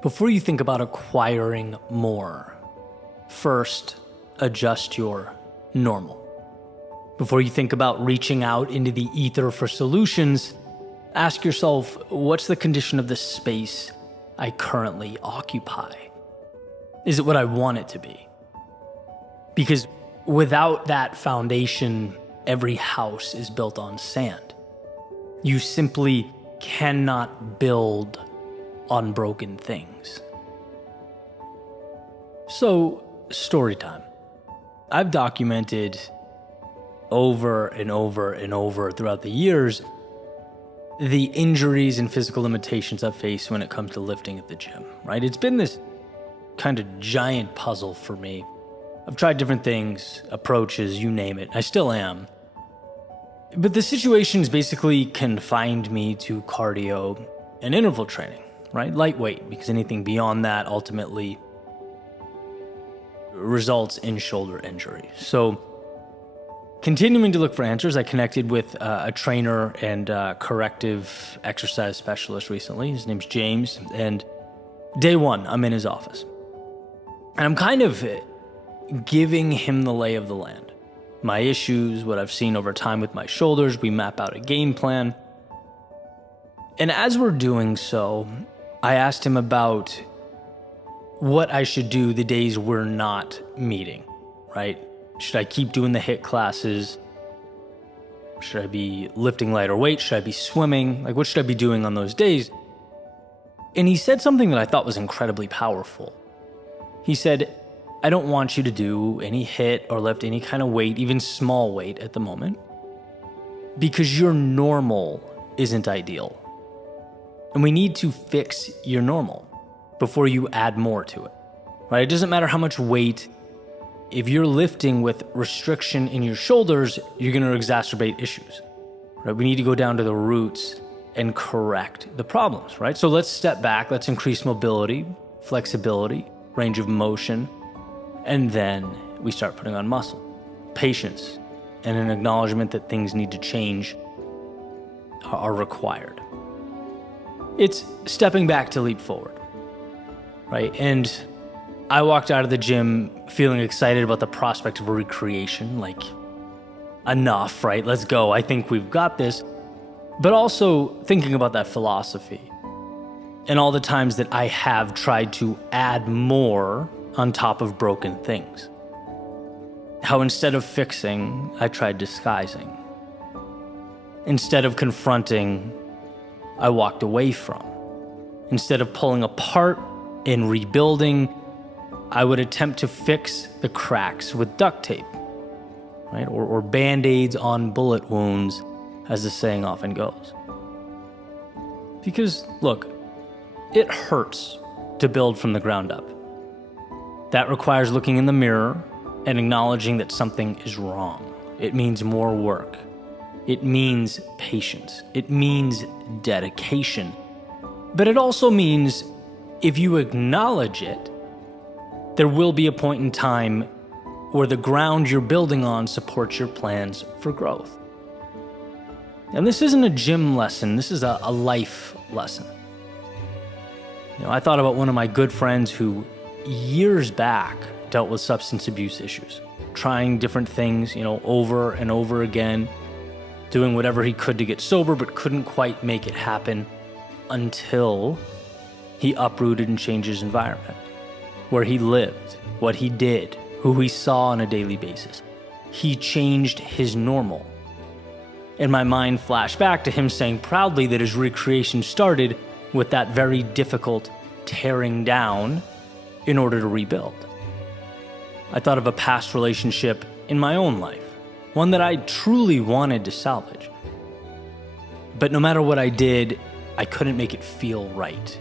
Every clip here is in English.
Before you think about acquiring more, first, adjust your normal. Before you think about reaching out into the ether for solutions, ask yourself, what's the condition of the space I currently occupy? Is it what I want it to be? Because without that foundation, every house is built on sand. You simply cannot build on broken things. So, story time. I've documented over and over and over throughout the years the injuries and physical limitations I've faced when it comes to lifting at the gym, right? It's been this kind of giant puzzle for me. I've tried different things, approaches, you name it. I still am. But the situation's basically confined me to cardio and interval training, right? Lightweight, because anything beyond that ultimately results in shoulder injury. So, continuing to look for answers, I connected with a trainer and corrective exercise specialist recently. His name's James, and day one, I'm in his office. And I'm kind of giving him the lay of the land. My issues, what I've seen over time with my shoulders, we map out a game plan. And as we're doing so, I asked him about what I should do the days we're not meeting, right? Should I keep doing the HIIT classes? Should I be lifting lighter weight? Should I be swimming? Like, what should I be doing on those days? And he said something that I thought was incredibly powerful. He said, I don't want you to do any HIIT or lift any kind of weight, even small weight at the moment, because your normal isn't ideal. And we need to fix your normal before you add more to it, right? It doesn't matter how much weight. If you're lifting with restriction in your shoulders, you're going to exacerbate issues, right? We need to go down to the roots and correct the problems, right? So let's step back. Let's increase mobility, flexibility, range of motion, and then we start putting on muscle. Patience and an acknowledgement that things need to change are required. It's stepping back to leap forward, right? And I walked out of the gym feeling excited about the prospect of a recreation, like, enough, right? Let's go. I think we've got this. But also thinking about that philosophy and all the times that I have tried to add more on top of broken things. How instead of fixing, I tried disguising. Instead of confronting, I walked away from. Instead of pulling apart and rebuilding, I would attempt to fix the cracks with duct tape, right? Or Band-Aids on bullet wounds, as the saying often goes. Because, look, it hurts to build from the ground up. That requires looking in the mirror and acknowledging that something is wrong. It means more work. It means patience. It means dedication. But it also means if you acknowledge it, there will be a point in time where the ground you're building on supports your plans for growth. And this isn't a gym lesson. This is a life lesson. I thought about one of my good friends who years back dealt with substance abuse issues, trying different things, over and over again, doing whatever he could to get sober, but couldn't quite make it happen until he uprooted and changed his environment, where he lived, what he did, who he saw on a daily basis. He changed his normal. And my mind flashed back to him saying proudly that his recreation started with that very difficult tearing down in order to rebuild. I thought of a past relationship in my own life, one that I truly wanted to salvage. But no matter what I did, I couldn't make it feel right.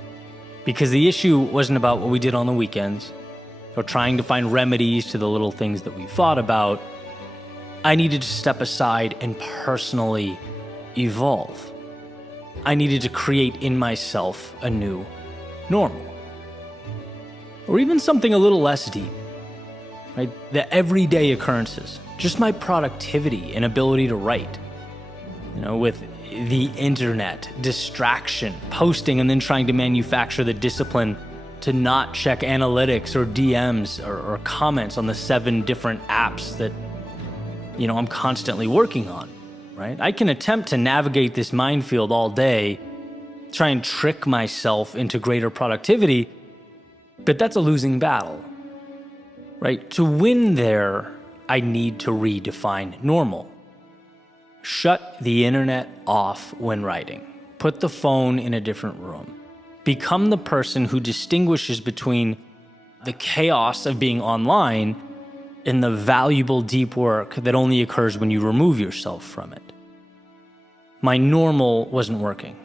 Because the issue wasn't about what we did on the weekends or trying to find remedies to the little things that we fought about. I needed to step aside and personally evolve. I needed to create in myself a new normal. Or even something a little less deep, right? The everyday occurrences, just my productivity and ability to write. With the internet, distraction, posting, and then trying to manufacture the discipline to not check analytics or DMs or comments on the 7 different apps that, I'm constantly working on, right? I can attempt to navigate this minefield all day, try and trick myself into greater productivity, but that's a losing battle, right? To win there, I need to redefine normal. Shut the internet off when writing. Put the phone in a different room. Become the person who distinguishes between the chaos of being online and the valuable deep work that only occurs when you remove yourself from it. My normal wasn't working,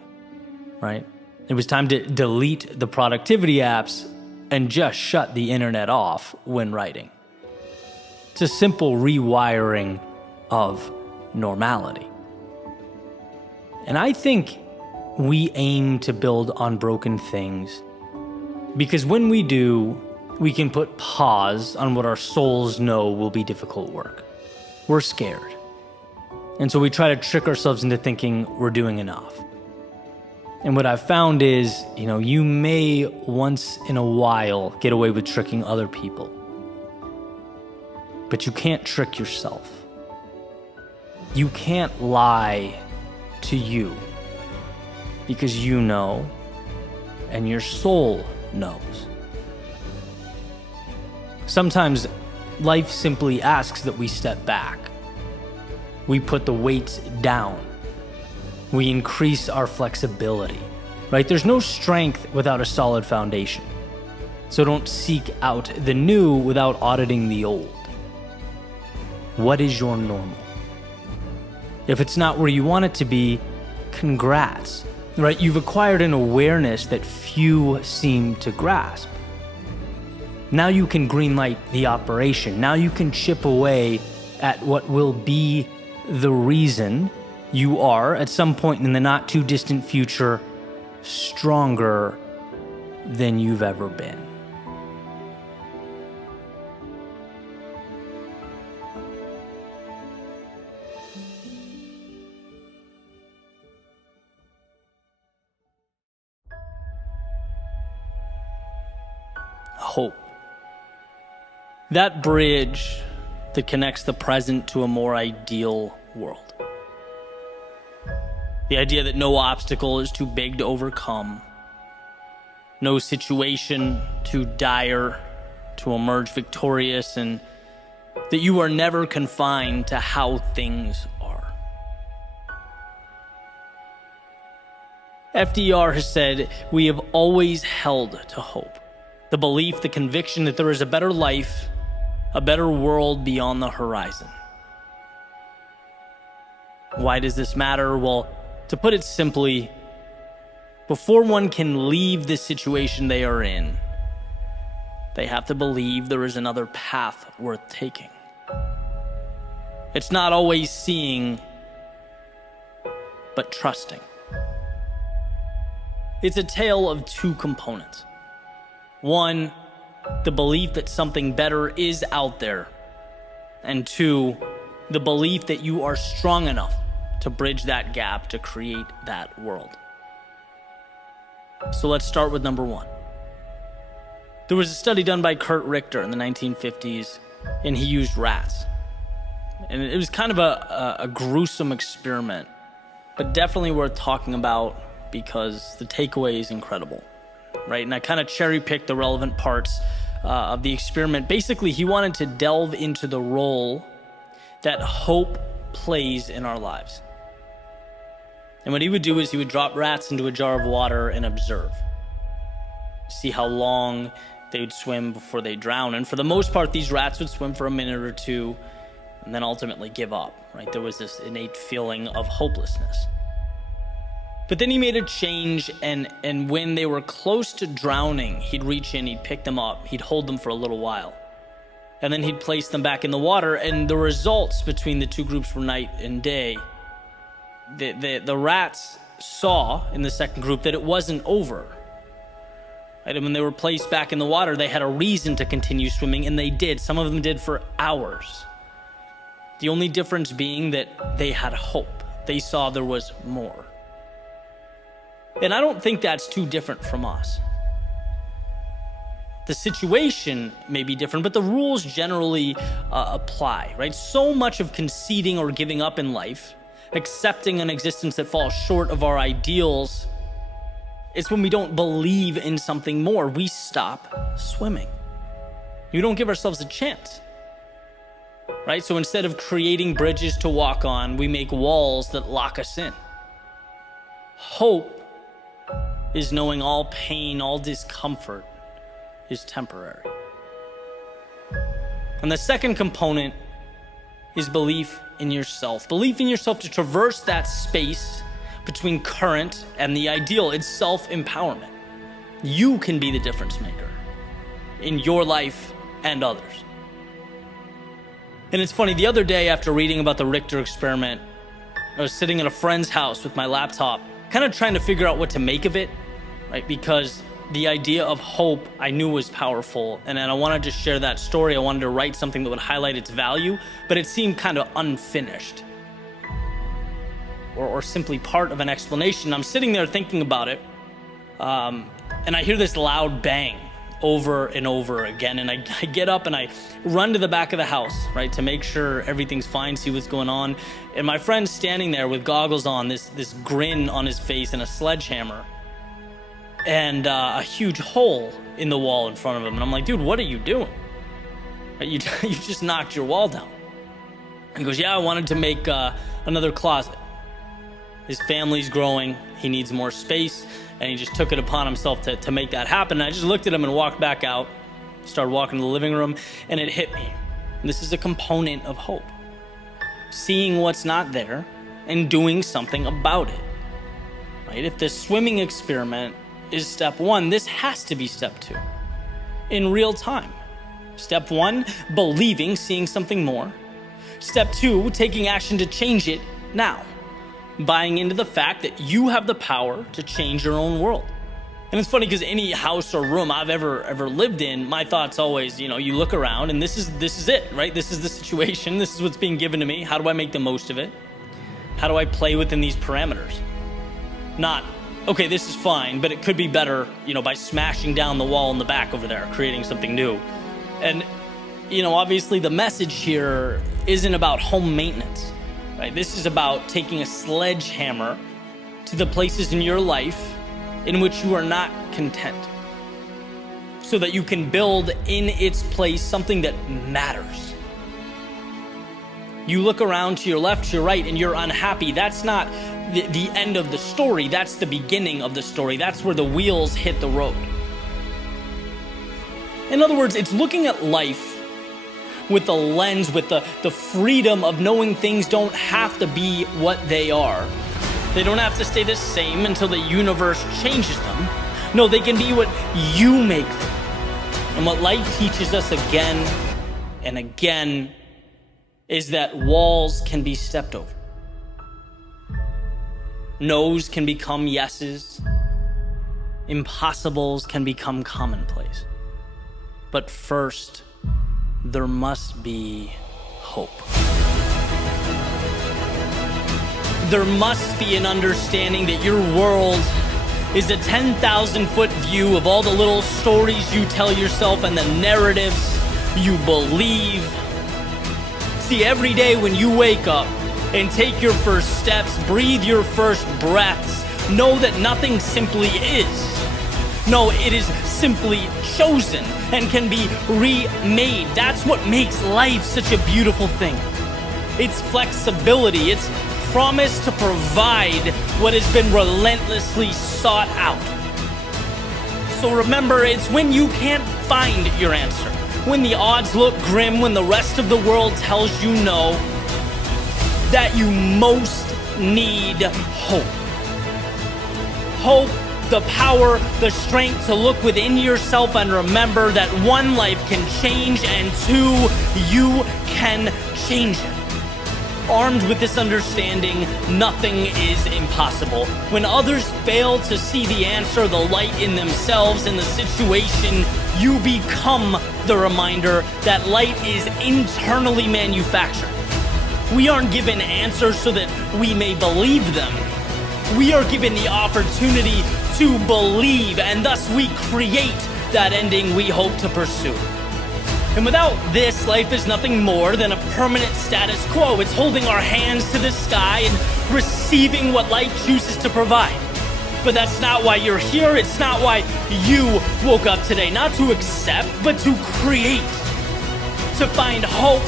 right? It was time to delete the productivity apps and just shut the internet off when writing. It's a simple rewiring of normality. And I think we aim to build on broken things because when we do, we can put pause on what our souls know will be difficult work. We're scared. And so we try to trick ourselves into thinking we're doing enough. And what I've found is, you may once in a while get away with tricking other people, but you can't trick yourself. You can't lie to you. Because you know, and your soul knows. Sometimes life simply asks that we step back. We put the weights down. We increase our flexibility, right? There's no strength without a solid foundation. So don't seek out the new without auditing the old. What is your normal? If it's not where you want it to be, congrats. Right, you've acquired an awareness that few seem to grasp. Now you can greenlight the operation. Now you can chip away at what will be the reason you are, at some point in the not too distant future, stronger than you've ever been. Hope. That bridge that connects the present to a more ideal world. The idea that no obstacle is too big to overcome, no situation too dire to emerge victorious, and that you are never confined to how things are. FDR has said, we have always held to hope. The belief, the conviction that there is a better life, a better world beyond the horizon. Why does this matter? Well, to put it simply, before one can leave the situation they are in, they have to believe there is another path worth taking. It's not always seeing, but trusting. It's a tale of 2 components. 1, the belief that something better is out there. And 2, the belief that you are strong enough to bridge that gap to create that world. So let's start with number 1. There was a study done by Kurt Richter in the 1950s, and he used rats. And it was kind of a gruesome experiment, but definitely worth talking about because the takeaway is incredible. Right, and I kind of cherry-picked the relevant parts of the experiment. Basically, he wanted to delve into the role that hope plays in our lives. And what he would do is he would drop rats into a jar of water and observe. See how long they would swim before they drown. And for the most part, these rats would swim for a minute or 2 and then ultimately give up. Right, there was this innate feeling of hopelessness. But then he made a change, and when they were close to drowning, he'd reach in, he'd pick them up, he'd hold them for a little while. And then he'd place them back in the water, and the results between the 2 groups were night and day. The rats saw in the second group that it wasn't over. Right? And when they were placed back in the water, they had a reason to continue swimming, and they did. Some of them did for hours. The only difference being that they had hope. They saw there was more. And I don't think that's too different from us. The situation may be different, but the rules generally apply, right? So much of conceding or giving up in life, accepting an existence that falls short of our ideals, it's when we don't believe in something more. We stop swimming. We don't give ourselves a chance, right? So instead of creating bridges to walk on, we make walls that lock us in. Hope is knowing all pain, all discomfort is temporary. And the second component is belief in yourself. Belief in yourself to traverse that space between current and the ideal. It's self-empowerment. You can be the difference maker in your life and others. And it's funny, the other day after reading about the Richter experiment, I was sitting at a friend's house with my laptop, kind of trying to figure out what to make of it, right? Because the idea of hope I knew was powerful, and then I wanted to share that story. I wanted to write something that would highlight its value, but it seemed kind of unfinished or simply part of an explanation. I'm sitting there thinking about it, and I hear this loud bang over and over again, and I get up and I run to the back of the house, right, to make sure everything's fine, see what's going on, and my friend's standing there with goggles on, this grin on his face and a sledgehammer, and a huge hole in the wall in front of him. And I'm like, dude, what are you doing? You just knocked your wall down. And he goes, yeah, I wanted to make another closet. His family's growing, he needs more space, and he just took it upon himself to make that happen. And I just looked at him and walked back out, started walking to the living room, and it hit me. And this is a component of hope. Seeing what's not there and doing something about it, right? If the swimming experiment is step one, this has to be step two, in real time. Step one, believing, seeing something more. Step two, taking action to change it now, buying into the fact that you have the power to change your own world. And it's funny because any house or room I've ever lived in, my thoughts always, you look around and this is it, right? This is the situation. This is what's being given to me. How do I make the most of it? How do I play within these parameters? Not, okay, this is fine, but it could be better, by smashing down the wall in the back over there, creating something new. And, obviously the message here isn't about home maintenance, right? This is about taking a sledgehammer to the places in your life in which you are not content, so that you can build in its place something that matters. You look around to your left, to your right, and you're unhappy. That's not the end of the story. That's the beginning of the story. That's where the wheels hit the road. In other words, it's looking at life with the lens, with the freedom of knowing things don't have to be what they are. They don't have to stay the same until the universe changes them. No, they can be what you make them. And what life teaches us again and again is that walls can be stepped over. No's can become yeses. Impossibles can become commonplace. But first, there must be hope. There must be an understanding that your world is a 10,000-foot view of all the little stories you tell yourself and the narratives you believe. See, every day when you wake up and take your first steps, breathe your first breaths, know that nothing simply is. No, it is simply chosen and can be remade. That's what makes life such a beautiful thing. It's flexibility. It's promise to provide what has been relentlessly sought out. So remember, it's when you can't find your answer, when the odds look grim, when the rest of the world tells you no, that you most need hope. Hope, the power, the strength to look within yourself and remember that one life can change and two, you can change it. Armed with this understanding, nothing is impossible. When others fail to see the answer, the light in themselves, in the situation, you become the reminder that light is internally manufactured. We aren't given answers so that we may believe them. We are given the opportunity to believe, and thus we create that ending we hope to pursue. And without this, life is nothing more than a permanent status quo. It's holding our hands to the sky and receiving what life chooses to provide. But that's not why you're here. It's not why you woke up today. Not to accept, but to create. To find hope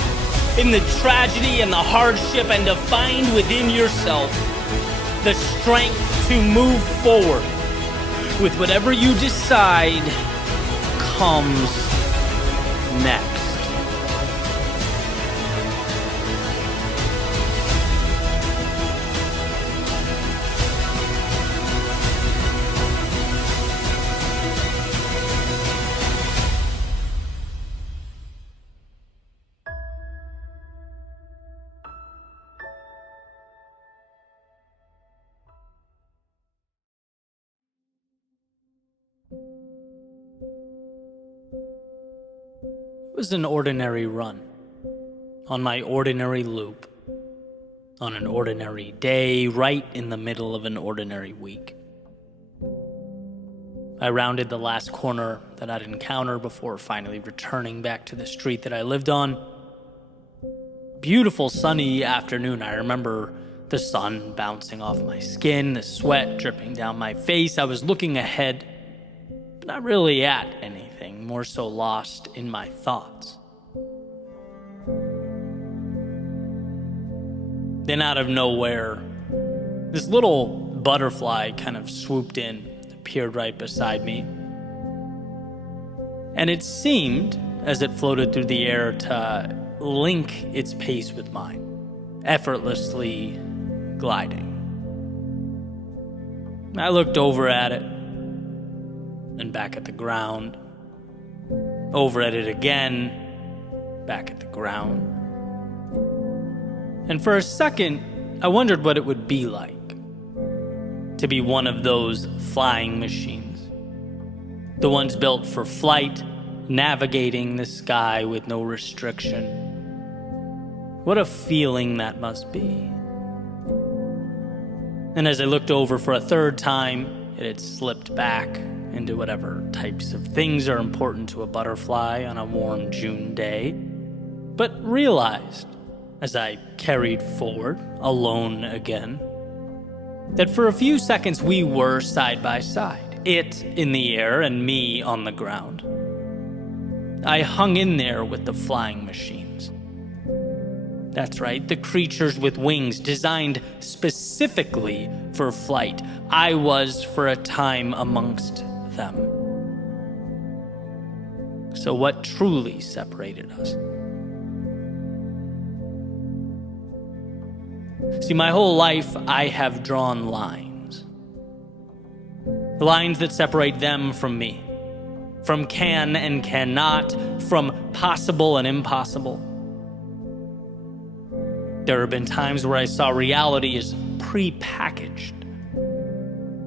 in the tragedy and the hardship, and to find within yourself the strength to move forward with whatever you decide comes next. It was an ordinary run, on my ordinary loop, on an ordinary day, right in the middle of an ordinary week. I rounded the last corner that I'd encounter before finally returning back to the street that I lived on. Beautiful sunny afternoon. I remember the sun bouncing off my skin, the sweat dripping down my face. I was looking ahead, but not really at anything, more so lost in my thoughts. Then out of nowhere, this little butterfly kind of swooped in, appeared right beside me. And it seemed, as it floated through the air, to link its pace with mine, effortlessly gliding. I looked over at it, and back at the ground, over at it again, back at the ground. And for a second, I wondered what it would be like to be one of those flying machines. The ones built for flight, navigating the sky with no restriction. What a feeling that must be. And as I looked over for a third time, it had slipped back into whatever types of things are important to a butterfly on a warm June day, but realized, as I carried forward, alone again, that for a few seconds we were side by side, it in the air and me on the ground. I hung in there with the flying machines. That's right, the creatures with wings designed specifically for flight. I was, for a time, amongst them. So what truly separated us? See, my whole life I have drawn lines. Lines that separate them from me. From can and cannot, from possible and impossible. There have been times where I saw reality as pre-packaged.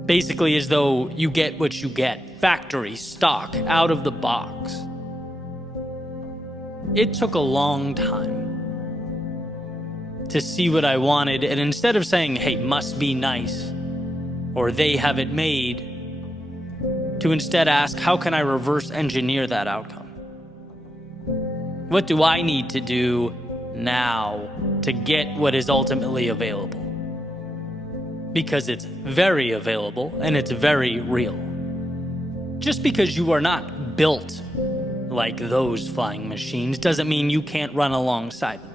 Basically as though you get what you get, factory, stock, out of the box. It took a long time to see what I wanted, and instead of saying, hey, must be nice, or they have it made, to instead ask, how can I reverse engineer that outcome? What do I need to do now to get what is ultimately available? Because it's very available and it's very real. Just because you are not built like those flying machines doesn't mean you can't run alongside them.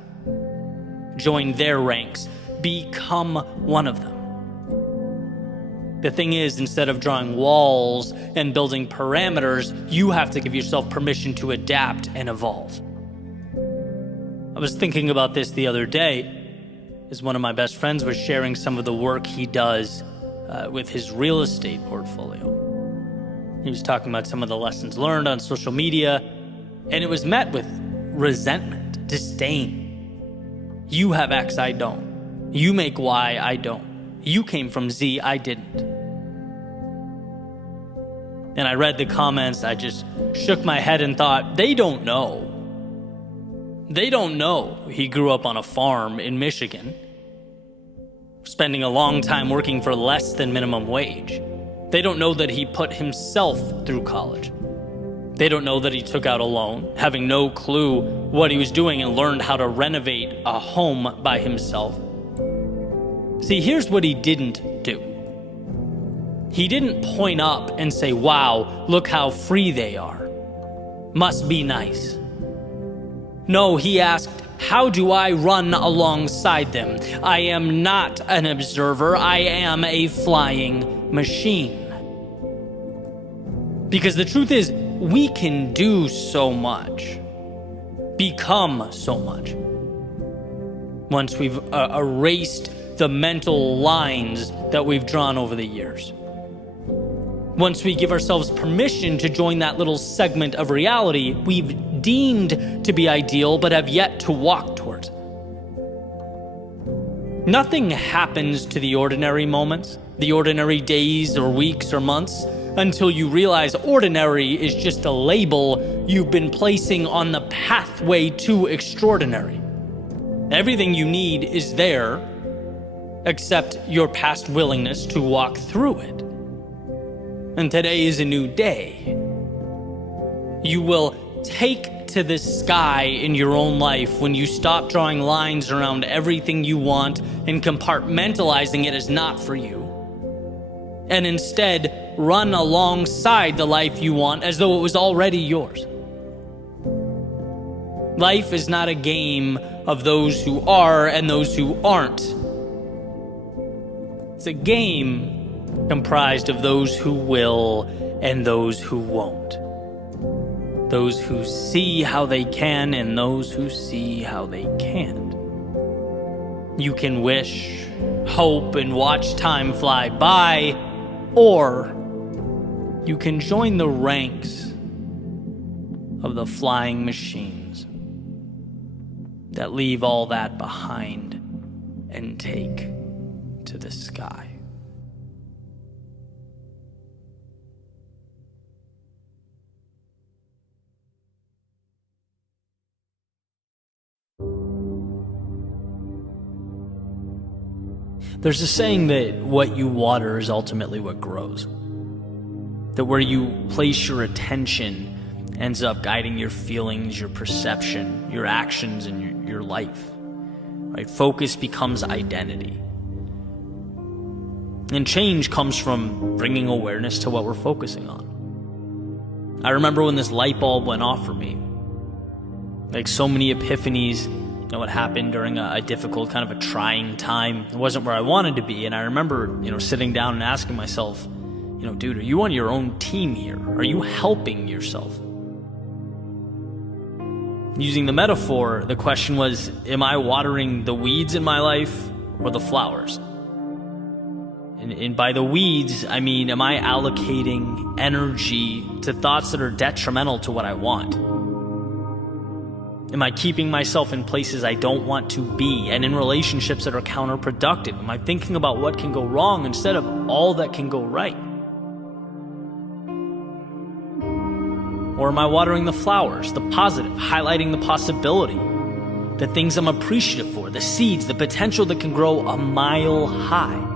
Join their ranks. Become one of them. The thing is, instead of drawing walls and building parameters, you have to give yourself permission to adapt and evolve. I was thinking about this the other day, as one of my best friends was sharing some of the work he does with his real estate portfolio. He was talking about some of the lessons learned on social media, and it was met with resentment, disdain. You have X, I don't. You make Y, I don't. You came from Z, I didn't. And I read the comments, I just shook my head and thought, they don't know. They don't know he grew up on a farm in Michigan, spending a long time working for less than minimum wage. They don't know that he put himself through college. They don't know that he took out a loan, having no clue what he was doing, and learned how to renovate a home by himself. See, here's what he didn't do. He didn't point up and say, wow, look how free they are. Must be nice. No, he asked, how do I run alongside them? I am not an observer. I am a flying machine. Because the truth is, we can do so much, become so much, once we've erased the mental lines that we've drawn over the years. Once we give ourselves permission to join that little segment of reality we've deemed to be ideal but have yet to walk towards. Nothing happens to the ordinary moments, the ordinary days or weeks or months, until you realize ordinary is just a label you've been placing on the pathway to extraordinary. Everything you need is there, except your past willingness to walk through it. And today is a new day. You will take to the sky in your own life when you stop drawing lines around everything you want and compartmentalizing it as not for you, and instead run alongside the life you want as though it was already yours. Life is not a game of those who are and those who aren't. It's a game comprised of those who will and those who won't. Those who see how they can and those who see how they can't. You can wish, hope, and watch time fly by, or you can join the ranks of the flying machines that leave all that behind and take to the sky. There's a saying that what you water is ultimately what grows. That where you place your attention ends up guiding your feelings, your perception, your actions, and your life. Right? Focus becomes identity. And change comes from bringing awareness to what we're focusing on. I remember when this light bulb went off for me. Like so many epiphanies, what happened during a difficult, kind of a trying time. It wasn't where I wanted to be. And I remember, sitting down and asking myself, dude, are you on your own team here? Are you helping yourself? Using the metaphor, the question was, am I watering the weeds in my life or the flowers? And by the weeds, I mean, am I allocating energy to thoughts that are detrimental to what I want? Am I keeping myself in places I don't want to be and in relationships that are counterproductive? Am I thinking about what can go wrong instead of all that can go right? Or am I watering the flowers, the positive, highlighting the possibility, the things I'm appreciative for, the seeds, the potential that can grow a mile high?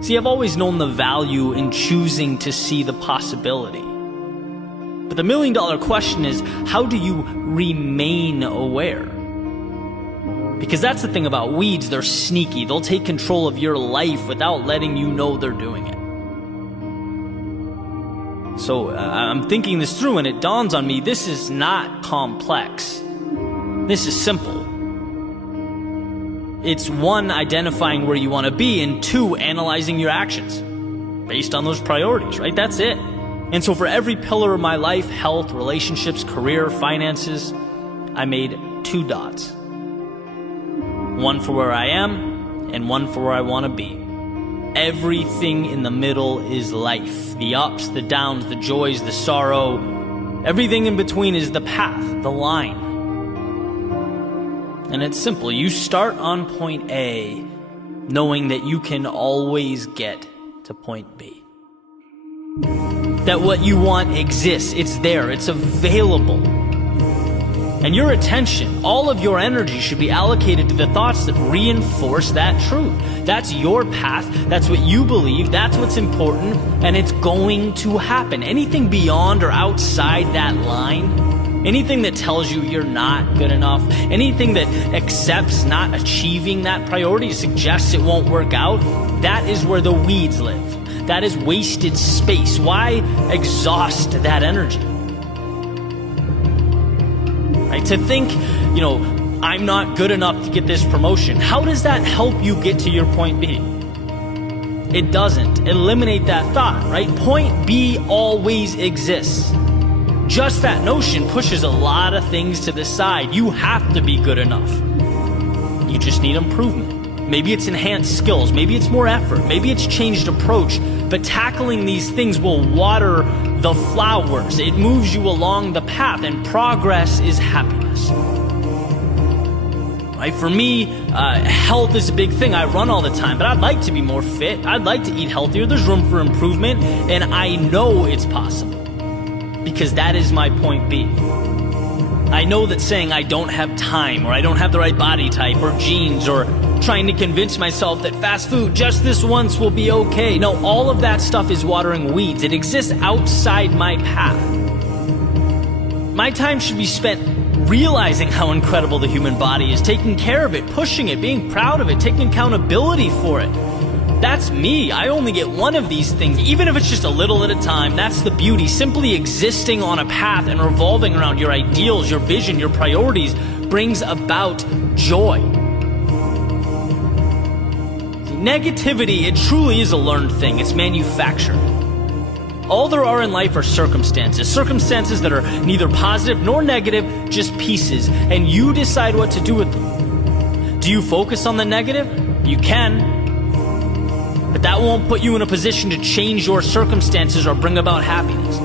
See, I've always known the value in choosing to see the possibility. But the million-dollar question is, how do you remain aware? Because that's the thing about weeds, they're sneaky. They'll take control of your life without letting you know they're doing it. So I'm thinking this through and it dawns on me, this is not complex. This is simple. It's one, identifying where you want to be, and two, analyzing your actions based on those priorities, right? That's it. And so for every pillar of my life, health, relationships, career, finances, I made 2 dots. One for where I am and one for where I want to be. Everything in the middle is life. The ups, the downs, the joys, the sorrow. Everything in between is the path, the line. And it's simple. You start on point A, knowing that you can always get to point B. That what you want exists, it's there, it's available. And your attention, all of your energy should be allocated to the thoughts that reinforce that truth. That's your path. That's what you believe. That's what's important. And it's going to happen. Anything beyond or outside that line, anything that tells you you're not good enough, anything that accepts not achieving that priority, suggests it won't work out, that is where the weeds live. That is wasted space. Why exhaust that energy? Right? To think, I'm not good enough to get this promotion. How does that help you get to your point B? It doesn't. Eliminate that thought, right? Point B always exists. Just that notion pushes a lot of things to the side. You have to be good enough. You just need improvement. Maybe it's enhanced skills. Maybe it's more effort. Maybe it's changed approach. But tackling these things will water the flowers. It moves you along the path, and progress is happiness. Right? For me, health is a big thing. I run all the time, but I'd like to be more fit. I'd like to eat healthier. There's room for improvement, and I know it's possible because that is my point B. I know that saying I don't have time, or I don't have the right body type or genes, or trying to convince myself that fast food just this once will be okay. No, all of that stuff is watering weeds. It exists outside my path. My time should be spent realizing how incredible the human body is, taking care of it, pushing it, being proud of it, taking accountability for it. That's me. I only get one of these things, even if it's just a little at a time. That's the beauty. Simply existing on a path and revolving around your ideals, your vision, your priorities brings about joy. Negativity, it truly is a learned thing. It's manufactured. All there are in life are circumstances. Circumstances that are neither positive nor negative, just pieces. And you decide what to do with them. Do you focus on the negative? You can. But that won't put you in a position to change your circumstances or bring about happiness.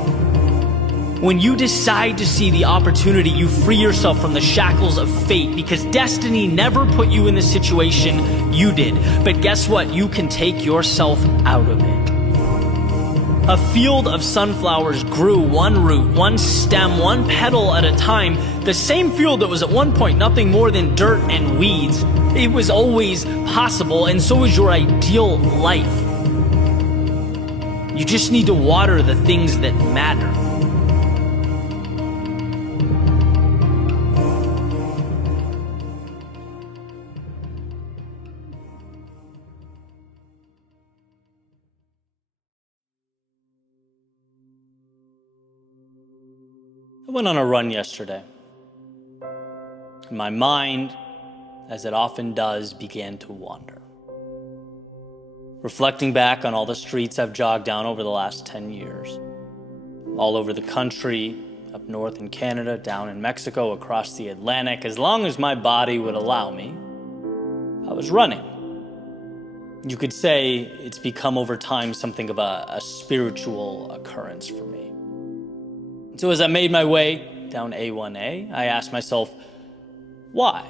When you decide to see the opportunity, you free yourself from the shackles of fate, because destiny never put you in the situation, you did. But guess what? You can take yourself out of it. A field of sunflowers grew one root, one stem, one petal at a time. The same field that was at one point nothing more than dirt and weeds. It was always possible, and so is your ideal life. You just need to water the things that matter. I went on a run yesterday. My mind, as it often does, began to wander. Reflecting back on all the streets I've jogged down over the last 10 years, all over the country, up north in Canada, down in Mexico, across the Atlantic, as long as my body would allow me, I was running. You could say it's become over time something of a spiritual occurrence for me. So as I made my way down A1A, I asked myself, why?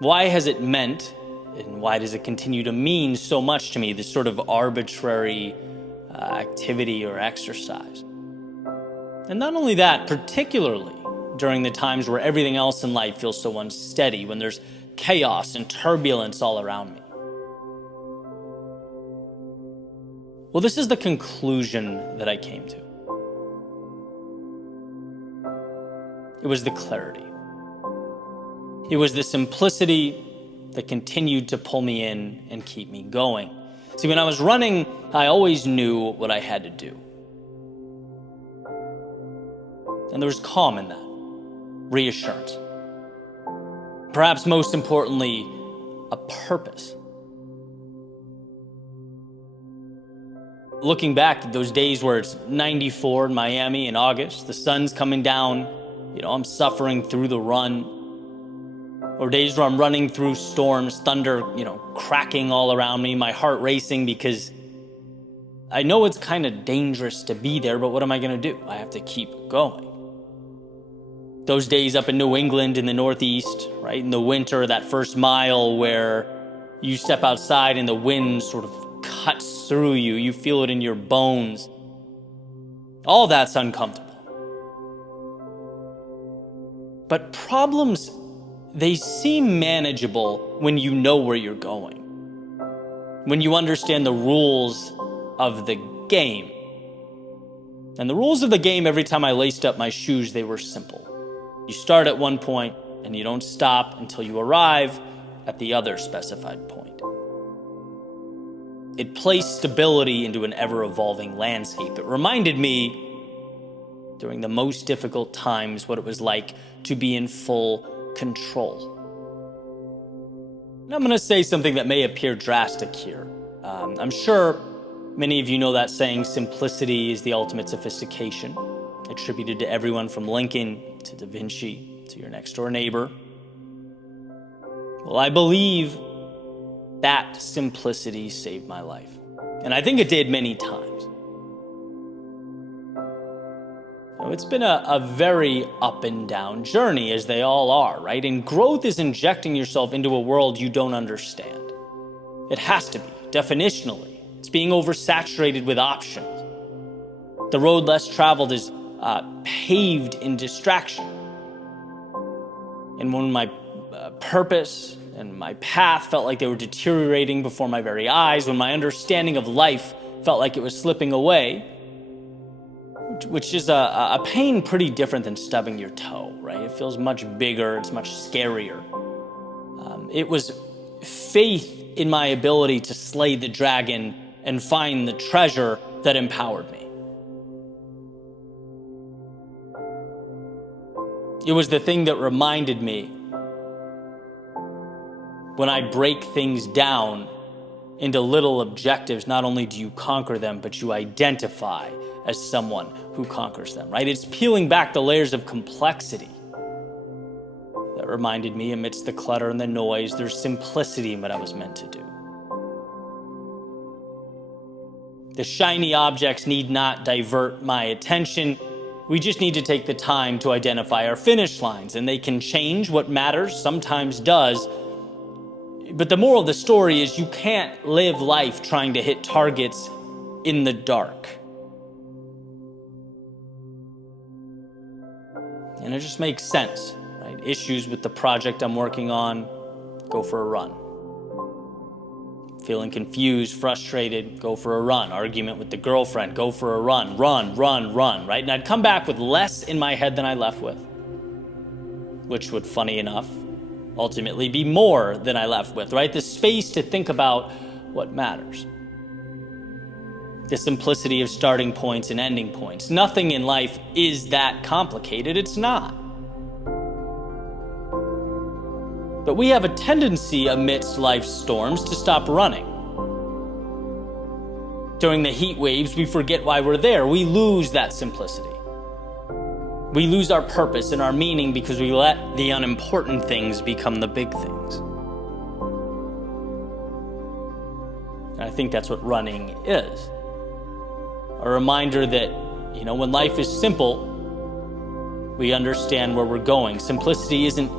Why has it meant, and why does it continue to mean so much to me, this sort of arbitrary activity or exercise? And not only that, particularly during the times where everything else in life feels so unsteady, when there's chaos and turbulence all around me. Well, this is the conclusion that I came to. It was the clarity. It was the simplicity that continued to pull me in and keep me going. See, when I was running, I always knew what I had to do. And there was calm in that, reassurance. Perhaps most importantly, a purpose. Looking back at those days where it's 94 in Miami in August, the sun's coming down, I'm suffering through the run. Or days where I'm running through storms, thunder, cracking all around me, my heart racing because I know it's kind of dangerous to be there, but what am I going to do? I have to keep going. Those days up in New England in the Northeast, right, in the winter, that first mile where you step outside and the wind sort of cuts through you, you feel it in your bones. All that's uncomfortable. But problems, they seem manageable when you know where you're going, when you understand the rules of the game. And the rules of the game, every time I laced up my shoes, they were simple. You start at one point, and you don't stop until you arrive at the other specified point. It placed stability into an ever-evolving landscape. It reminded me, during the most difficult times, what it was like to be in full control. And I'm going to say something that may appear drastic here. I'm sure many of you know that saying, simplicity is the ultimate sophistication, attributed to everyone from Lincoln to Da Vinci to your next door neighbor. Well, I believe that simplicity saved my life. And I think it did many times. It's been a very up and down journey, as they all are, right? And growth is injecting yourself into a world you don't understand. It has to be, definitionally. It's being oversaturated with options. The road less traveled is paved in distraction. And when my purpose and my path felt like they were deteriorating before my very eyes, when my understanding of life felt like it was slipping away, which is a pain pretty different than stubbing your toe, right? It feels much bigger, it's much scarier. It was faith in my ability to slay the dragon and find the treasure that empowered me. It was the thing that reminded me, when I break things down into little objectives, not only do you conquer them, but you identify as someone who conquers them, right? It's peeling back the layers of complexity that reminded me, amidst the clutter and the noise, there's simplicity in what I was meant to do. The shiny objects need not divert my attention. We just need to take the time to identify our finish lines, and they can change. What matters sometimes does. But the moral of the story is you can't live life trying to hit targets in the dark. And it just makes sense, right? Issues with the project I'm working on, go for a run. Feeling confused, frustrated, go for a run. Argument with the girlfriend, go for a run. Run, right? And I'd come back with less in my head than I left with, which would, funny enough, ultimately be more than I left with, right? The space to think about what matters. The simplicity of starting points and ending points. Nothing in life is that complicated. It's not. But we have a tendency amidst life's storms to stop running. During the heat waves, we forget why we're there. We lose that simplicity. We lose our purpose and our meaning because we let the unimportant things become the big things. And I think that's what running is. A reminder that, when life is simple, we understand where we're going. Simplicity isn't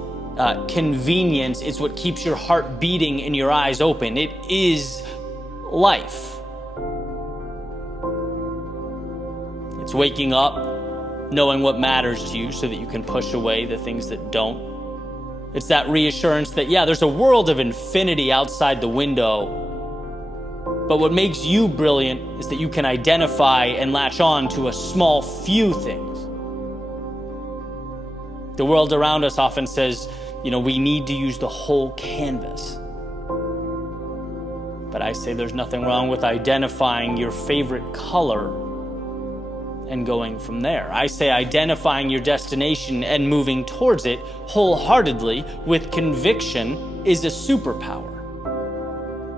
convenience, it's what keeps your heart beating and your eyes open. It is life. It's waking up, knowing what matters to you so that you can push away the things that don't. It's that reassurance that, there's a world of infinity outside the window, but what makes you brilliant is that you can identify and latch on to a small few things. The world around us often says, we need to use the whole canvas. But I say there's nothing wrong with identifying your favorite color and going from there. I say identifying your destination and moving towards it wholeheartedly with conviction is a superpower.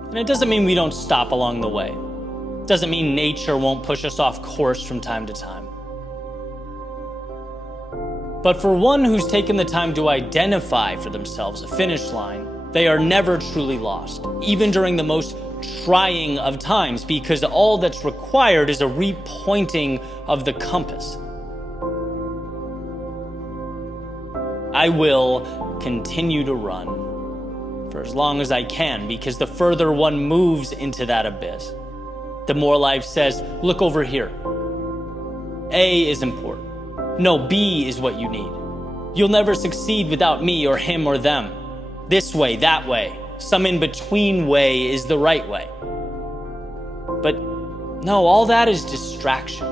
And it doesn't mean we don't stop along the way. It doesn't mean nature won't push us off course from time to time. But for one who's taken the time to identify for themselves a finish line, they are never truly lost, even during the most trying of times, because all that's required is a repointing of the compass. I will continue to run for as long as I can, because the further one moves into that abyss, the more life says, look over here. A is important. No, B is what you need. You'll never succeed without me or him or them. This way, that way, some in-between way is the right way. But no, all that is distraction.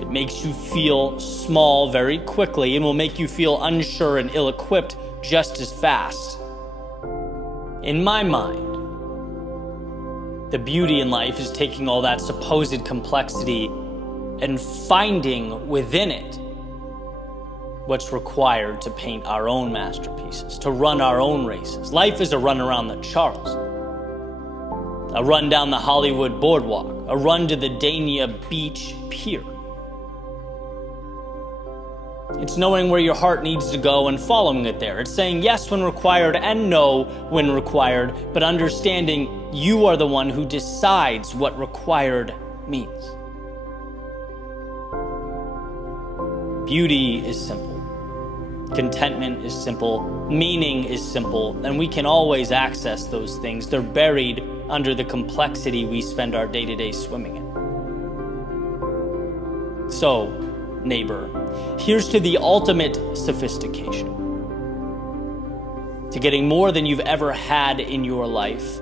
It makes you feel small very quickly and will make you feel unsure and ill-equipped just as fast. In my mind, the beauty in life is taking all that supposed complexity and finding within it what's required to paint our own masterpieces, to run our own races. Life is a run around the Charles, a run down the Hollywood boardwalk, a run to the Dania Beach Pier. It's knowing where your heart needs to go and following it there. It's saying yes when required and no when required, but understanding you are the one who decides what required means. Beauty is simple. Contentment is simple. Meaning is simple. And we can always access those things. They're buried under the complexity we spend our day-to-day swimming in. So, neighbor, here's to the ultimate sophistication. To getting more than you've ever had in your life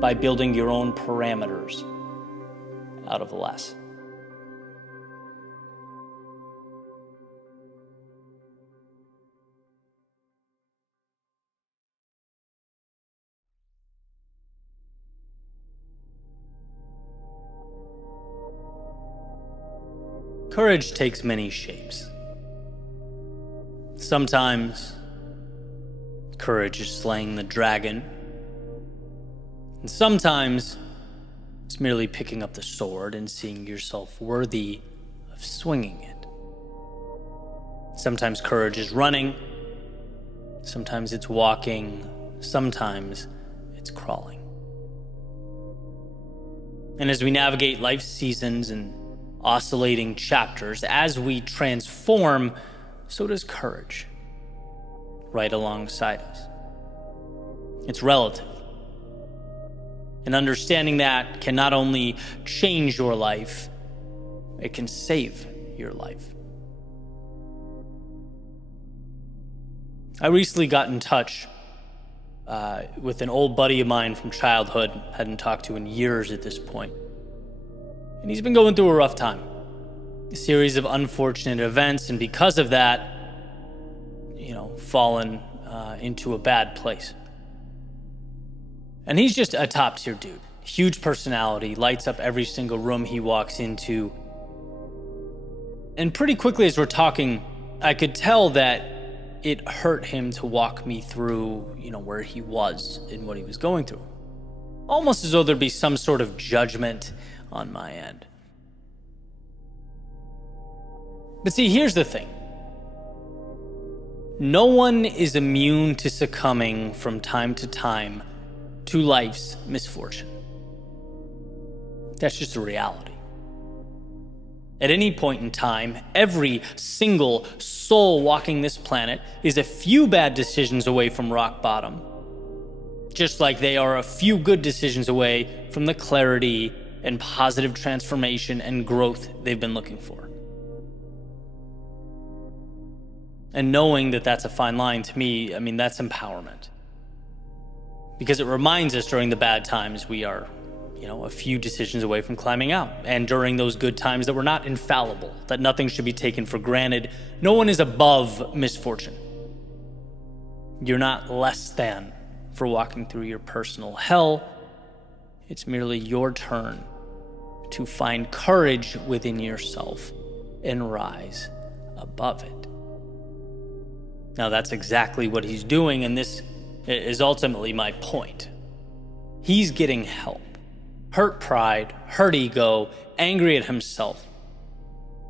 by building your own parameters out of less. Courage takes many shapes. Sometimes, courage is slaying the dragon. And sometimes, it's merely picking up the sword and seeing yourself worthy of swinging it. Sometimes courage is running. Sometimes it's walking. Sometimes it's crawling. And as we navigate life's seasons and oscillating chapters, as we transform, so does courage, right alongside us. It's relative. And understanding that can not only change your life, it can save your life. I recently got in touch with an old buddy of mine from childhood, hadn't talked to in years at this point. And he's been going through a rough time, a series of unfortunate events, and because of that, fallen into a bad place. And he's just a top-tier dude, huge personality, lights up every single room he walks into. And pretty quickly as we're talking, I could tell that it hurt him to walk me through, where he was and what he was going through. Almost as though there'd be some sort of judgment on my end. But see, here's the thing. No one is immune to succumbing from time to time to life's misfortune. That's just a reality. At any point in time, every single soul walking this planet is a few bad decisions away from rock bottom, just like they are a few good decisions away from the clarity and positive transformation and growth they've been looking for. And knowing that that's a fine line, to me, that's empowerment. Because it reminds us during the bad times we are, a few decisions away from climbing out. And during those good times that we're not infallible, that nothing should be taken for granted. No one is above misfortune. You're not less than for walking through your personal hell. It's merely your turn to find courage within yourself and rise above it. Now, that's exactly what he's doing, and this is ultimately my point. He's getting help. Hurt pride, hurt ego, angry at himself.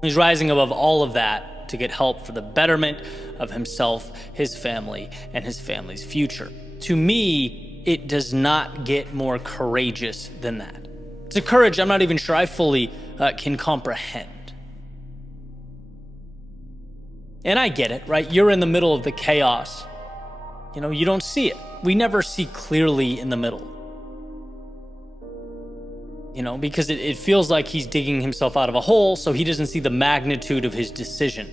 He's rising above all of that to get help for the betterment of himself, his family, and his family's future. To me, it does not get more courageous than that. It's a courage I'm not even sure I fully can comprehend. And I get it, right? You're in the middle of the chaos. You don't see it. We never see clearly in the middle. Because it feels like he's digging himself out of a hole, so he doesn't see the magnitude of his decision.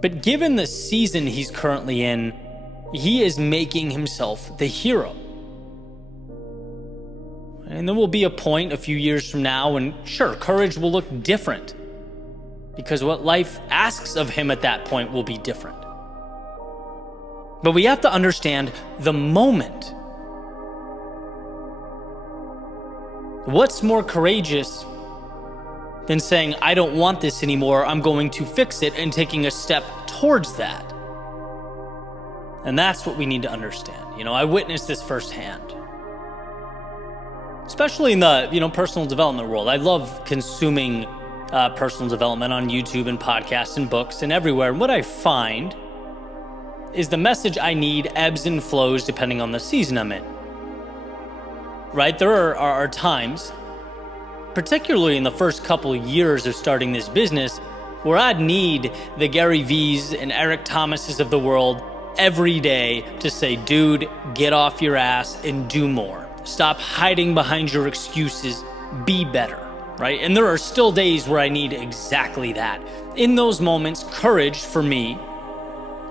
But given the season he's currently in, he is making himself the hero. And there will be a point a few years from now when, sure, courage will look different, because what life asks of him at that point will be different. But we have to understand the moment. What's more courageous than saying, I don't want this anymore, I'm going to fix it, and taking a step towards that? And that's what we need to understand. I witnessed this firsthand. Especially in the, personal development world. I love consuming personal development on YouTube and podcasts and books and everywhere. And what I find is the message I need ebbs and flows depending on the season I'm in. Right? There are times, particularly in the first couple of years of starting this business, where I'd need the Gary V's and Eric Thomases of the world every day to say, dude, get off your ass and do more. Stop hiding behind your excuses. Be better, right? And there are still days where I need exactly that. In those moments, courage for me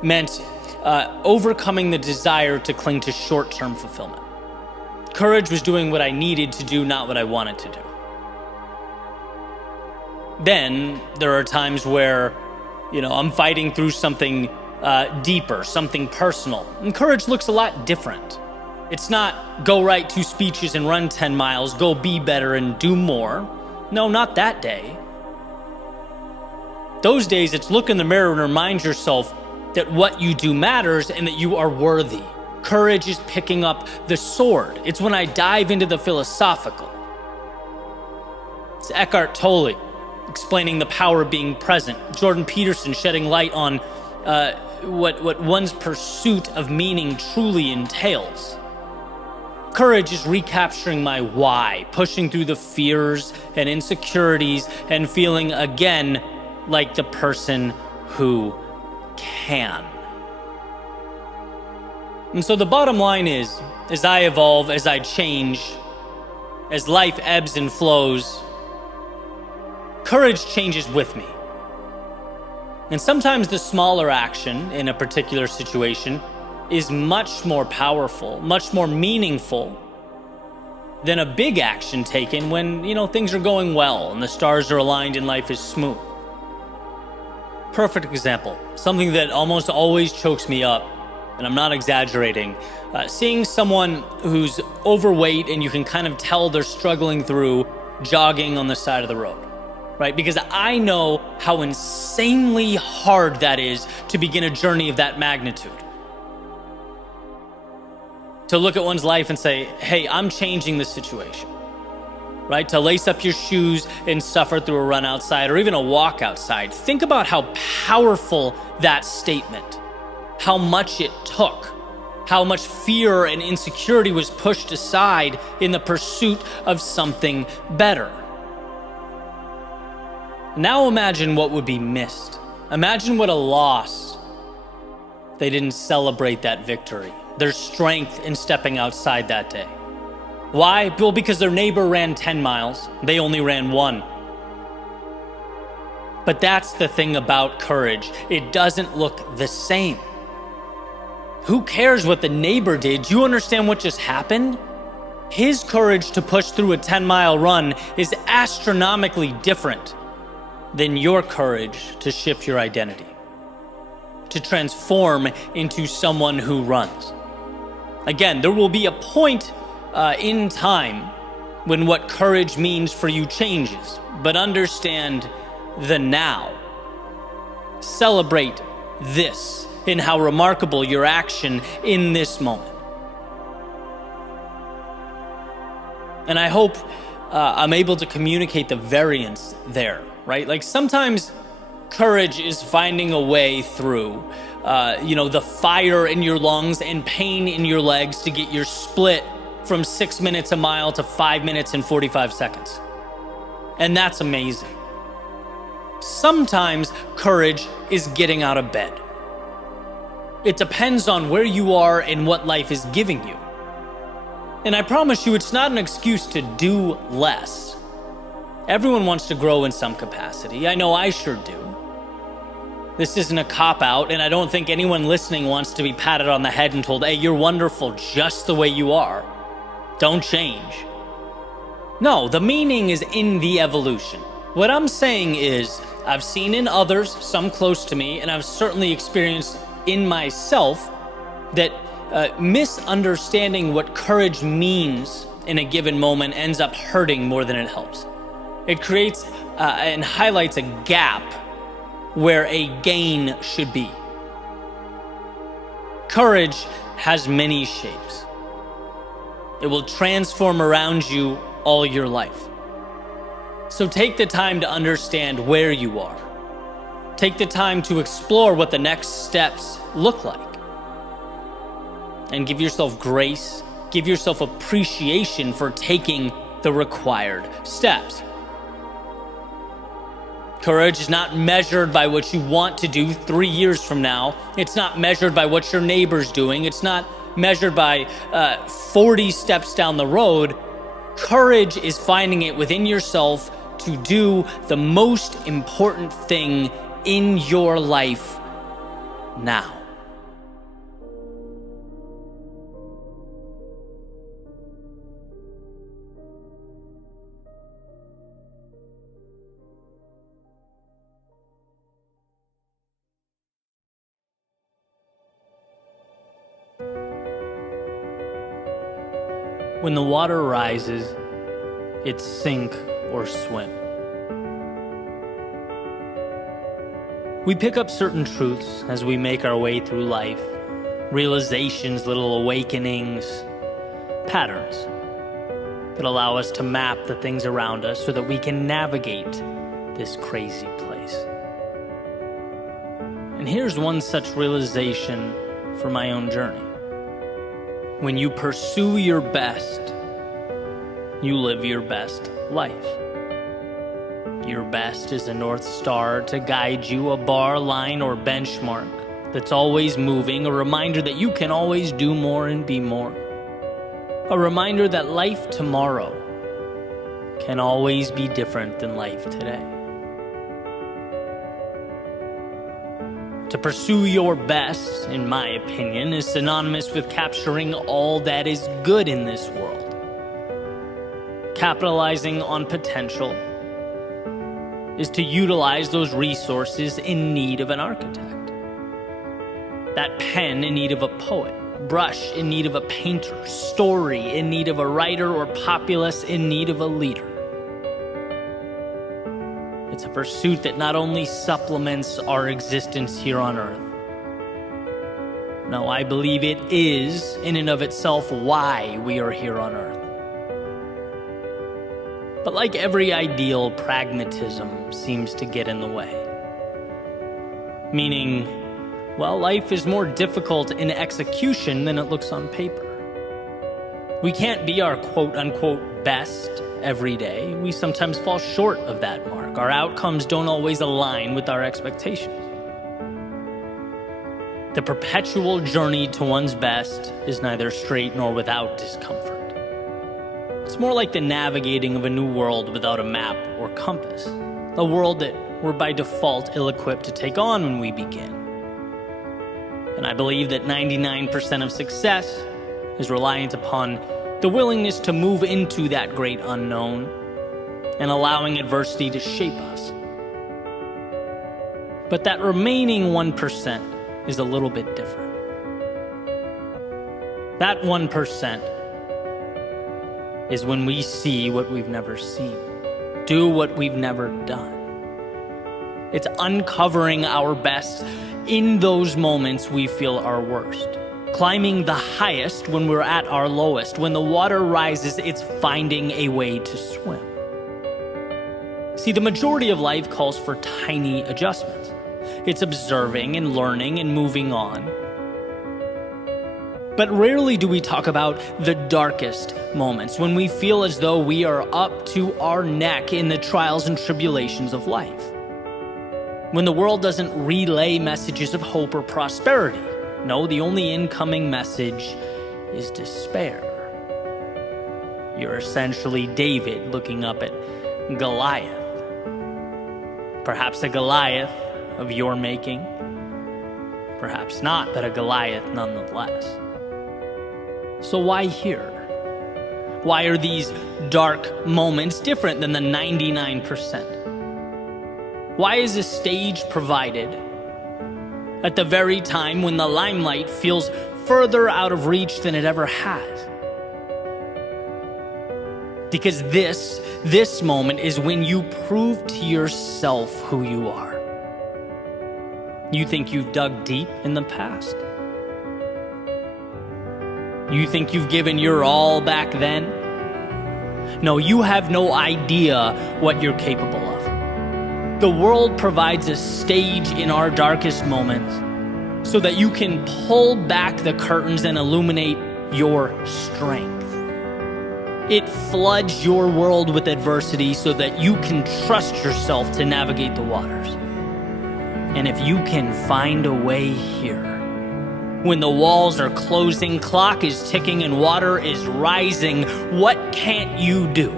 meant overcoming the desire to cling to short-term fulfillment. Courage was doing what I needed to do, not what I wanted to do. Then there are times where, I'm fighting through something deeper, something personal. And courage looks a lot different. It's not go write 2 speeches and run 10 miles, go be better and do more. No, not that day. Those days, it's look in the mirror and remind yourself that what you do matters and that you are worthy. Courage is picking up the sword. It's when I dive into the philosophical. It's Eckhart Tolle explaining the power of being present. Jordan Peterson shedding light on what one's pursuit of meaning truly entails. Courage is recapturing my why, pushing through the fears and insecurities and feeling again like the person who can. And so the bottom line is, as I evolve, as I change, as life ebbs and flows, courage changes with me. And sometimes the smaller action in a particular situation is much more powerful, much more meaningful than a big action taken when, things are going well and the stars are aligned and life is smooth. Perfect example, something that almost always chokes me up, and I'm not exaggerating, seeing someone who's overweight and you can kind of tell they're struggling through jogging on the side of the road, right? Because I know how insanely hard that is to begin a journey of that magnitude. To look at one's life and say, hey, I'm changing the situation, right? To lace up your shoes and suffer through a run outside or even a walk outside. Think about how powerful that statement, how much it took, how much fear and insecurity was pushed aside in the pursuit of something better. Now imagine what would be missed. Imagine what a loss if they didn't celebrate that victory, their strength in stepping outside that day. Why? Well, because their neighbor ran 10 miles, they only ran 1. But that's the thing about courage. It doesn't look the same. Who cares what the neighbor did? Do you understand what just happened? His courage to push through a 10-mile run is astronomically different than your courage to shift your identity, to transform into someone who runs. Again, there will be a point in time when what courage means for you changes, but understand the now. Celebrate this in how remarkable your action in this moment. And I hope I'm able to communicate the variance there, right? Like sometimes courage is finding a way through, the fire in your lungs and pain in your legs to get your split from 6 minutes a mile to 5 minutes and 45 seconds. And that's amazing. Sometimes courage is getting out of bed. It depends on where you are and what life is giving you. And I promise you, it's not an excuse to do less. Everyone wants to grow in some capacity. I know I sure do. This isn't a cop-out, and I don't think anyone listening wants to be patted on the head and told, hey, you're wonderful just the way you are. Don't change. No, the meaning is in the evolution. What I'm saying is, I've seen in others, some close to me, and I've certainly experienced in myself, that misunderstanding what courage means in a given moment ends up hurting more than it helps. It creates and highlights a gap where a gain should be. Courage has many shapes. It will transform around you all your life. So take the time to understand where you are. Take the time to explore what the next steps look like. And give yourself grace, give yourself appreciation for taking the required steps. Courage is not measured by what you want to do 3 years from now. It's not measured by what your neighbor's doing. It's not measured by 40 steps down the road. Courage is finding it within yourself to do the most important thing in your life now. When the water rises, it's sink or swim. We pick up certain truths as we make our way through life, realizations, little awakenings, patterns that allow us to map the things around us so that we can navigate this crazy place. And here's one such realization for my own journey. When you pursue your best, you live your best life. Your best is a North Star to guide you, a bar, line, or benchmark that's always moving, a reminder that you can always do more and be more. A reminder that life tomorrow can always be different than life today. To pursue your best, in my opinion, is synonymous with capturing all that is good in this world. Capitalizing on potential is to utilize those resources in need of an architect. That pen in need of a poet, brush in need of a painter, story in need of a writer, or populace in need of a leader. It's a pursuit that not only supplements our existence here on earth. No, I believe it is, in and of itself, why we are here on earth. But like every ideal, pragmatism seems to get in the way. Meaning, well, life is more difficult in execution than it looks on paper. We can't be our quote-unquote best every day. We sometimes fall short of that mark. Our outcomes don't always align with our expectations. The perpetual journey to one's best is neither straight nor without discomfort. It's more like the navigating of a new world without a map or compass. A world that we're by default ill-equipped to take on when we begin. And I believe that 99% of success is reliant upon the willingness to move into that great unknown and allowing adversity to shape us. But that remaining 1% is a little bit different. That 1% is when we see what we've never seen, do what we've never done. It's uncovering our best in those moments we feel our worst. Climbing the highest when we're at our lowest. When the water rises, it's finding a way to swim. See, the majority of life calls for tiny adjustments. It's observing and learning and moving on. But rarely do we talk about the darkest moments, when we feel as though we are up to our neck in the trials and tribulations of life. When the world doesn't relay messages of hope or prosperity. No, the only incoming message is despair. You're essentially David looking up at Goliath. Perhaps a Goliath of your making? Perhaps not, but a Goliath nonetheless. So why here? Why are these dark moments different than the 99%? Why is a stage provided at the very time when the limelight feels further out of reach than it ever has? Because this moment is when you prove to yourself who you are. You think you've dug deep in the past? You think you've given your all back then? No, you have no idea what you're capable of. The world provides a stage in our darkest moments so that you can pull back the curtains and illuminate your strength. It floods your world with adversity so that you can trust yourself to navigate the waters. And if you can find a way here, when the walls are closing, clock is ticking, and water is rising, what can't you do?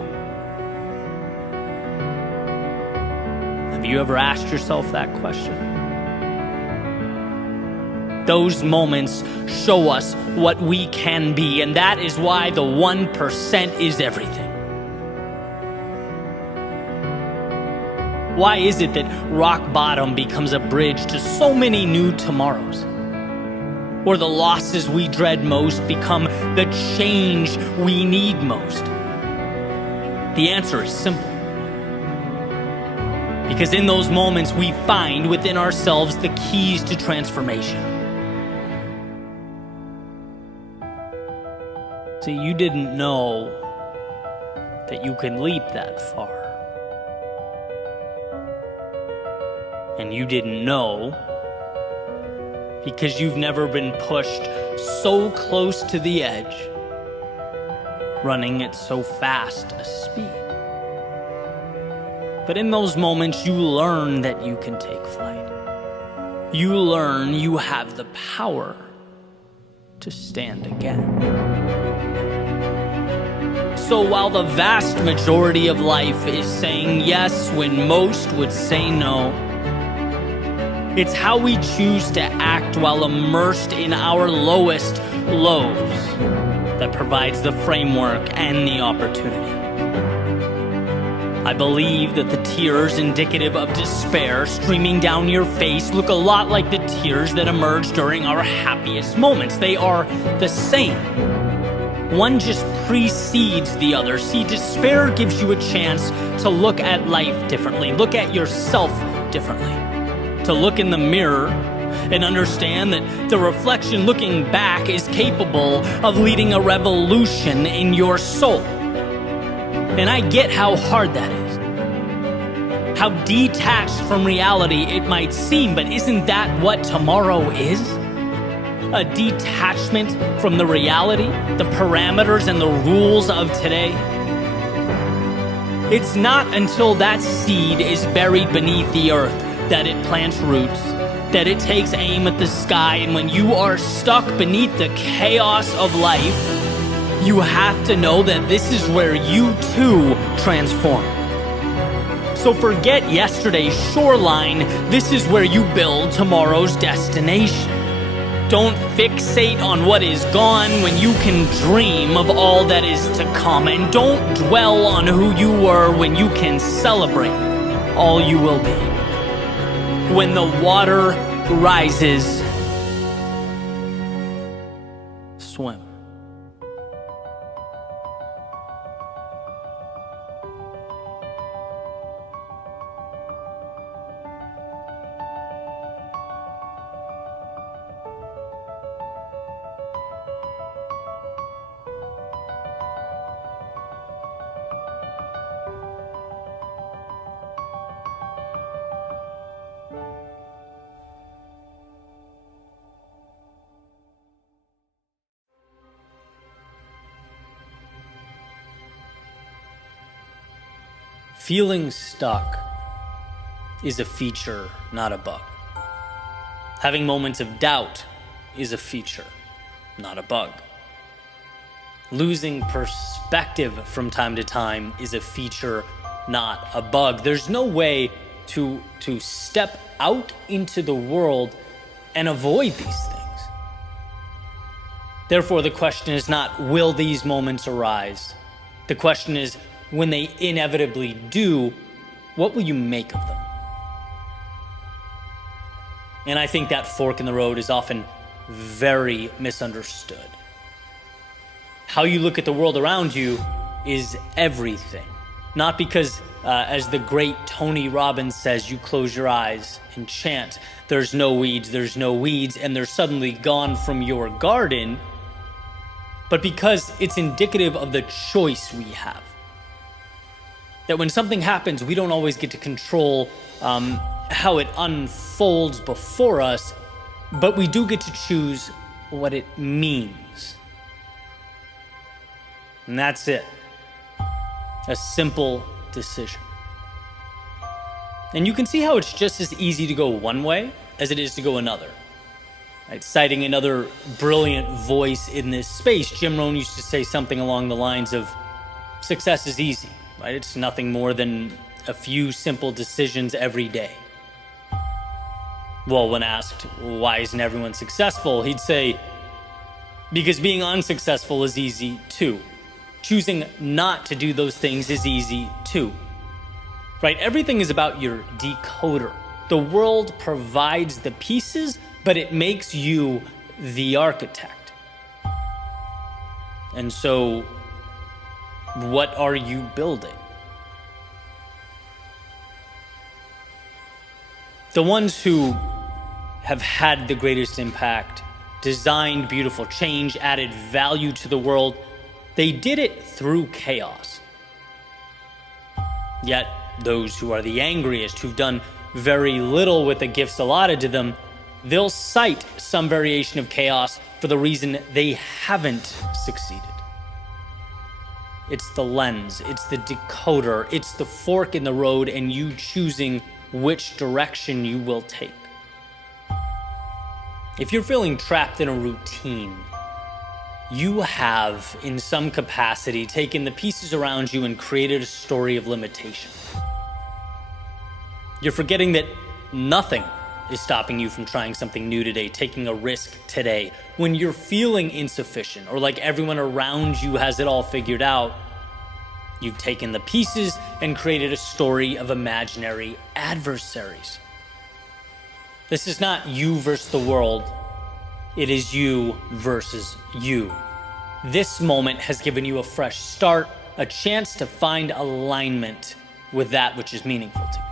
Have you ever asked yourself that question? Those moments show us what we can be, and that is why the 1% is everything. Why is it that rock bottom becomes a bridge to so many new tomorrows? Or the losses we dread most become the change we need most? The answer is simple. Because in those moments we find within ourselves the keys to transformation. See, you didn't know that you can leap that far. And you didn't know because you've never been pushed so close to the edge, running at so fast a speed. But in those moments, you learn that you can take flight. You learn you have the power to stand again. So while the vast majority of life is saying yes when most would say no, it's how we choose to act while immersed in our lowest lows that provides the framework and the opportunity. I believe that the tears indicative of despair streaming down your face look a lot like the tears that emerge during our happiest moments. They are the same. One just precedes the other. See, despair gives you a chance to look at life differently, look at yourself differently, to look in the mirror and understand that the reflection looking back is capable of leading a revolution in your soul. And I get how hard that is, how detached from reality it might seem, but isn't that what tomorrow is? A detachment from the reality, the parameters and the rules of today. It's not until that seed is buried beneath the earth that it plants roots, that it takes aim at the sky, and when you are stuck beneath the chaos of life, you have to know that this is where you too transform. So forget yesterday's shoreline, this is where you build tomorrow's destination. Don't fixate on what is gone when you can dream of all that is to come, and don't dwell on who you were when you can celebrate all you will be. When the water rises, swim. Feeling stuck is a feature, not a bug. Having moments of doubt is a feature, not a bug. Losing perspective from time to time is a feature, not a bug. There's no way to step out into the world and avoid these things. Therefore, the question is not, will these moments arise? The question is, when they inevitably do, what will you make of them? And I think that fork in the road is often very misunderstood. How you look at the world around you is everything. Not because, as the great Tony Robbins says, you close your eyes and chant, there's no weeds, and they're suddenly gone from your garden, but because it's indicative of the choice we have. That when something happens, we don't always get to control how it unfolds before us, but we do get to choose what it means. And that's it. A simple decision. And you can see how it's just as easy to go one way as it is to go another. Right? Citing another brilliant voice in this space, Jim Rohn used to say something along the lines of, success is easy, right? It's nothing more than a few simple decisions every day. Well, when asked, why isn't everyone successful? He'd say, because being unsuccessful is easy too. Choosing not to do those things is easy too. Right? Everything is about your decoder. The world provides the pieces, but it makes you the architect. And so, what are you building? The ones who have had the greatest impact, designed beautiful change, added value to the world, they did it through chaos. Yet, those who are the angriest, who've done very little with the gifts allotted to them, they'll cite some variation of chaos for the reason they haven't succeeded. It's the lens, it's the decoder, it's the fork in the road, and you choosing which direction you will take. If you're feeling trapped in a routine, you have, in some capacity, taken the pieces around you and created a story of limitation. You're forgetting that nothing is stopping you from trying something new today, taking a risk today. When you're feeling insufficient or like everyone around you has it all figured out, you've taken the pieces and created a story of imaginary adversaries. This is not you versus the world. It is you versus you. This moment has given you a fresh start, a chance to find alignment with that which is meaningful to you.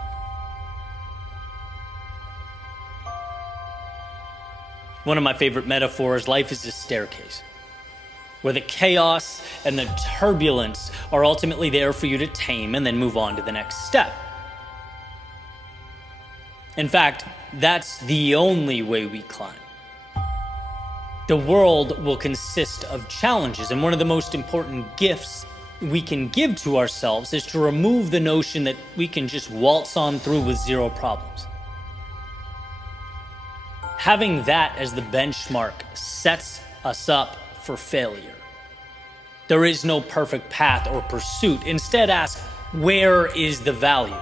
One of my favorite metaphors, life is a staircase, where the chaos and the turbulence are ultimately there for you to tame and then move on to the next step. In fact, that's the only way we climb. The world will consist of challenges, and one of the most important gifts we can give to ourselves is to remove the notion that we can just waltz on through with zero problems. Having that as the benchmark sets us up for failure. There is no perfect path or pursuit. Instead, ask, where is the value?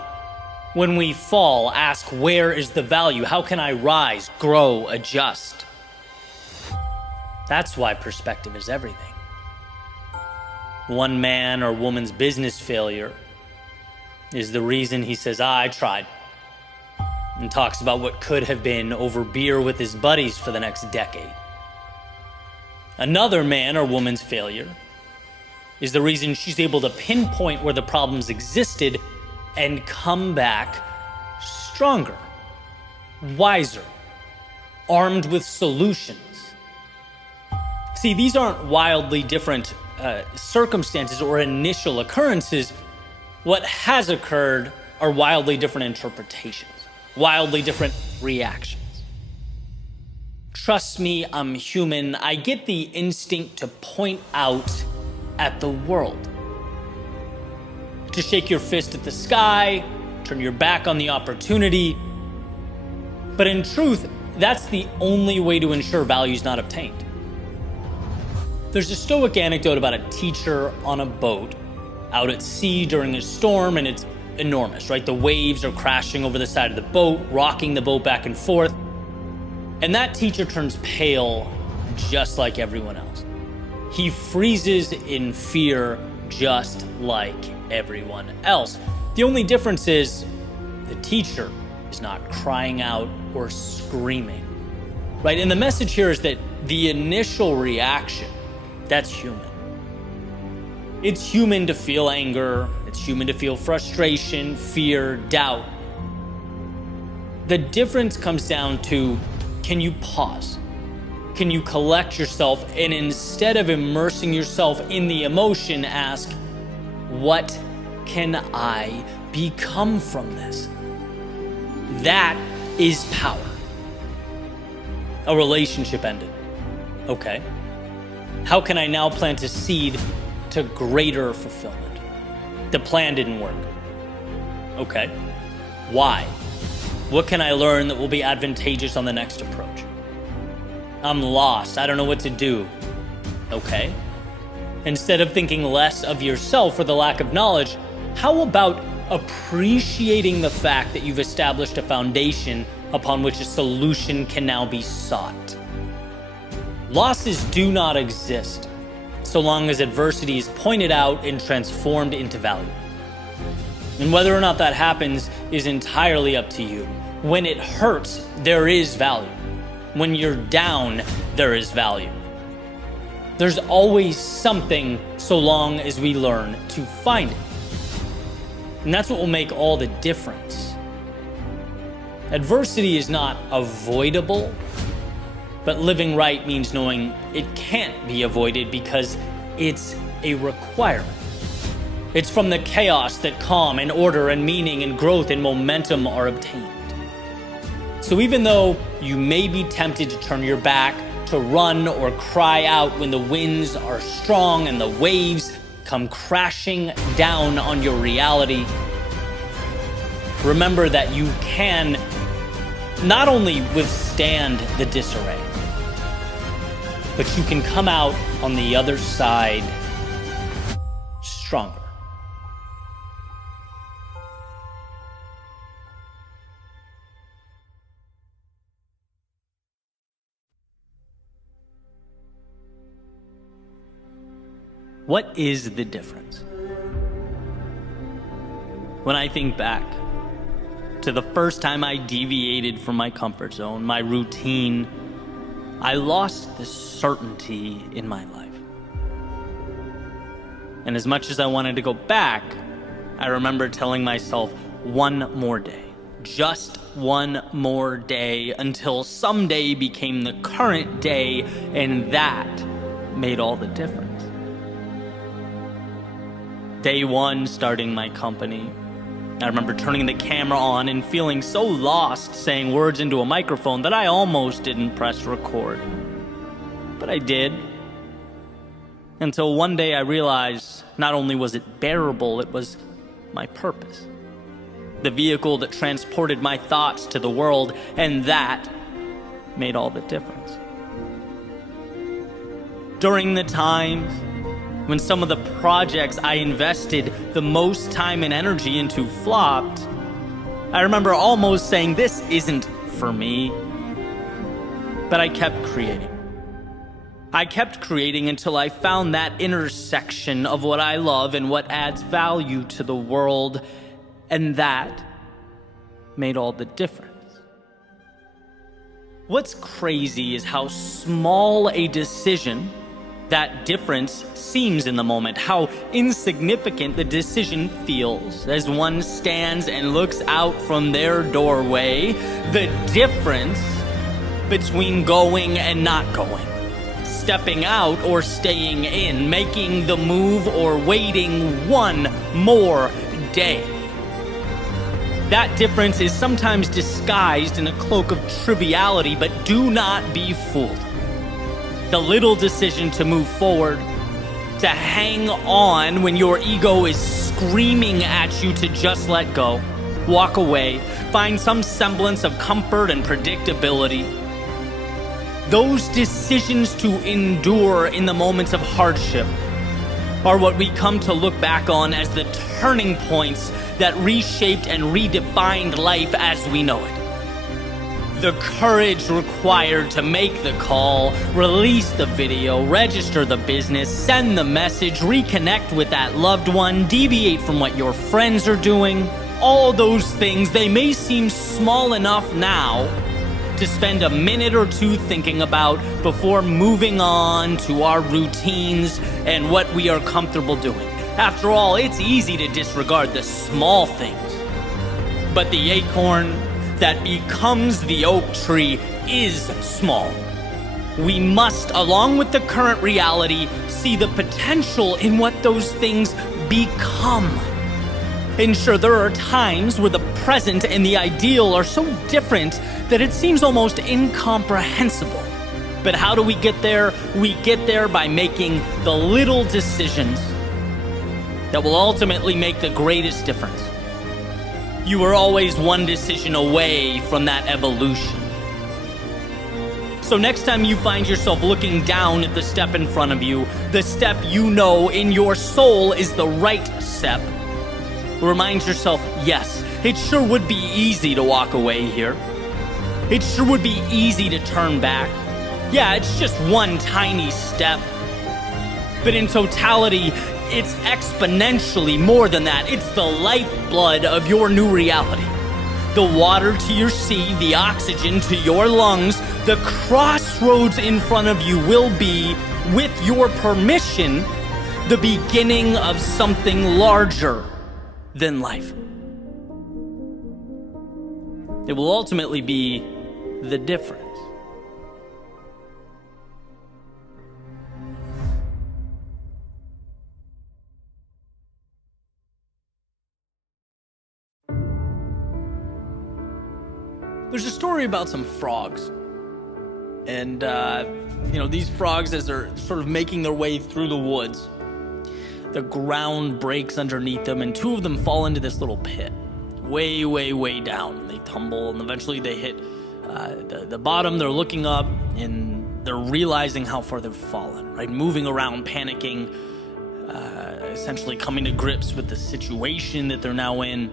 When we fall, ask, where is the value? How can I rise, grow, adjust? That's why perspective is everything. One man or woman's business failure is the reason he says, I tried, and talks about what could have been over beer with his buddies for the next decade. Another man or woman's failure is the reason she's able to pinpoint where the problems existed and come back stronger, wiser, armed with solutions. See, these aren't wildly different circumstances or initial occurrences. What has occurred are wildly different interpretations, wildly different reactions. Trust me, I'm human. I get the instinct to point out at the world, to shake your fist at the sky, turn your back on the opportunity. But in truth, that's the only way to ensure value is not obtained. There's a Stoic anecdote about a teacher on a boat out at sea during a storm, and it's enormous, right? The waves are crashing over the side of the boat, rocking the boat back and forth. And that teacher turns pale just like everyone else. He freezes in fear just like everyone else. The only difference is the teacher is not crying out or screaming, right? And the message here is that the initial reaction, that's human. It's human to feel anger. It's human to feel frustration, fear, doubt. The difference comes down to, can you pause? Can you collect yourself and instead of immersing yourself in the emotion, ask, what can I become from this? That is power. A relationship ended. Okay. How can I now plant a seed to greater fulfillment? The plan didn't work. Okay. Why? What can I learn that will be advantageous on the next approach? I'm lost. I don't know what to do. Okay. Instead of thinking less of yourself for the lack of knowledge, how about appreciating the fact that you've established a foundation upon which a solution can now be sought? Losses do not exist so long as adversity is pointed out and transformed into value. And whether or not that happens is entirely up to you. When it hurts, there is value. When you're down, there is value. There's always something so long as we learn to find it. And that's what will make all the difference. Adversity is not avoidable, but living right means knowing it can't be avoided because it's a requirement. It's from the chaos that calm and order and meaning and growth and momentum are obtained. So even though you may be tempted to turn your back, to run or cry out when the winds are strong and the waves come crashing down on your reality, remember that you can not only withstand the disarray, but you can come out on the other side stronger. What is the difference? When I think back to the first time I deviated from my comfort zone, my routine, I lost the certainty in my life. And as much as I wanted to go back, I remember telling myself one more day, just one more day, until someday became the current day, and that made all the difference. Day one, starting my company, I remember turning the camera on and feeling so lost saying words into a microphone that I almost didn't press record. But I did. Until one day I realized not only was it bearable, it was my purpose. The vehicle that transported my thoughts to the world, and that made all the difference. During the times when some of the projects I invested the most time and energy into flopped, I remember almost saying, this isn't for me. But I kept creating. I kept creating until I found that intersection of what I love and what adds value to the world, and that made all the difference. What's crazy is how small a decision that difference seems in the moment, how insignificant the decision feels as one stands and looks out from their doorway. The difference between going and not going, stepping out or staying in, making the move or waiting one more day. That difference is sometimes disguised in a cloak of triviality, but do not be fooled. The little decision to move forward, to hang on when your ego is screaming at you to just let go, walk away, find some semblance of comfort and predictability. Those decisions to endure in the moments of hardship are what we come to look back on as the turning points that reshaped and redefined life as we know it. The courage required to make the call, release the video, register the business, send the message, reconnect with that loved one, deviate from what your friends are doing. All those things, they may seem small enough now to spend a minute or two thinking about before moving on to our routines and what we are comfortable doing. After all, it's easy to disregard the small things. But the acorn that becomes the oak tree is small. We must, along with the current reality, see the potential in what those things become. And sure, there are times where the present and the ideal are so different that it seems almost incomprehensible. But how do we get there? We get there by making the little decisions that will ultimately make the greatest difference. You are always one decision away from that evolution. So next time you find yourself looking down at the step in front of you, the step you know in your soul is the right step, remind yourself, yes, it sure would be easy to walk away here. It sure would be easy to turn back. Yeah, it's just one tiny step. But in totality, it's exponentially more than that. It's the lifeblood of your new reality. The water to your sea, the oxygen to your lungs, the crossroads in front of you will be, with your permission, the beginning of something larger than life. It will ultimately be the difference. There's a story about some frogs. And, these frogs, as they're sort of making their way through the woods, the ground breaks underneath them, and two of them fall into this little pit. Way, way, way down. They tumble, and eventually they hit the bottom. They're looking up, and they're realizing how far they've fallen, right? Moving around, panicking, essentially coming to grips with the situation that they're now in.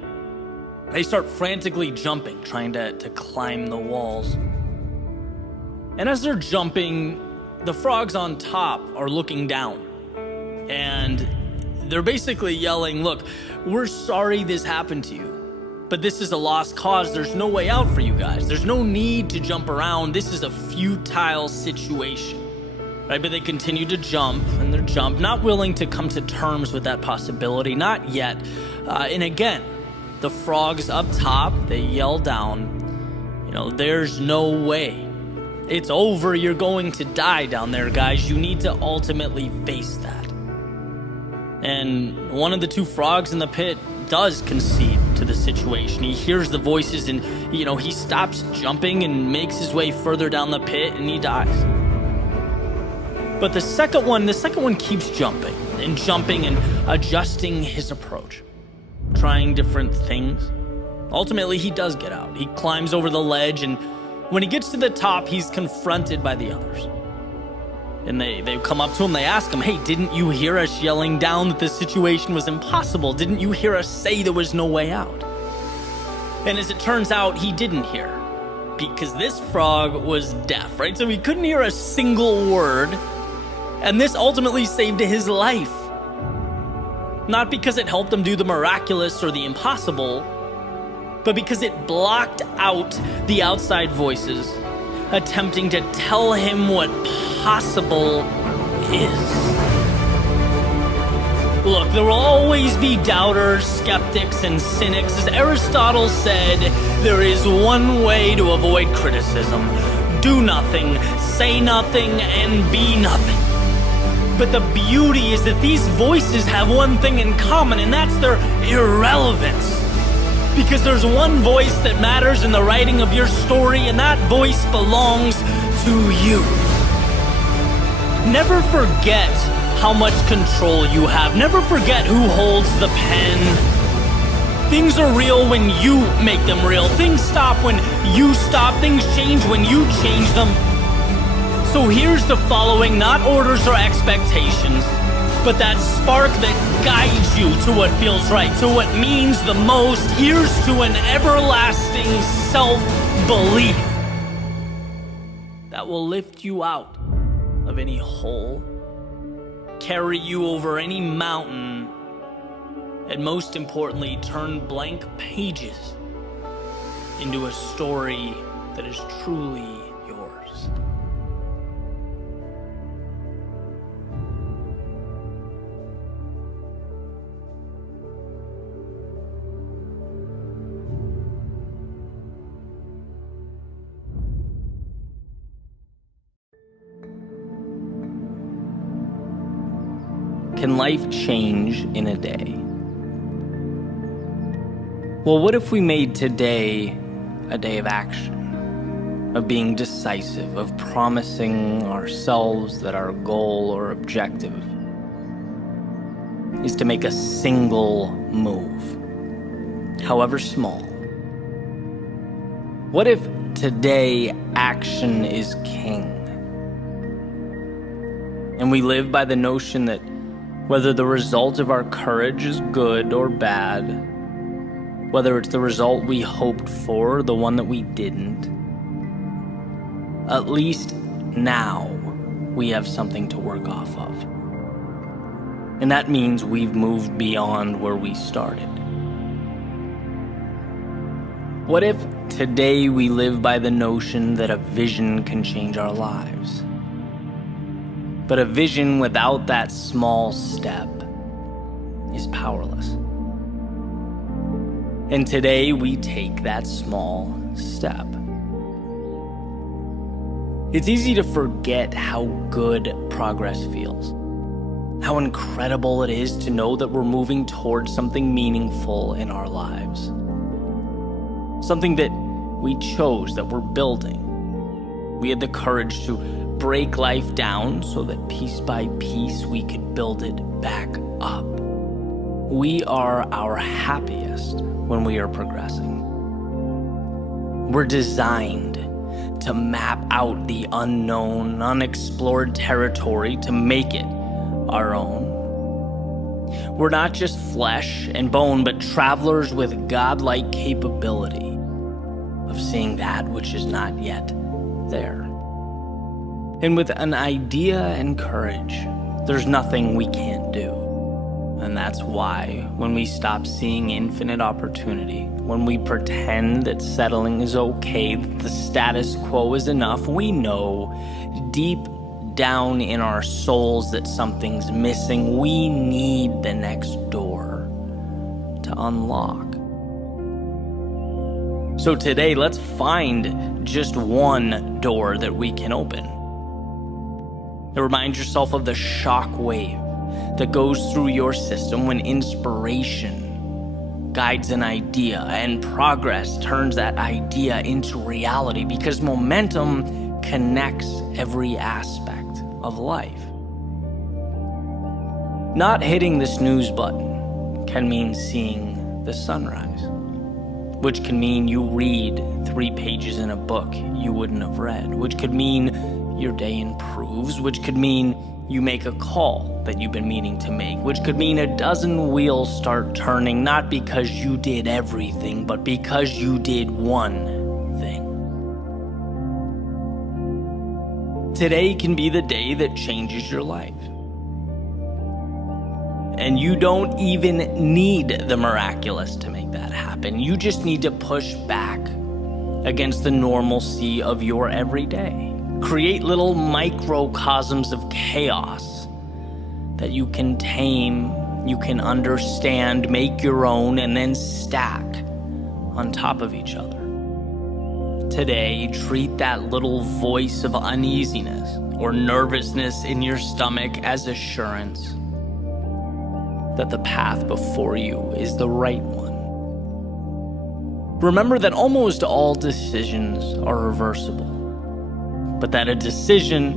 They start frantically jumping, trying to climb the walls. And as they're jumping, the frogs on top are looking down. And they're basically yelling, look, we're sorry this happened to you, but this is a lost cause. There's no way out for you guys. There's no need to jump around. This is a futile situation. Right? But they continue to jump, and they're not willing to come to terms with that possibility. Not yet. And again, the frogs up top, they yell down, there's no way. It's over. You're going to die down there, guys. You need to ultimately face that. And one of the two frogs in the pit does concede to the situation. He hears the voices and, he stops jumping and makes his way further down the pit, and he dies. But the second one keeps jumping and adjusting his approach, trying different things. Ultimately, he does get out. He climbs over the ledge, and when he gets to the top, he's confronted by the others. And they come up to him, they ask him, hey, didn't you hear us yelling down that the situation was impossible? Didn't you hear us say there was no way out? And as it turns out, he didn't hear, because this frog was deaf, right? So he couldn't hear a single word, and this ultimately saved his life. Not because it helped him do the miraculous or the impossible, but because it blocked out the outside voices attempting to tell him what possible is. Look, there will always be doubters, skeptics, and cynics. As Aristotle said, there is one way to avoid criticism. Do nothing, say nothing, and be nothing. But the beauty is that these voices have one thing in common, and that's their irrelevance. Because there's one voice that matters in the writing of your story, and that voice belongs to you. Never forget how much control you have. Never forget who holds the pen. Things are real when you make them real. Things stop when you stop. Things change when you change them. So here's the following, not orders or expectations, But that spark that guides you to what feels right, to what means the most, here's to an everlasting self-belief that will lift you out of any hole, carry you over any mountain, and most importantly, turn blank pages into a story that is truly yours. Can life change in a day? Well, what if we made today a day of action, of being decisive, of promising ourselves that our goal or objective is to make a single move, however small? What if today action is king? And we live by the notion that whether the result of our courage is good or bad, whether it's the result we hoped for or the one that we didn't, at least now we have something to work off of. And that means we've moved beyond where we started. What if today we live by the notion that a vision can change our lives? But a vision without that small step is powerless. And today we take that small step. It's easy to forget how good progress feels, how incredible it is to know that we're moving towards something meaningful in our lives, something that we chose, that we're building. We had the courage to break life down so that piece by piece we could build it back up. We are our happiest when we are progressing. We're designed to map out the unknown, unexplored territory to make it our own. We're not just flesh and bone, but travelers with godlike capability of seeing that which is not yet there. And with an idea and courage, there's nothing we can't do. And that's why when we stop seeing infinite opportunity, when we pretend that settling is okay, that the status quo is enough, we know deep down in our souls that something's missing. We need the next door to unlock. So today, let's find just one door that we can open. Remind yourself of the shock wave that goes through your system when inspiration guides an idea and progress turns that idea into reality, because momentum connects every aspect of life. Not hitting the snooze button can mean seeing the sunrise, which can mean you read 3 pages in a book you wouldn't have read, which could mean your day improves, which could mean you make a call that you've been meaning to make, which could mean a dozen wheels start turning, not because you did everything, but because you did one thing. Today can be the day that changes your life. And you don't even need the miraculous to make that happen. You just need to push back against the normalcy of your everyday. Create little microcosms of chaos that you can tame, you can understand, make your own, and then stack on top of each other. Today, treat that little voice of uneasiness or nervousness in your stomach as assurance that the path before you is the right one. Remember that almost all decisions are reversible, but that a decision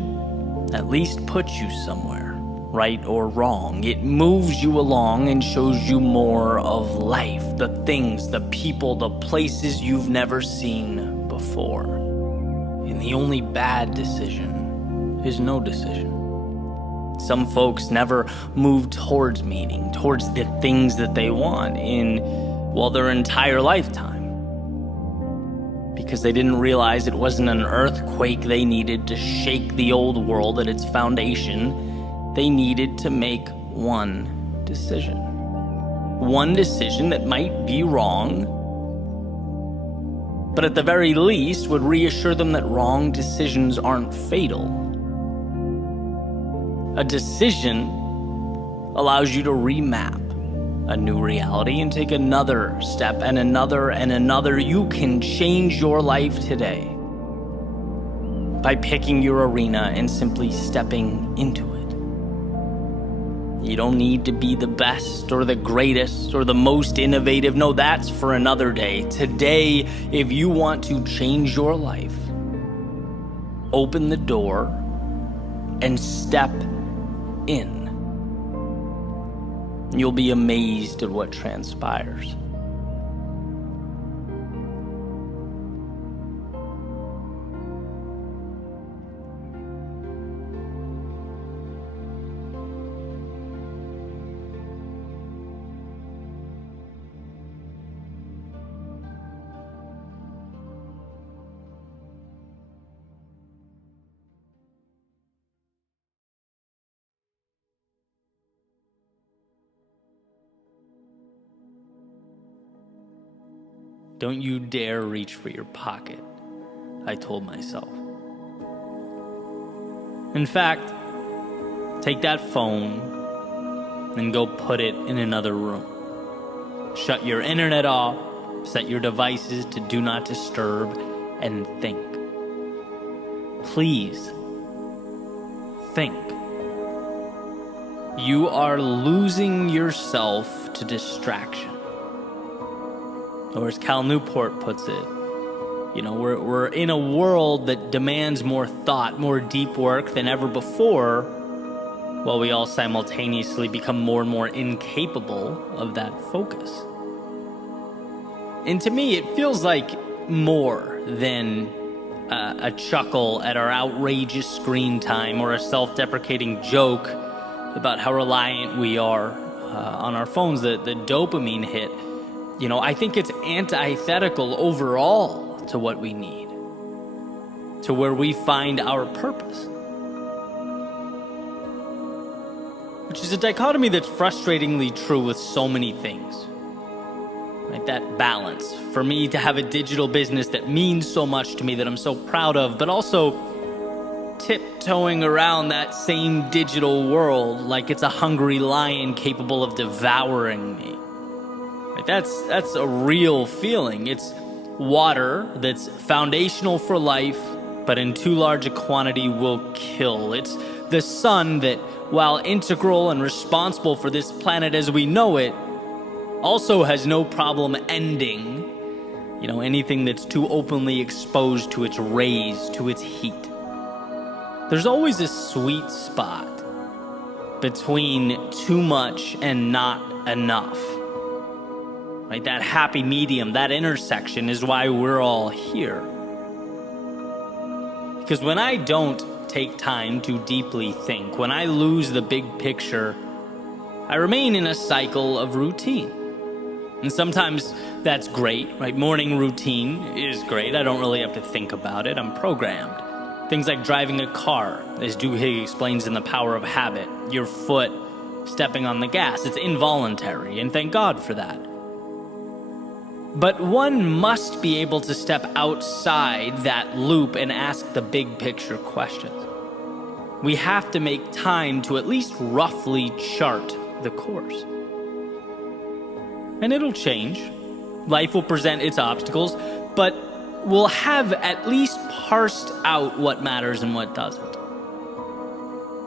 at least puts you somewhere, right or wrong. It moves you along and shows you more of life, the things, the people, the places you've never seen before. And the only bad decision is no decision. Some folks never move towards meaning, towards the things that they want in, well, their entire lifetime. Because they didn't realize it wasn't an earthquake they needed to shake the old world at its foundation. They needed to make one decision. One decision that might be wrong, but at the very least would reassure them that wrong decisions aren't fatal. A decision allows you to remap a new reality and take another step and another and another. You can change your life today by picking your arena and simply stepping into it. You don't need to be the best or the greatest or the most innovative. No, that's for another day. Today, if you want to change your life, open the door and step in. You'll be amazed at what transpires. Don't you dare reach for your pocket, I told myself. In fact, take that phone and go put it in another room. Shut your internet off, set your devices to do not disturb, and think. Please, think. You are losing yourself to distraction. Or as Cal Newport puts it, we're in a world that demands more thought, more deep work than ever before, while we all simultaneously become more and more incapable of that focus. And to me, it feels like more than a chuckle at our outrageous screen time or a self-deprecating joke about how reliant we are on our phones, the dopamine hit. I think it's antithetical overall to what we need, to where we find our purpose. Which is a dichotomy that's frustratingly true with so many things. Right? That balance. For me to have a digital business that means so much to me, that I'm so proud of, but also tiptoeing around that same digital world like it's a hungry lion capable of devouring me. That's a real feeling. It's water that's foundational for life, but in too large a quantity will kill. It's the sun that, while integral and responsible for this planet as we know it, also has no problem ending, anything that's too openly exposed to its rays, to its heat. There's always a sweet spot between too much and not enough. Right? That happy medium, that intersection is why we're all here. Because when I don't take time to deeply think, when I lose the big picture, I remain in a cycle of routine. And sometimes that's great, right? Morning routine is great. I don't really have to think about it. I'm programmed. Things like driving a car, as Duhigg explains in The Power of Habit. Your foot stepping on the gas. It's involuntary, and thank God for that. But one must be able to step outside that loop and ask the big picture questions. We have to make time to at least roughly chart the course. And it'll change. Life will present its obstacles, but we'll have at least parsed out what matters and what doesn't.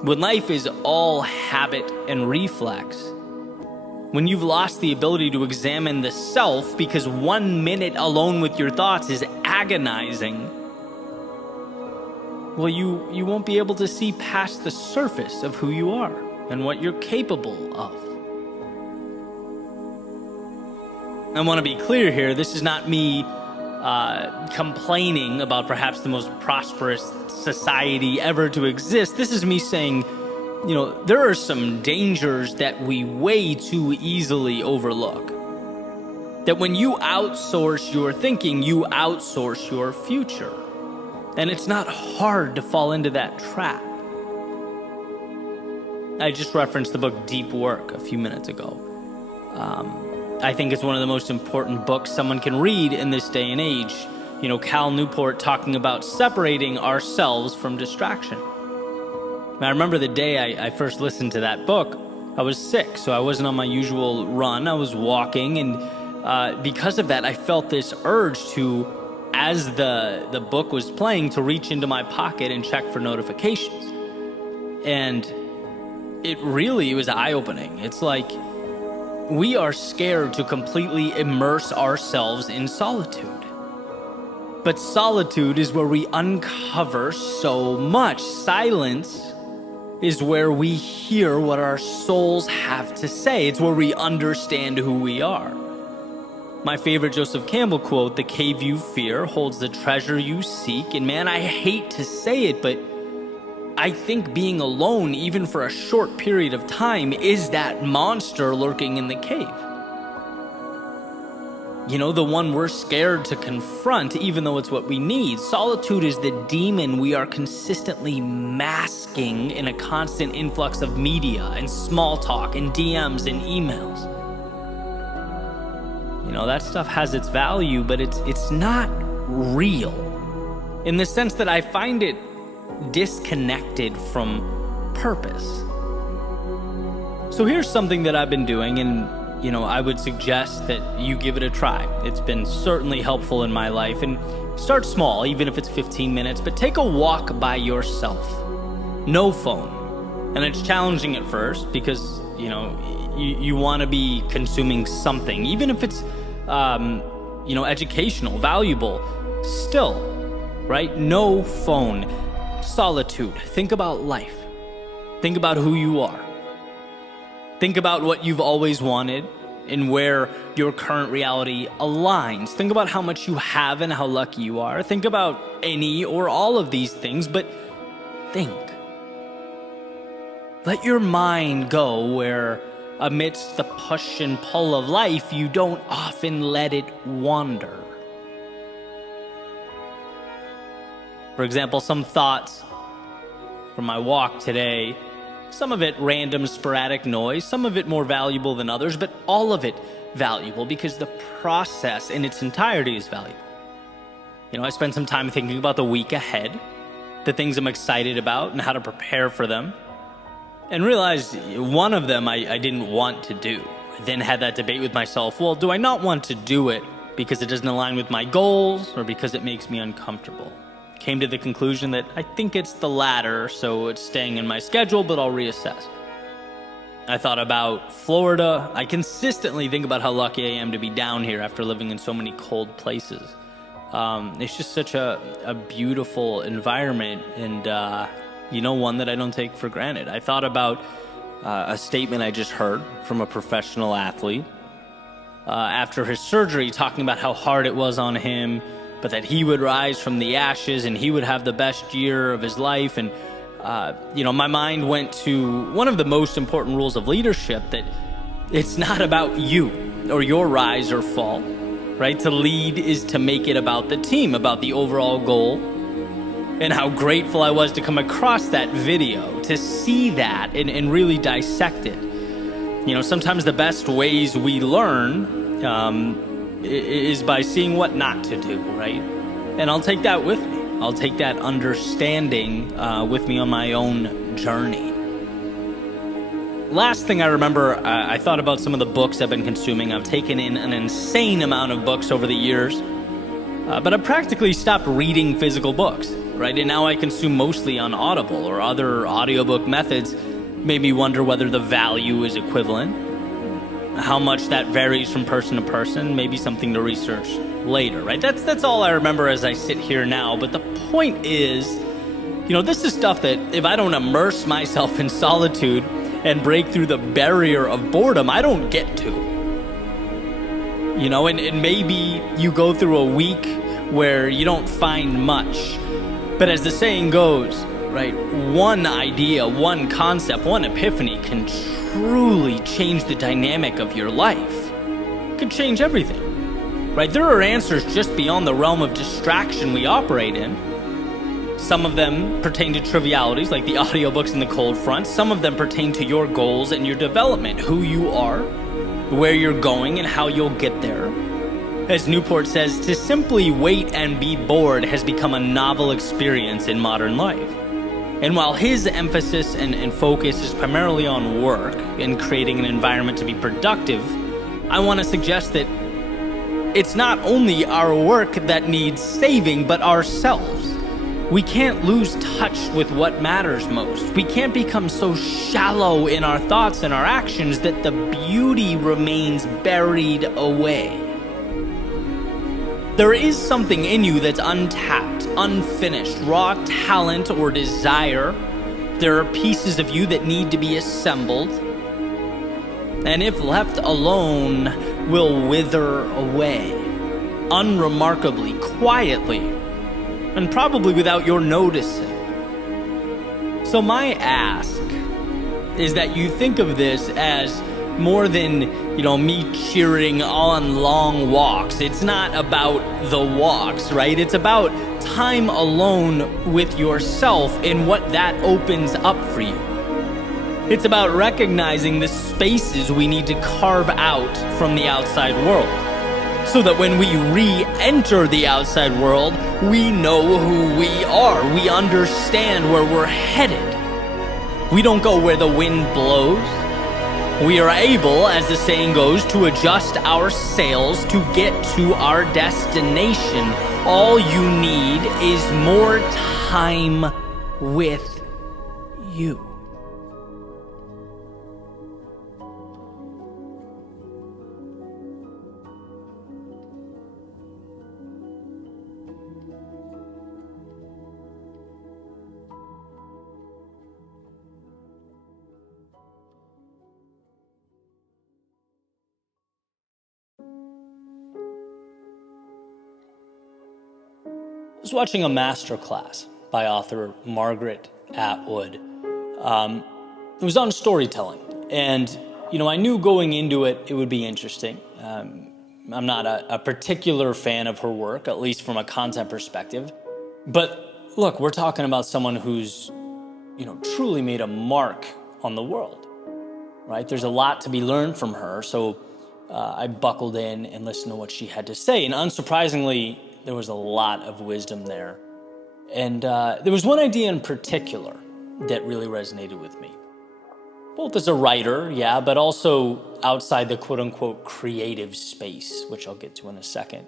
When life is all habit and reflex, when you've lost the ability to examine the self because 1 minute alone with your thoughts is agonizing, well, you won't be able to see past the surface of who you are and what you're capable of. I want to be clear here, this is not me complaining about perhaps the most prosperous society ever to exist. This is me saying, there are some dangers that we way too easily overlook. That when you outsource your thinking, you outsource your future. And it's not hard to fall into that trap. I just referenced the book Deep Work a few minutes ago. I think it's one of the most important books someone can read in this day and age. Cal Newport talking about separating ourselves from distraction. And I remember the day I first listened to that book, I was sick, so I wasn't on my usual run. I was walking, and because of that, I felt this urge to, as the book was playing, to reach into my pocket and check for notifications. And it was eye-opening. It's like we are scared to completely immerse ourselves in solitude. But solitude is where we uncover so much. Silence is where we hear what our souls have to say. It's where we understand who we are. My favorite Joseph Campbell quote, "The cave you fear holds the treasure you seek." And man, I hate to say it, but I think being alone, even for a short period of time, is that monster lurking in the cave. The one we're scared to confront, even though it's what we need. Solitude is the demon we are consistently masking in a constant influx of media and small talk and DMs and emails. That stuff has its value, but it's not real. In the sense that I find it disconnected from purpose. So here's something that I've been doing, and I would suggest that you give it a try. It's been certainly helpful in my life. And start small, even if it's 15 minutes, but take a walk by yourself. No phone. And it's challenging at first because, you want to be consuming something, even if it's, educational, valuable, still, right? No phone. Solitude. Think about life. Think about who you are. Think about what you've always wanted and where your current reality aligns. Think about how much you have and how lucky you are. Think about any or all of these things, but think. Let your mind go where, amidst the push and pull of life, you don't often let it wander. For example, some thoughts from my walk today, some of it random, sporadic noise, some of it more valuable than others, but all of it valuable because the process in its entirety is valuable. I spent some time thinking about the week ahead, the things I'm excited about and how to prepare for them, and realized one of them I didn't want to do. I then had that debate with myself, well, do I not want to do it because it doesn't align with my goals or because it makes me uncomfortable? Came to the conclusion that I think it's the latter, so it's staying in my schedule, but I'll reassess. I thought about Florida. I consistently think about how lucky I am to be down here after living in so many cold places. It's just such a beautiful environment and, one that I don't take for granted. I thought about a statement I just heard from a professional athlete after his surgery, talking about how hard it was on him, but that he would rise from the ashes and he would have the best year of his life. And, my mind went to one of the most important rules of leadership, that it's not about you or your rise or fall, right? To lead is to make it about the team, about the overall goal. And how grateful I was to come across that video, to see that and really dissect it. Sometimes the best ways we learn is by seeing what not to do, right? And I'll take that with me. I'll take that understanding with me on my own journey. Last thing I remember, I thought about some of the books I've been consuming. I've taken in an insane amount of books over the years, but I've practically stopped reading physical books, right? And now I consume mostly on Audible or other audiobook methods. Made me wonder whether the value is equivalent, how much that varies from person to person, maybe something to research later, right? That's all I remember as I sit here now. But the point is, this is stuff that if I don't immerse myself in solitude and break through the barrier of boredom, I don't get to. And maybe you go through a week where you don't find much. But as the saying goes, right? One idea, one concept, one epiphany can truly change the dynamic of your life. It could change everything, right? There are answers just beyond the realm of distraction we operate in. Some of them pertain to trivialities like the audiobooks and the cold front. Some of them pertain to your goals and your development, who you are, where you're going, and how you'll get there. As Newport says, to simply wait and be bored has become a novel experience in modern life. And while his emphasis and focus is primarily on work and creating an environment to be productive, I want to suggest that it's not only our work that needs saving, but ourselves. We can't lose touch with what matters most. We can't become so shallow in our thoughts and our actions that the beauty remains buried away. There is something in you that's untapped, unfinished, raw talent or desire. There are pieces of you that need to be assembled, and if left alone, will wither away, unremarkably, quietly, and probably without your noticing. So my ask is that you think of this as more than, me cheering on long walks. It's not about the walks, right? It's about time alone with yourself and what that opens up for you. It's about recognizing the spaces we need to carve out from the outside world, so that when we re-enter the outside world, we know who we are. We understand where we're headed. We don't go where the wind blows. We are able, as the saying goes, to adjust our sails to get to our destination. All you need is more time with you. I was watching a masterclass by author Margaret Atwood. It was on storytelling, and I knew going into it would be interesting. I'm not a particular fan of her work, at least from a content perspective. But look, we're talking about someone who's truly made a mark on the world, right? There's a lot to be learned from her, so I buckled in and listened to what she had to say, and unsurprisingly, there was a lot of wisdom there. And there was one idea in particular that really resonated with me. Both as a writer, yeah, but also outside the quote-unquote creative space, which I'll get to in a second.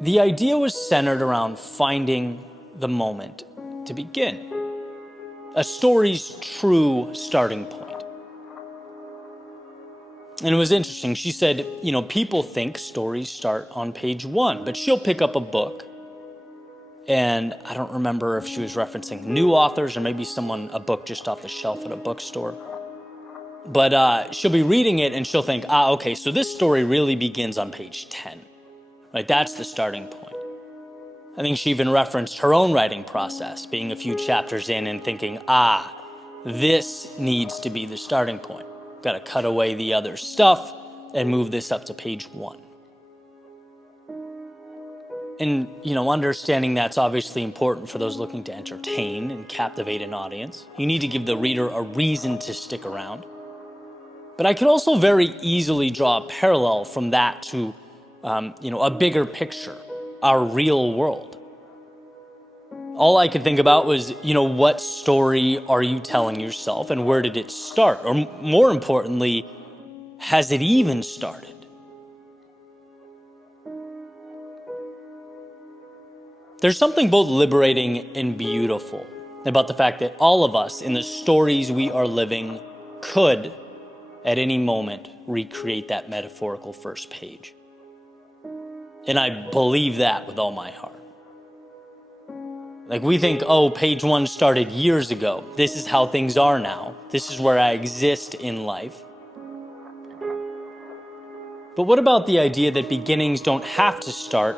The idea was centered around finding the moment to begin. A story's true starting point. And it was interesting. She said, people think stories start on page 1, but she'll pick up a book. And I don't remember if she was referencing new authors or maybe a book just off the shelf at a bookstore. But she'll be reading it and she'll think, okay, so this story really begins on page 10. Right? That's the starting point. I think she even referenced her own writing process, being a few chapters in and thinking, this needs to be the starting point. Got to cut away the other stuff and move this up to page 1. And, understanding that's obviously important for those looking to entertain and captivate an audience. You need to give the reader a reason to stick around. But I could also very easily draw a parallel from that to, a bigger picture, our real world. All I could think about was, what story are you telling yourself and where did it start? Or more importantly, has it even started? There's something both liberating and beautiful about the fact that all of us in the stories we are living could, at any moment, recreate that metaphorical first page. And I believe that with all my heart. Like we think, page 1 started years ago. This is how things are now. This is where I exist in life. But what about the idea that beginnings don't have to start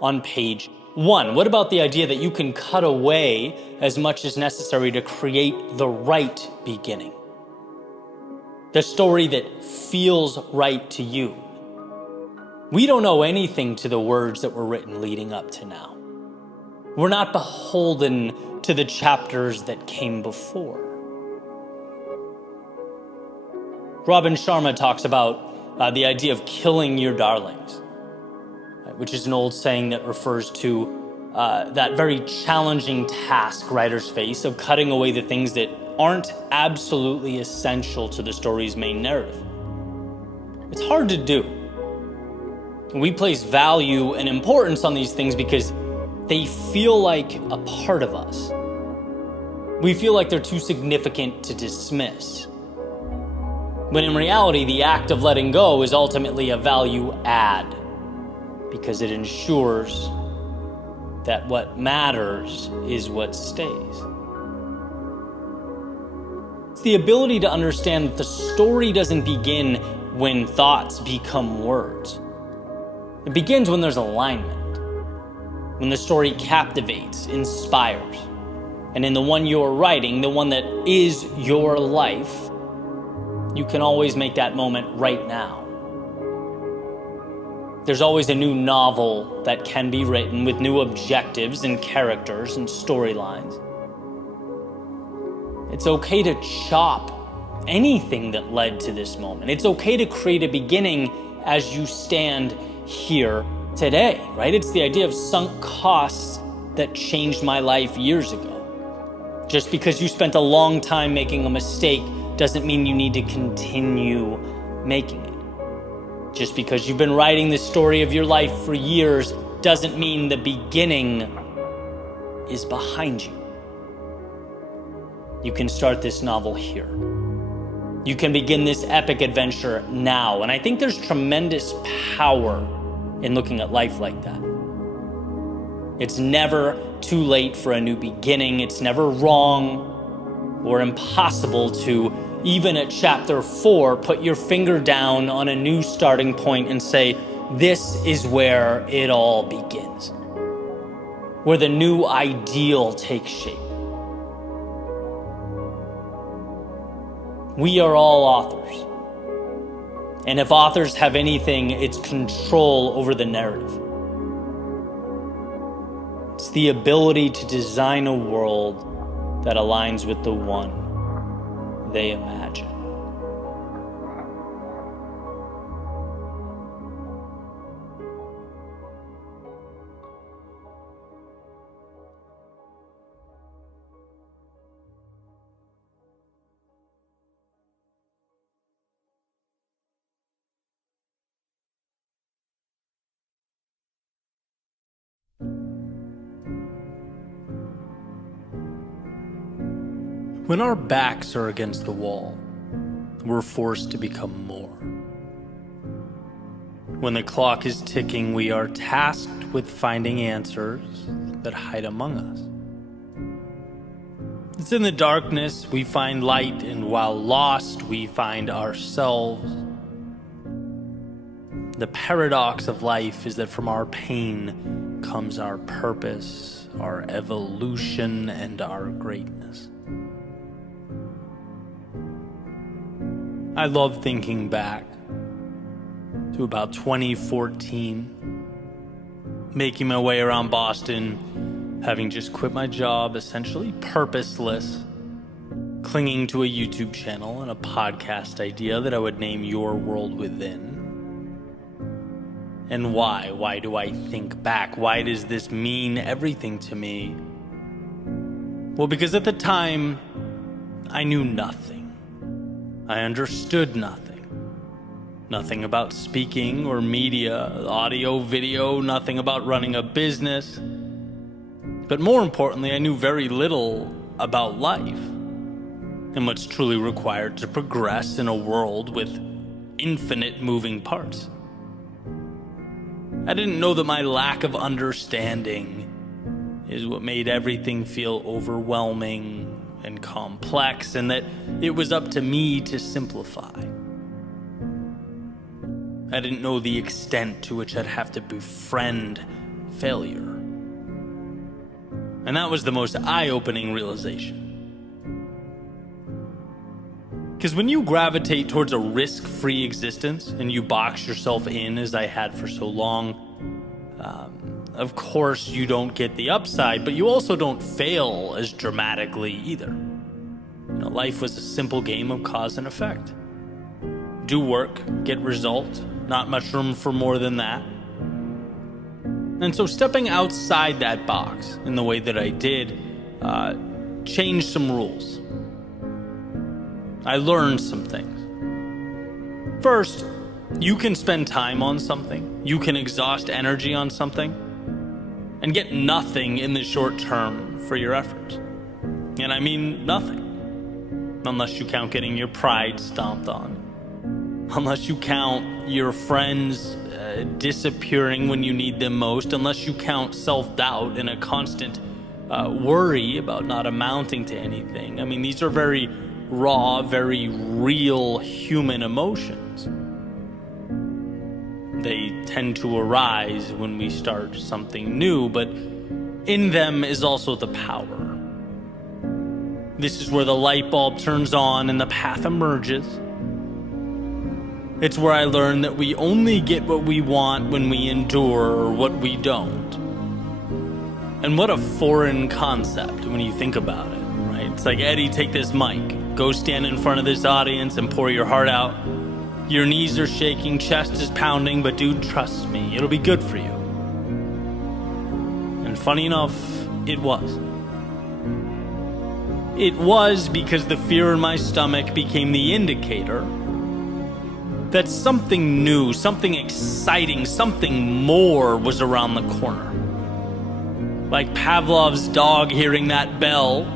on page One, what about the idea that you can cut away as much as necessary to create the right beginning? The story that feels right to you. We don't owe anything to the words that were written leading up to now. We're not beholden to the chapters that came before. Robin Sharma talks about the idea of killing your darlings, right, which is an old saying that refers to that very challenging task writers face of cutting away the things that aren't absolutely essential to the story's main narrative. It's hard to do. We place value and importance on these things because they feel like a part of us. We feel like they're too significant to dismiss. When in reality, the act of letting go is ultimately a value add because it ensures that what matters is what stays. It's the ability to understand that the story doesn't begin when thoughts become words. It begins when there's alignment, when the story captivates, inspires, and in the one you're writing, the one that is your life, you can always make that moment right now. There's always a new novel that can be written with new objectives and characters and storylines. It's okay to chop anything that led to this moment. It's okay to create a beginning as you stand here today, right? It's the idea of sunk costs that changed my life years ago. Just because you spent a long time making a mistake doesn't mean you need to continue making it. Just because you've been writing the story of your life for years doesn't mean the beginning is behind you. You can start this novel here. You can begin this epic adventure now. And I think there's tremendous power in looking at life like that. It's never too late for a new beginning. It's never wrong or impossible to, even at chapter 4, put your finger down on a new starting point and say, this is where it all begins, where the new ideal takes shape. We are all authors. And if authors have anything, it's control over the narrative. It's the ability to design a world that aligns with the one they imagine. When our backs are against the wall, we're forced to become more. When the clock is ticking, we are tasked with finding answers that hide among us. It's in the darkness we find light, and while lost, we find ourselves. The paradox of life is that from our pain comes our purpose, our evolution, and our greatness. I love thinking back to about 2014, making my way around Boston, having just quit my job, essentially purposeless, clinging to a YouTube channel and a podcast idea that I would name Your World Within. And why? Why do I think back? Why does this mean everything to me? Well, because at the time, I knew nothing. I understood nothing. Nothing about speaking or media, audio, video, nothing about running a business. But more importantly, I knew very little about life and what's truly required to progress in a world with infinite moving parts. I didn't know that my lack of understanding is what made everything feel overwhelming and complex, and that it was up to me to simplify. I didn't know the extent to which I'd have to befriend failure, And that was the most eye-opening realization. Because when you gravitate towards a risk-free existence and you box yourself in, as I had for so long, of course you don't get the upside, but you also don't fail as dramatically either. Life was a simple game of cause and effect. Do work, get result, not much room for more than that. And so stepping outside that box in the way that I did changed some rules. I learned some things. First, you can spend time on something, you can exhaust energy on something, and get nothing in the short term for your efforts. And I mean nothing. Unless you count getting your pride stomped on. Unless you count your friends disappearing when you need them most. Unless you count self-doubt and a constant worry about not amounting to anything. I mean, these are very raw, very real human emotions. They tend to arise when we start something new, but in them is also the power. This is where the light bulb turns on and the path emerges. It's where I learned that we only get what we want when we endure what we don't. And what a foreign concept when you think about it, right? It's like, Eddie, take this mic. Go stand in front of this audience and pour your heart out. Your knees are shaking, chest is pounding, but dude, trust me, it'll be good for you. And funny enough, it was. It was because the fear in my stomach became the indicator that something new, something exciting, something more was around the corner. Like Pavlov's dog hearing that bell.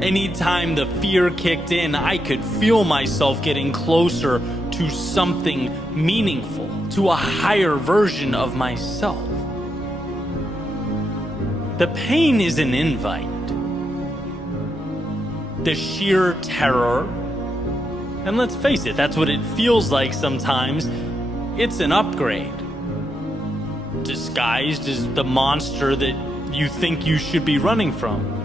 Anytime the fear kicked in, I could feel myself getting closer to something meaningful, to a higher version of myself. The pain is an invite. The sheer terror, and let's face it, that's what it feels like sometimes, it's an upgrade. Disguised as the monster that you think you should be running from.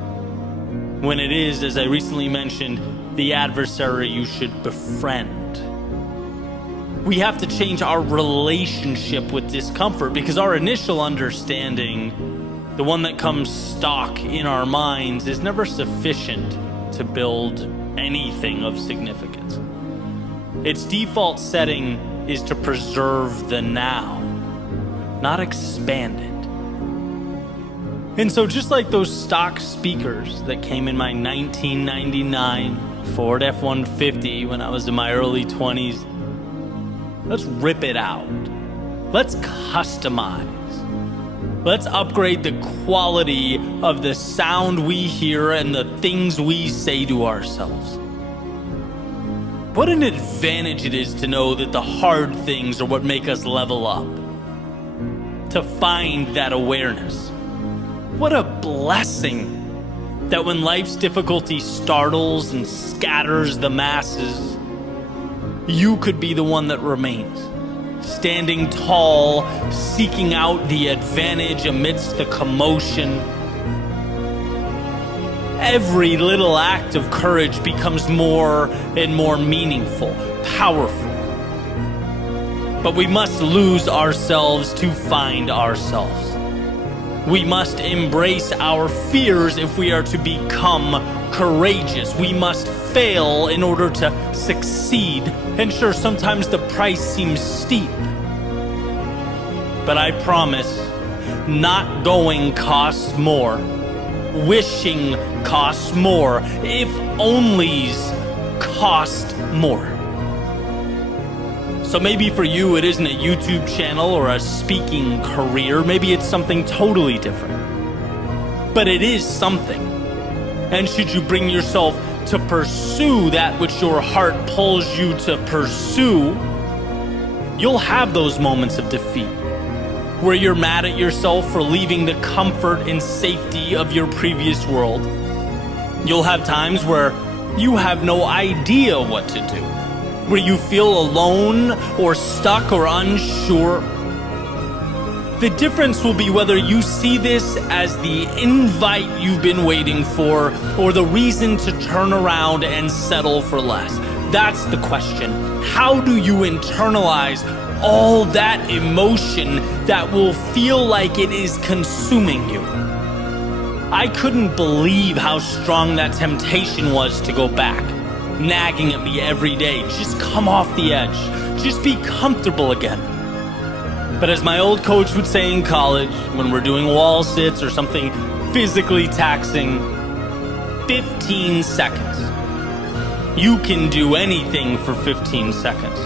When it is, as I recently mentioned, the adversary you should befriend. We have to change our relationship with discomfort because our initial understanding, the one that comes stock in our minds, is never sufficient to build anything of significance. Its default setting is to preserve the now, not expand it. And so just like those stock speakers that came in my 1999 Ford F-150 when I was in my early 20s, let's rip it out. Let's customize. Let's upgrade the quality of the sound we hear and the things we say to ourselves. What an advantage it is to know that the hard things are what make us level up. To find that awareness. What a blessing that when life's difficulty startles and scatters the masses, you could be the one that remains, standing tall, seeking out the advantage amidst the commotion. Every little act of courage becomes more and more meaningful, powerful. But we must lose ourselves to find ourselves. We must embrace our fears if we are to become courageous. We must fail in order to succeed. And sure, sometimes the price seems steep. But I promise, not going costs more. Wishing costs more. If onlys cost more. So maybe for you it isn't a YouTube channel or a speaking career. Maybe it's something totally different. But it is something. And should you bring yourself to pursue that which your heart pulls you to pursue, you'll have those moments of defeat where you're mad at yourself for leaving the comfort and safety of your previous world. You'll have times where you have no idea what to do, where you feel alone or stuck or unsure. The difference will be whether you see this as the invite you've been waiting for or the reason to turn around and settle for less. That's the question. How do you internalize all that emotion that will feel like it is consuming you? I couldn't believe how strong that temptation was to go back, nagging at me every day. Just come off the edge. Just be comfortable again. But as my old coach would say in college, when we're doing wall sits or something physically taxing, 15 seconds. You can do anything for 15 seconds.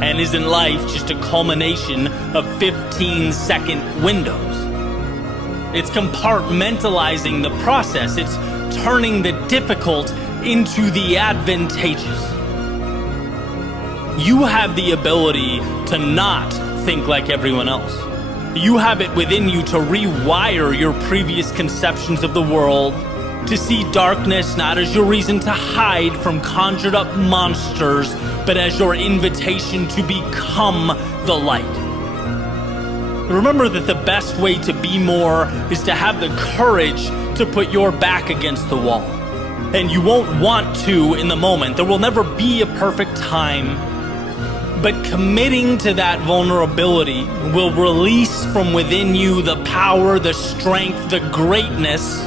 And isn't life just a culmination of 15-second windows? It's compartmentalizing the process. It's turning the difficult into the advantageous. You have the ability to not think like everyone else. You have it within you to rewire your previous conceptions of the world, to see darkness not as your reason to hide from conjured up monsters, but as your invitation to become the light. Remember that the best way to be more is to have the courage to put your back against the wall. And you won't want to in the moment. There will never be a perfect time. But committing to that vulnerability will release from within you the power, the strength, the greatness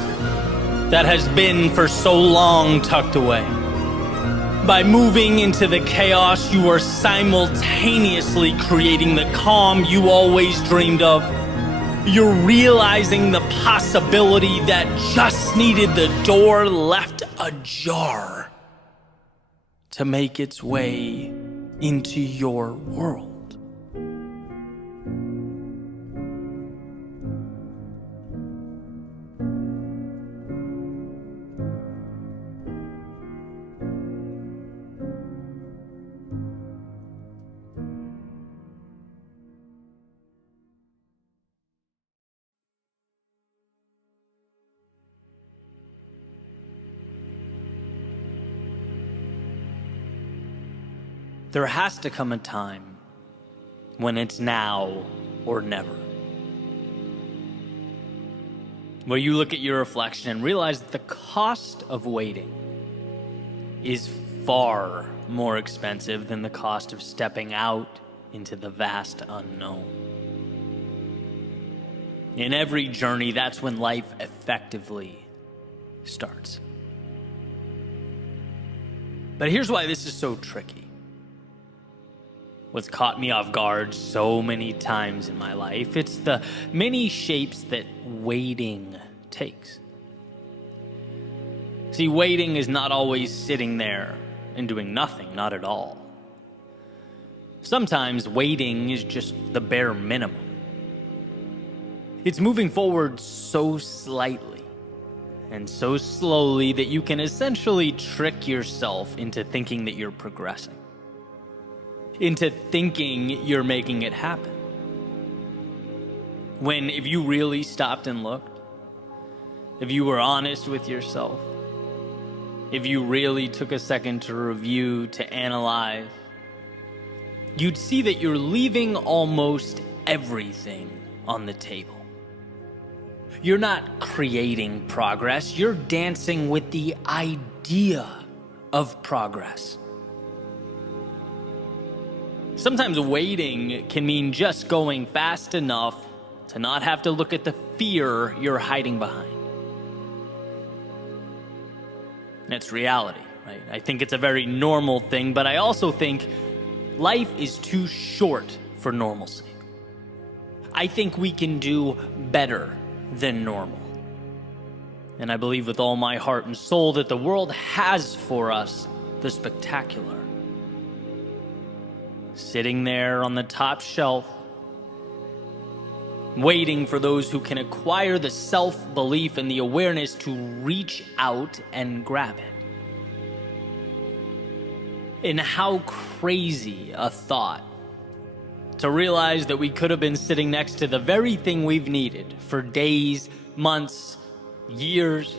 that has been for so long tucked away. By moving into the chaos, you are simultaneously creating the calm you always dreamed of. You're realizing the possibility that just needed the door left ajar to make its way into your world. There has to come a time when it's now or never. Where you look at your reflection and realize that the cost of waiting is far more expensive than the cost of stepping out into the vast unknown. In every journey, that's when life effectively starts. But here's why this is so tricky. What's caught me off guard so many times in my life, it's the many shapes that waiting takes. See, waiting is not always sitting there and doing nothing, not at all. Sometimes waiting is just the bare minimum. It's moving forward so slightly and so slowly that you can essentially trick yourself into thinking that you're progressing, into thinking you're making it happen. When if you really stopped and looked, if you were honest with yourself, if you really took a second to review, to analyze, you'd see that you're leaving almost everything on the table. You're not creating progress, you're dancing with the idea of progress. Sometimes waiting can mean just going fast enough to not have to look at the fear you're hiding behind. That's reality, right? I think it's a very normal thing, but I also think life is too short for normalcy. I think we can do better than normal. And I believe with all my heart and soul that the world has for us the spectacular. Sitting there on the top shelf, waiting for those who can acquire the self-belief and the awareness to reach out and grab it. And how crazy a thought to realize that we could have been sitting next to the very thing we've needed for days, months, years,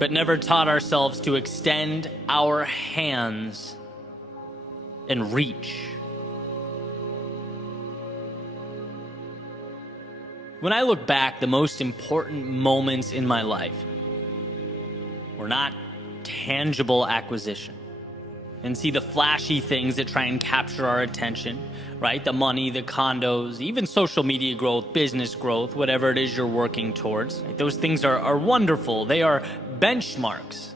but never taught ourselves to extend our hands and reach. When I look back, the most important moments in my life were not tangible acquisition. And see the flashy things that try and capture our attention, right? The money, the condos, even social media growth, business growth, whatever it is you're working towards. Right? Those things are wonderful. They are benchmarks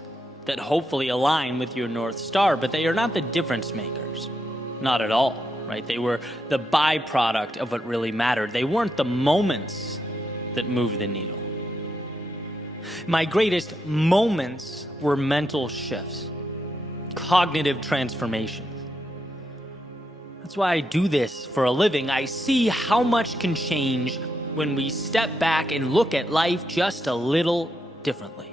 that hopefully align with your North Star, but they are not the difference makers. Not at all, right? They were the byproduct of what really mattered. They weren't the moments that moved the needle. My greatest moments were mental shifts, cognitive transformations. That's why I do this for a living. I see how much can change when we step back and look at life just a little differently.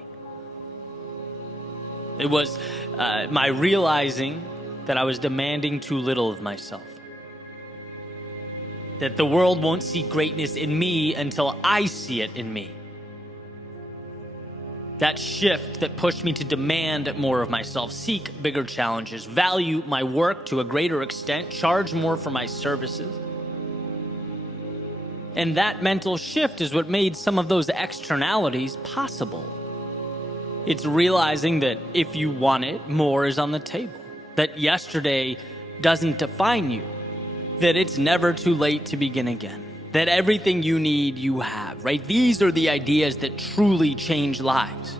It was my realizing that I was demanding too little of myself. That the world won't see greatness in me until I see it in me. That shift that pushed me to demand more of myself, seek bigger challenges, value my work to a greater extent, charge more for my services. And that mental shift is what made some of those externalities possible. It's realizing that if you want it, more is on the table. That yesterday doesn't define you. That it's never too late to begin again. That everything you need, you have, right? These are the ideas that truly change lives.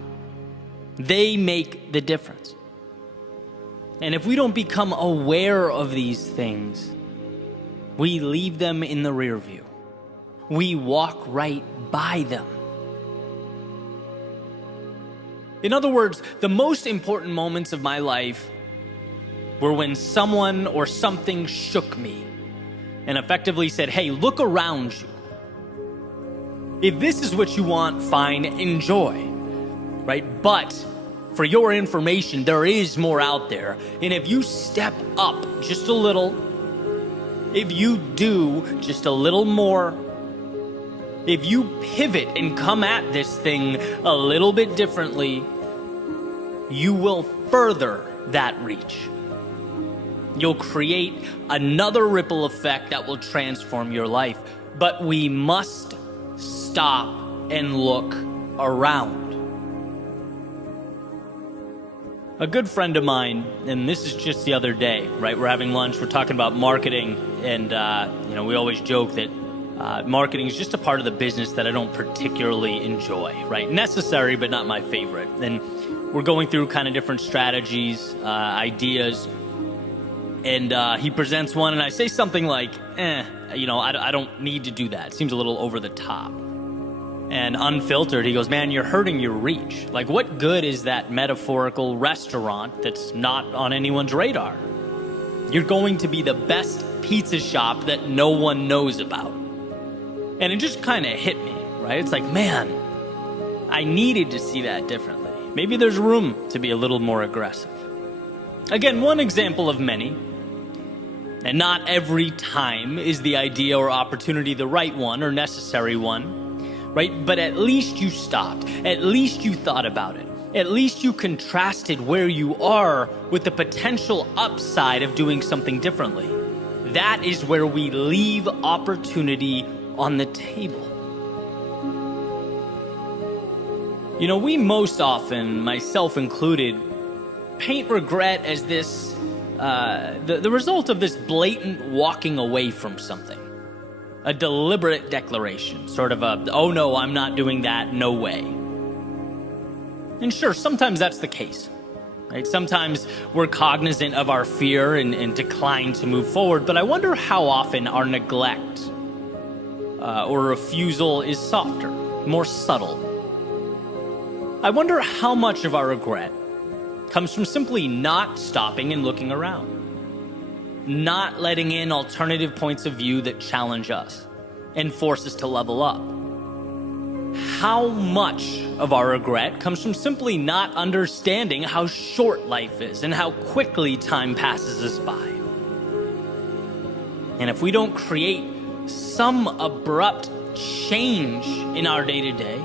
They make the difference. And if we don't become aware of these things, we leave them in the rear view. We walk right by them. In other words, the most important moments of my life were when someone or something shook me and effectively said, hey, look around you. If this is what you want, fine, enjoy, right? But for your information, there is more out there. And if you step up just a little, if you do just a little more, if you pivot and come at this thing a little bit differently, you will further that reach. You'll create another ripple effect that will transform your life. But we must stop and look around. A good friend of mine, and this is just the other day, right? We're having lunch, we're talking about marketing, and we always joke that marketing is just a part of the business that I don't particularly enjoy, right? Necessary, but not my favorite. And we're going through kind of different strategies, ideas, and he presents one, and I say something like, I don't need to do that. It seems a little over the top. And unfiltered, he goes, man, you're hurting your reach. Like, what good is that metaphorical restaurant that's not on anyone's radar? You're going to be the best pizza shop that no one knows about. And it just kind of hit me, right? It's like, man, I needed to see that differently. Maybe there's room to be a little more aggressive. Again, one example of many. And not every time is the idea or opportunity the right one or necessary one, right? But at least you stopped. At least you thought about it. At least you contrasted where you are with the potential upside of doing something differently. That is where we leave opportunity on the table. We most often, myself included, paint regret as this, the result of this blatant walking away from something. A deliberate declaration, sort of oh no, I'm not doing that, no way. And sure, sometimes that's the case, right? Sometimes we're cognizant of our fear and decline to move forward, but I wonder how often our neglect or refusal is softer, more subtle. I wonder how much of our regret comes from simply not stopping and looking around, not letting in alternative points of view that challenge us and force us to level up. How much of our regret comes from simply not understanding how short life is and how quickly time passes us by? And if we don't create some abrupt change in our day-to-day,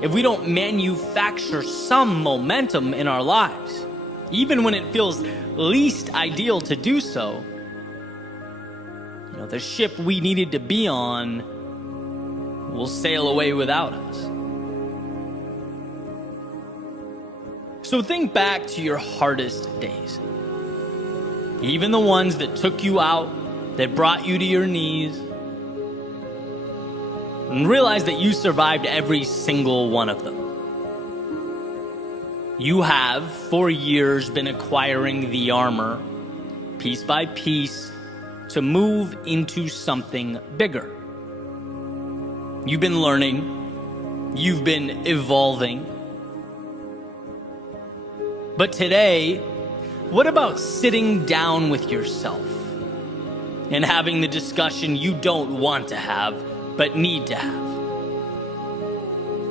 if we don't manufacture some momentum in our lives, even when it feels least ideal to do so, the ship we needed to be on will sail away without us. So think back to your hardest days. Even the ones that took you out, that brought you to your knees. And realize that you survived every single one of them. You have, for years, been acquiring the armor, piece by piece, to move into something bigger. You've been learning. You've been evolving. But today, what about sitting down with yourself and having the discussion you don't want to have, but need to have?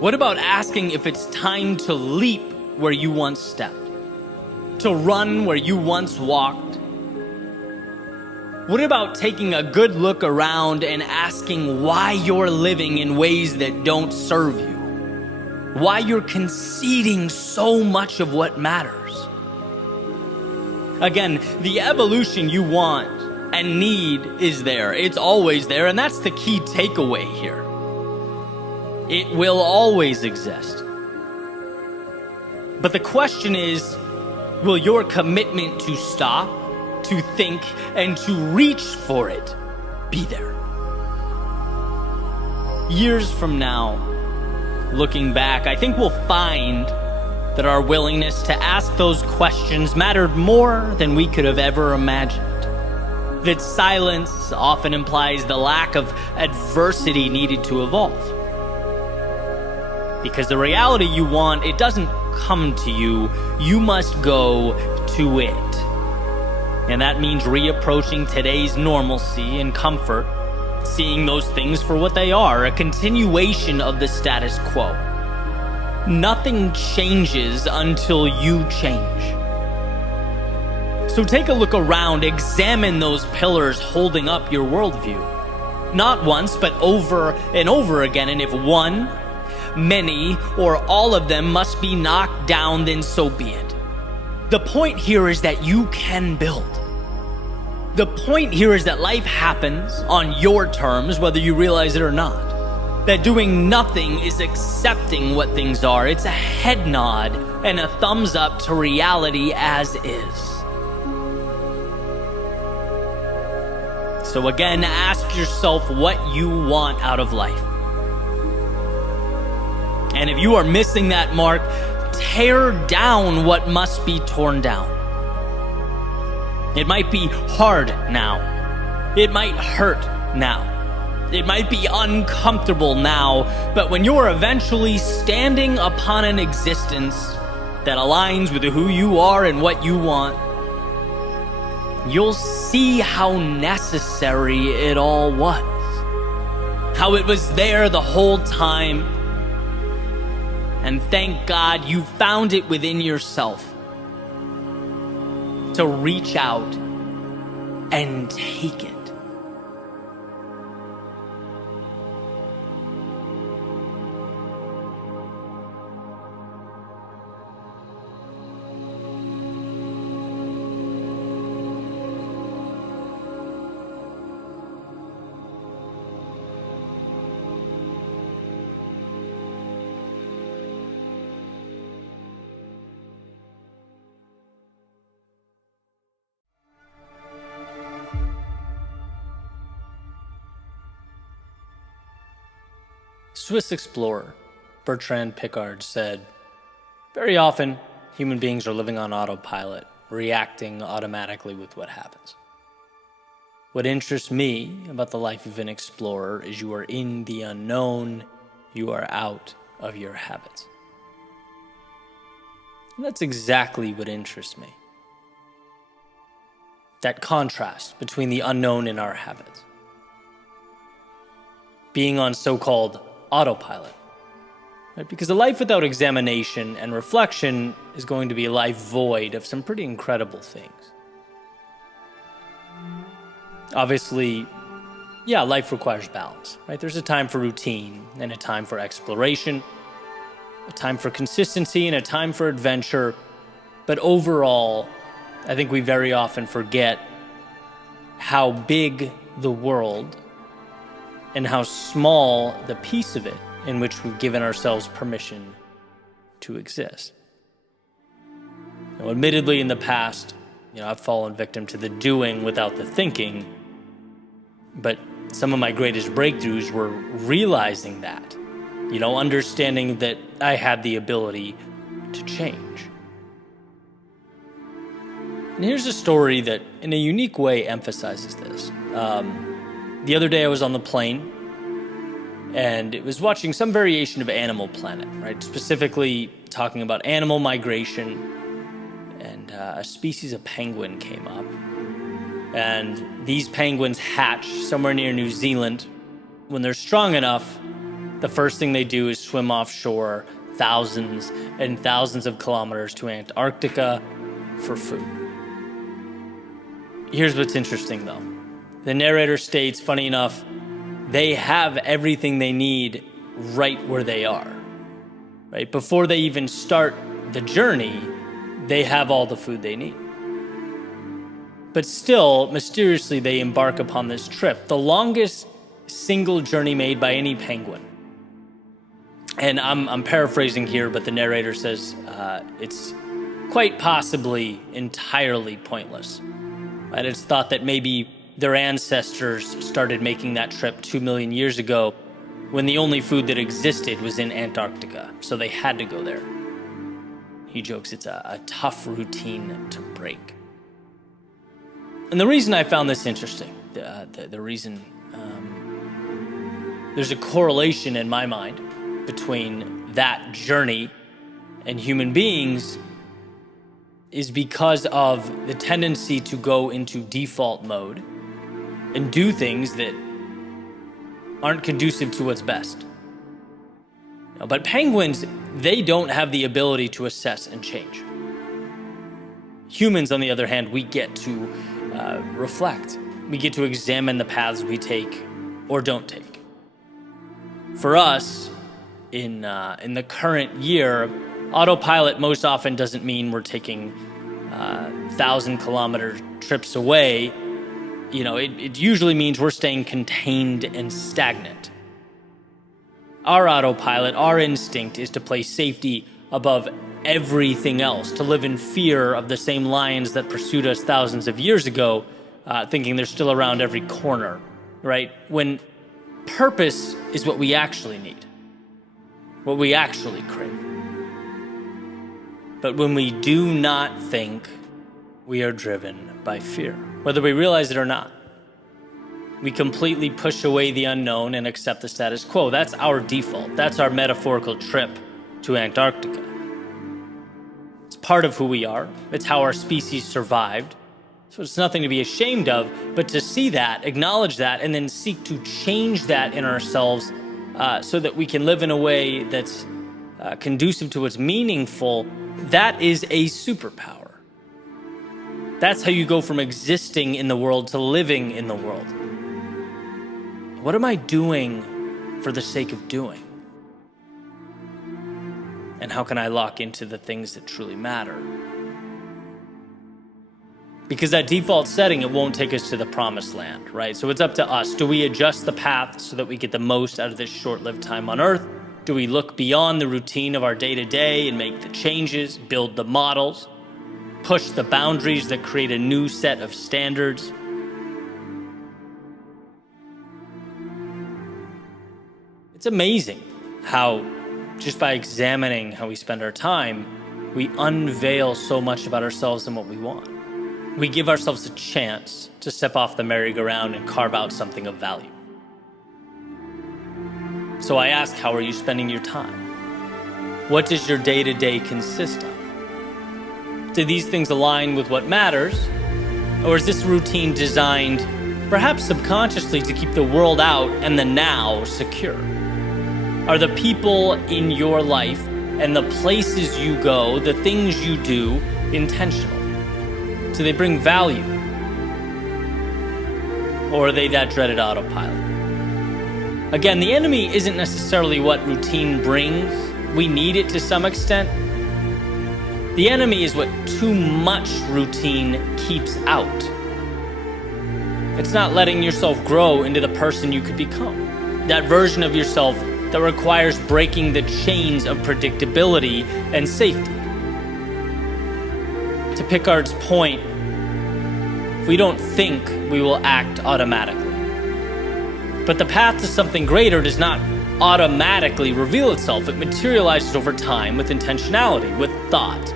What about asking if it's time to leap where you once stepped, to run where you once walked? What about taking a good look around and asking why you're living in ways that don't serve you? Why you're conceding so much of what matters? Again, the evolution you want and need is there. It's always there, and that's the key takeaway here. It will always exist. But the question is, will your commitment to stop, to think, and to reach for it be there? Years from now, looking back, I think we'll find that our willingness to ask those questions mattered more than we could have ever imagined. That silence often implies the lack of adversity needed to evolve. Because the reality you want, it doesn't come to you. You must go to it. And that means reapproaching today's normalcy and comfort, seeing those things for what they are, a continuation of the status quo. Nothing changes until you change. So take a look around, examine those pillars holding up your worldview. Not once, but over and over again. And if one, many, or all of them must be knocked down, then so be it. The point here is that you can build. The point here is that life happens on your terms, whether you realize it or not. That doing nothing is accepting what things are. It's a head nod and a thumbs up to reality as is. So again, ask yourself what you want out of life. And if you are missing that mark, tear down what must be torn down. It might be hard now. It might hurt now. It might be uncomfortable now, but when you're eventually standing upon an existence that aligns with who you are and what you want, you'll see how necessary it all was. How it was there the whole time. And thank God you found it within yourself to reach out and take it. Swiss explorer Bertrand Piccard said, "Very often, human beings are living on autopilot, reacting automatically with what happens. What interests me about the life of an explorer is you are in the unknown, you are out of your habits." And that's exactly what interests me. That contrast between the unknown and our habits. Being on so-called autopilot, right? Because a life without examination and reflection is going to be a life void of some pretty incredible things. Obviously, life requires balance, right? There's a time for routine and a time for exploration, a time for consistency and a time for adventure. But overall, I think we very often forget how big the world and how small the piece of it in which we've given ourselves permission to exist. Now, admittedly, in the past, I've fallen victim to the doing without the thinking, but some of my greatest breakthroughs were realizing that, understanding that I had the ability to change. And here's a story that, in a unique way, emphasizes this. The other day I was on the plane, and it was watching some variation of Animal Planet, right? Specifically talking about animal migration, and a species of penguin came up. And these penguins hatch somewhere near New Zealand. When they're strong enough, the first thing they do is swim offshore thousands and thousands of kilometers to Antarctica for food. Here's what's interesting, though. The narrator states, funny enough, they have everything they need right where they are. Right? Before they even start the journey, they have all the food they need. But still, mysteriously, they embark upon this trip, the longest single journey made by any penguin. And I'm paraphrasing here, but the narrator says it's quite possibly entirely pointless. And it's thought that maybe their ancestors started making that trip 2 million years ago when the only food that existed was in Antarctica, so they had to go there. He jokes it's a tough routine to break. And the reason I found this interesting, the reason there's a correlation in my mind between that journey and human beings is because of the tendency to go into default mode and do things that aren't conducive to what's best. But penguins, they don't have the ability to assess and change. Humans, on the other hand, we get to reflect. We get to examine the paths we take or don't take. For us, in the current year, autopilot most often doesn't mean we're taking 1,000-kilometer trips away. It usually means we're staying contained and stagnant. Our autopilot, our instinct is to place safety above everything else, to live in fear of the same lions that pursued us thousands of years ago, thinking they're still around every corner, right? When purpose is what we actually need, what we actually crave. But when we do not think, we are driven by fear, whether we realize it or not. We completely push away the unknown and accept the status quo. That's our default. That's our metaphorical trip to Antarctica. It's part of who we are. It's how our species survived. So it's nothing to be ashamed of, but to see that, acknowledge that, and then seek to change that in ourselves so that we can live in a way that's conducive to what's meaningful, that is a superpower. That's how you go from existing in the world to living in the world. What am I doing for the sake of doing? And how can I lock into the things that truly matter? Because that default setting, it won't take us to the promised land, right? So it's up to us. Do we adjust the path so that we get the most out of this short-lived time on Earth? Do we look beyond the routine of our day-to-day and make the changes, build the models, push the boundaries that create a new set of standards? It's amazing how, just by examining how we spend our time, we unveil so much about ourselves and what we want. We give ourselves a chance to step off the merry-go-round and carve out something of value. So I ask, how are you spending your time? What does your day-to-day consist of? Do these things align with what matters? Or is this routine designed, perhaps subconsciously, to keep the world out and the now secure? Are the people in your life and the places you go, the things you do, intentional? Do they bring value? Or are they that dreaded autopilot? Again, the enemy isn't necessarily what routine brings. We need it to some extent. The enemy is what too much routine keeps out. It's not letting yourself grow into the person you could become. That version of yourself that requires breaking the chains of predictability and safety. To Picard's point, if we don't think, we will act automatically. But the path to something greater does not automatically reveal itself. It materializes over time with intentionality, with thought.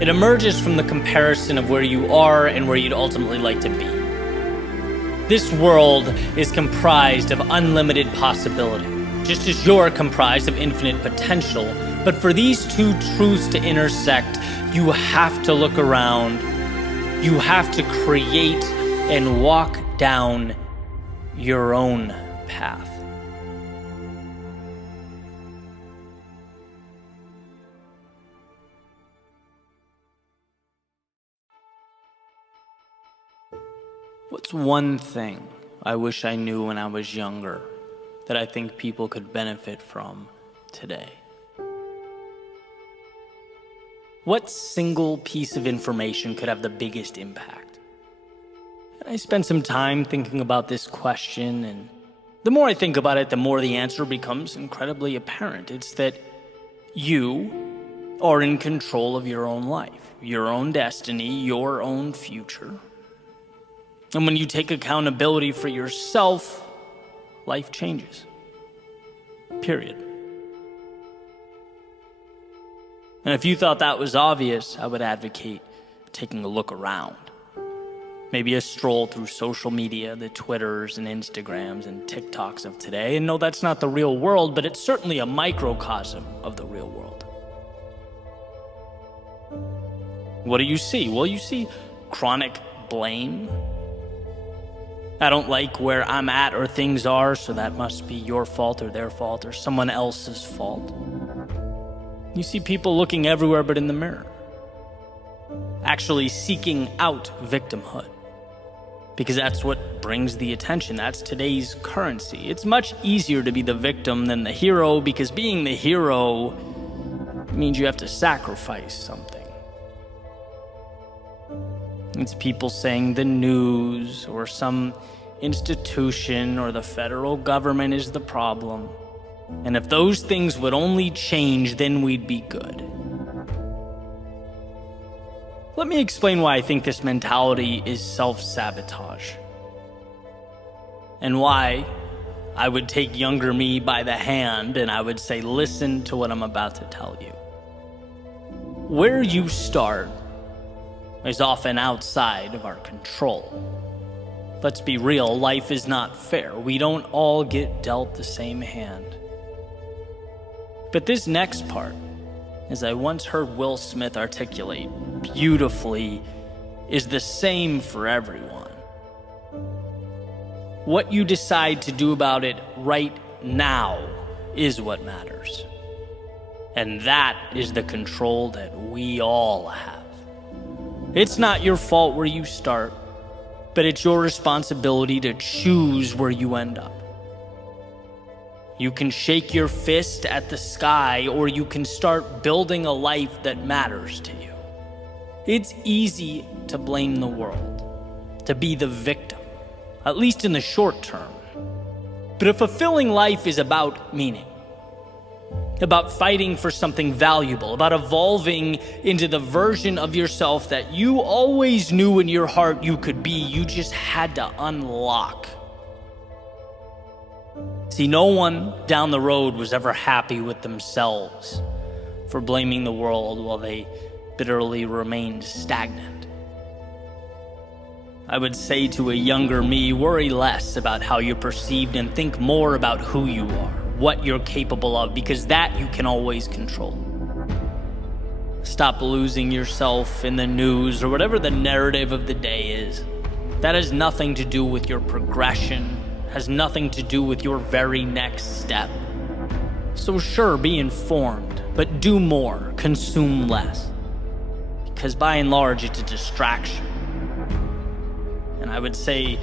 It emerges from the comparison of where you are and where you'd ultimately like to be. This world is comprised of unlimited possibility, just as you're comprised of infinite potential. But for these two truths to intersect, you have to look around. You have to create and walk down your own path. What's one thing I wish I knew when I was younger that I think people could benefit from today? What single piece of information could have the biggest impact? And I spent some time thinking about this question, and the more I think about it, the more the answer becomes incredibly apparent. It's that you are in control of your own life, your own destiny, your own future. And when you take accountability for yourself, life changes. Period. And if you thought that was obvious, I would advocate taking a look around. Maybe a stroll through social media, the Twitters and Instagrams and TikToks of today. And no, that's not the real world, but it's certainly a microcosm of the real world. What do you see? Well, you see chronic blame. I don't like where I'm at or things are, so that must be your fault or their fault or someone else's fault. You see people looking everywhere but in the mirror, actually seeking out victimhood, because that's what brings the attention. That's today's currency. It's much easier to be the victim than the hero, because being the hero means you have to sacrifice something. It's people saying the news or some institution or the federal government is the problem. And if those things would only change, then we'd be good. Let me explain why I think this mentality is self-sabotage. And why I would take younger me by the hand and I would say, listen to what I'm about to tell you. Where you start is often outside of our control. Let's be real, life is not fair. We don't all get dealt the same hand. But this next part, as I once heard Will Smith articulate beautifully, is the same for everyone. What you decide to do about it right now is what matters. And that is the control that we all have. It's not your fault where you start, but it's your responsibility to choose where you end up. You can shake your fist at the sky, or you can start building a life that matters to you. It's easy to blame the world, to be the victim, at least in the short term. But a fulfilling life is about meaning, about fighting for something valuable, about evolving into the version of yourself that you always knew in your heart you could be. You just had to unlock. See, no one down the road was ever happy with themselves for blaming the world while they bitterly remained stagnant. I would say to a younger me, worry less about how you're perceived and think more about who you are, what you're capable of, because that you can always control. Stop losing yourself in the news or whatever the narrative of the day is. That has nothing to do with your progression, has nothing to do with your very next step. So sure, be informed, but do more, consume less. Because by and large, it's a distraction. And I would say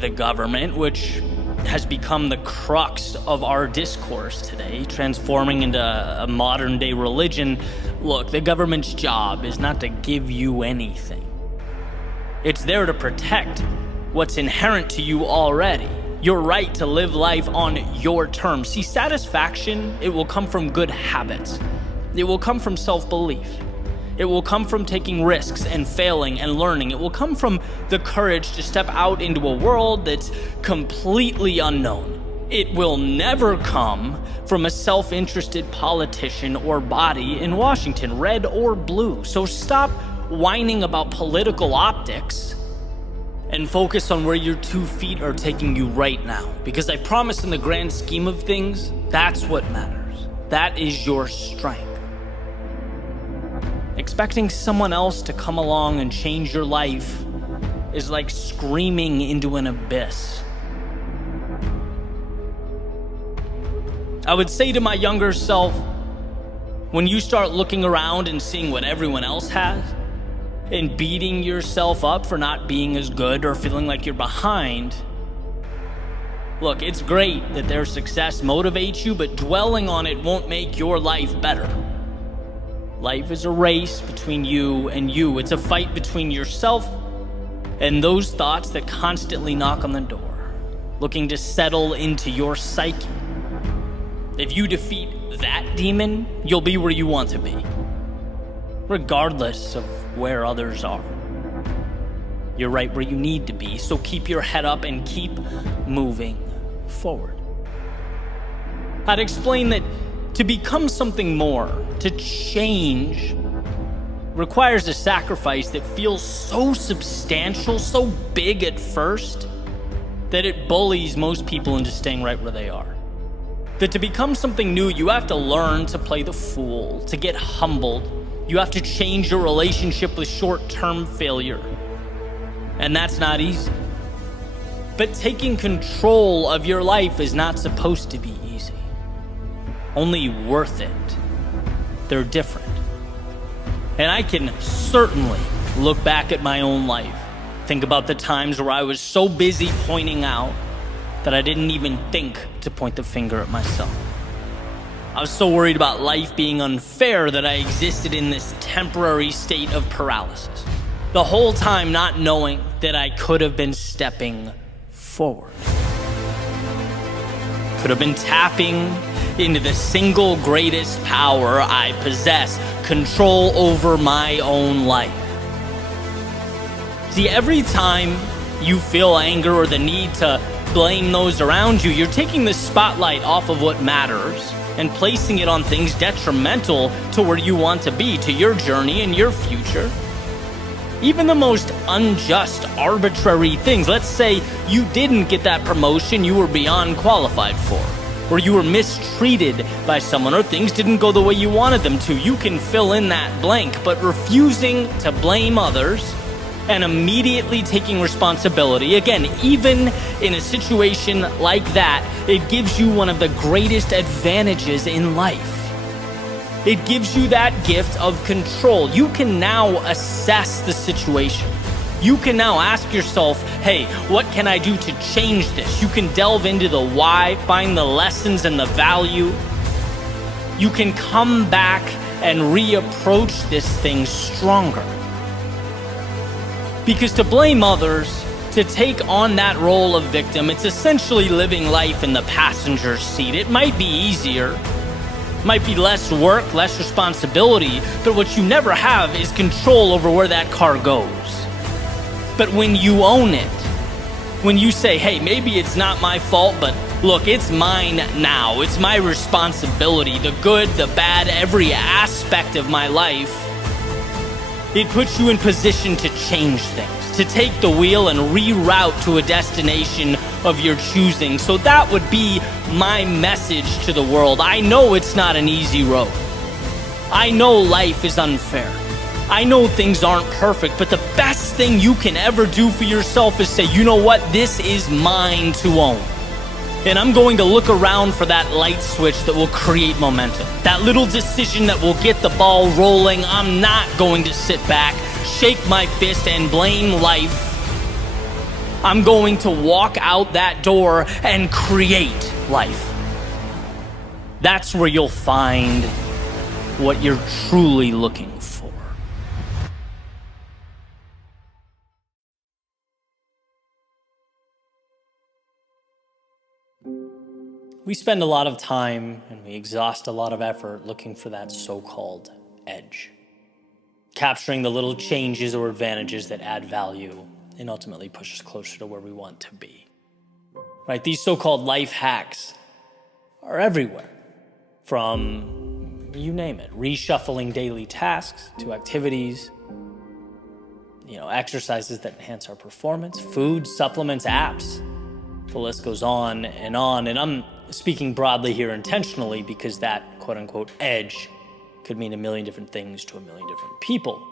the government, which has become the crux of our discourse today, transforming into a modern day religion. Look, the government's job is not to give you anything. It's there to protect what's inherent to you already. your right to live life on your terms. See, satisfaction, it will come from good habits. It will come from self-belief. It will come from taking risks and failing and learning. It will come from the courage to step out into a world that's completely unknown. It will never come from a self-interested politician or body in Washington, red or blue. So stop whining about political optics and focus on where your 2 feet are taking you right now. Because I promise, in the grand scheme of things, that's what matters. That is your strength. Expecting someone else to come along and change your life is like screaming into an abyss. I would say to my younger self, when you start looking around and seeing what everyone else has, and beating yourself up for not being as good or feeling like you're behind, look, it's great that their success motivates you, but dwelling on it won't make your life better. Life is a race between you and you. It's a fight between yourself and those thoughts that constantly knock on the door, looking to settle into your psyche. If you defeat that demon, you'll be where you want to be, regardless of where others are. You're right where you need to be, so keep your head up and keep moving forward. I'd explain that to become something more, to change, requires a sacrifice that feels so substantial, so big at first, that it bullies most people into staying right where they are. That to become something new, you have to learn to play the fool, to get humbled. You have to change your relationship with short-term failure. And that's not easy. But taking control of your life is not supposed to be easy. Only worth it. They're different. And I can certainly look back at my own life, think about the times where I was so busy pointing out that I didn't even think to point the finger at myself. I was so worried about life being unfair that I existed in this temporary state of paralysis, the whole time not knowing that I could have been stepping forward. Could have been tapping into the single greatest power I possess, control over my own life. See, every time you feel anger or the need to blame those around you, you're taking the spotlight off of what matters and placing it on things detrimental to where you want to be, to your journey and your future. Even the most unjust, arbitrary things. Let's say you didn't get that promotion you were beyond qualified for, or you were mistreated by someone, or things didn't go the way you wanted them to. You can fill in that blank, but refusing to blame others and immediately taking responsibility, again, even in a situation like that, it gives you one of the greatest advantages in life. It gives you that gift of control. You can now assess the situation. You can now ask yourself, hey, what can I do to change this? You can delve into the why, find the lessons and the value. You can come back and reapproach this thing stronger. Because to blame others, to take on that role of victim, it's essentially living life in the passenger seat. It might be easier, might be less work, less responsibility, but what you never have is control over where that car goes. But when you own it, when you say, hey, maybe it's not my fault, but look, it's mine now. It's my responsibility, the good, the bad, every aspect of my life. It puts you in position to change things, to take the wheel and reroute to a destination of your choosing. So that would be my message to the world. I know it's not an easy road. I know life is unfair. I know things aren't perfect, but the best thing you can ever do for yourself is say, you know what? This is mine to own. And I'm going to look around for that light switch that will create momentum. That little decision that will get the ball rolling. I'm not going to sit back, shake my fist, and blame life. I'm going to walk out that door and create life. That's where you'll find what you're truly looking for. We spend a lot of time and we exhaust a lot of effort looking for that so-called edge, capturing the little changes or advantages that add value and ultimately push us closer to where we want to be. Right? These so-called life hacks are everywhere, from you name it, reshuffling daily tasks to activities, exercises that enhance our performance, food, supplements, apps. The list goes on. And I'm speaking broadly here intentionally because that quote unquote edge could mean a million different things to a million different people.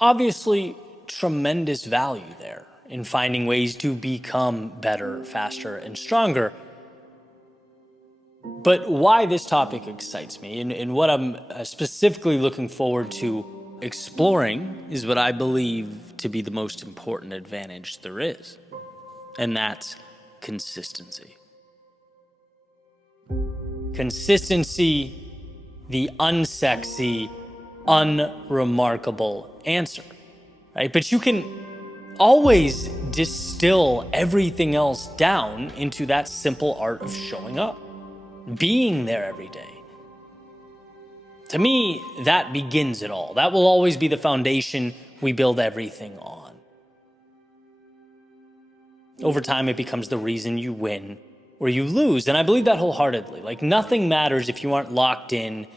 Obviously, tremendous value there in finding ways to become better, faster, and stronger. But why this topic excites me and what I'm specifically looking forward to exploring is what I believe to be the most important advantage there is, and that's consistency. Consistency, the unsexy, unremarkable answer, right? But you can always distill everything else down into that simple art of showing up, being there every day. To me, that begins it all. That will always be the foundation we build everything on. Over time, it becomes the reason you win or you lose. And I believe that wholeheartedly. Like, nothing matters if you aren't locked in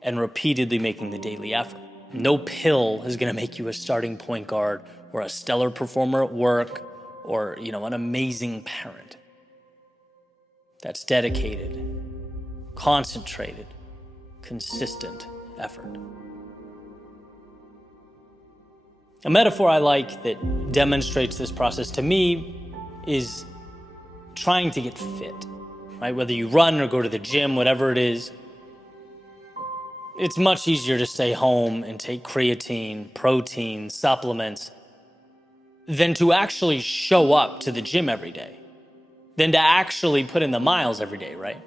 and repeatedly making the daily effort. No pill is going to make you a starting point guard or a stellar performer at work or, an amazing parent. That's dedicated, concentrated, consistent effort. A metaphor I like that demonstrates this process to me is trying to get fit, right? Whether you run or go to the gym, whatever it is, it's much easier to stay home and take creatine, protein, supplements than to actually show up to the gym every day, than to actually put in the miles every day, right?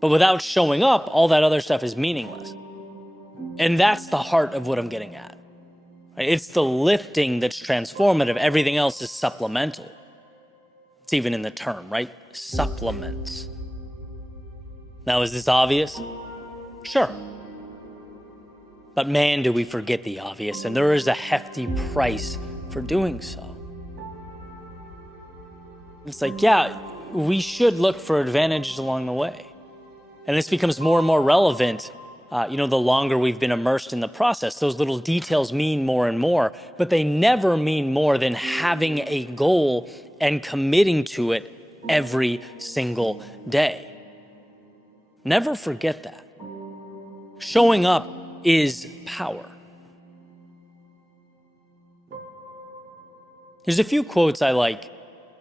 But without showing up, all that other stuff is meaningless. And that's the heart of what I'm getting at. Right? It's the lifting that's transformative. Everything else is supplemental. It's even in the term, right? Supplements. Now, is this obvious? Sure. But man, do we forget the obvious, and there is a hefty price for doing so. It's like, yeah, we should look for advantages along the way. And this becomes more and more relevant, the longer we've been immersed in the process. Those little details mean more and more, but they never mean more than having a goal and committing to it every single day. Never forget that. Showing up is power. There's a few quotes I like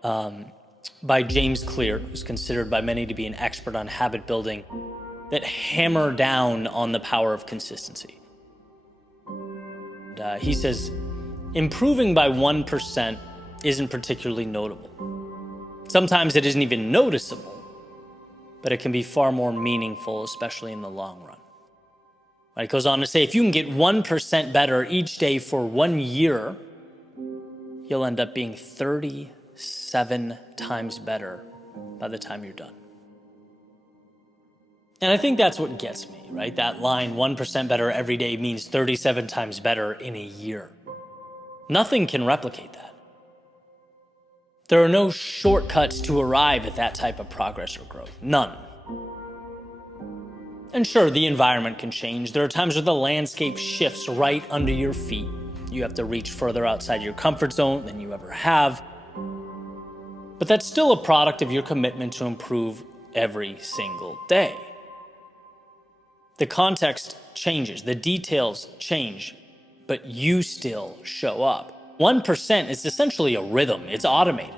by James Clear, who's considered by many to be an expert on habit building, that hammer down on the power of consistency. He says, improving by 1% isn't particularly notable. Sometimes it isn't even noticeable, but it can be far more meaningful, especially in the long run. It goes on to say, if you can get 1% better each day for 1 year, you'll end up being 37 times better by the time you're done. And I think that's what gets me, right? That line, 1% better every day means 37 times better in a year. Nothing can replicate that. There are no shortcuts to arrive at that type of progress or growth. None. And sure, the environment can change. There are times where the landscape shifts right under your feet. You have to reach further outside your comfort zone than you ever have. But that's still a product of your commitment to improve every single day. The context changes, the details change, but you still show up. 1% is essentially a rhythm. It's automated.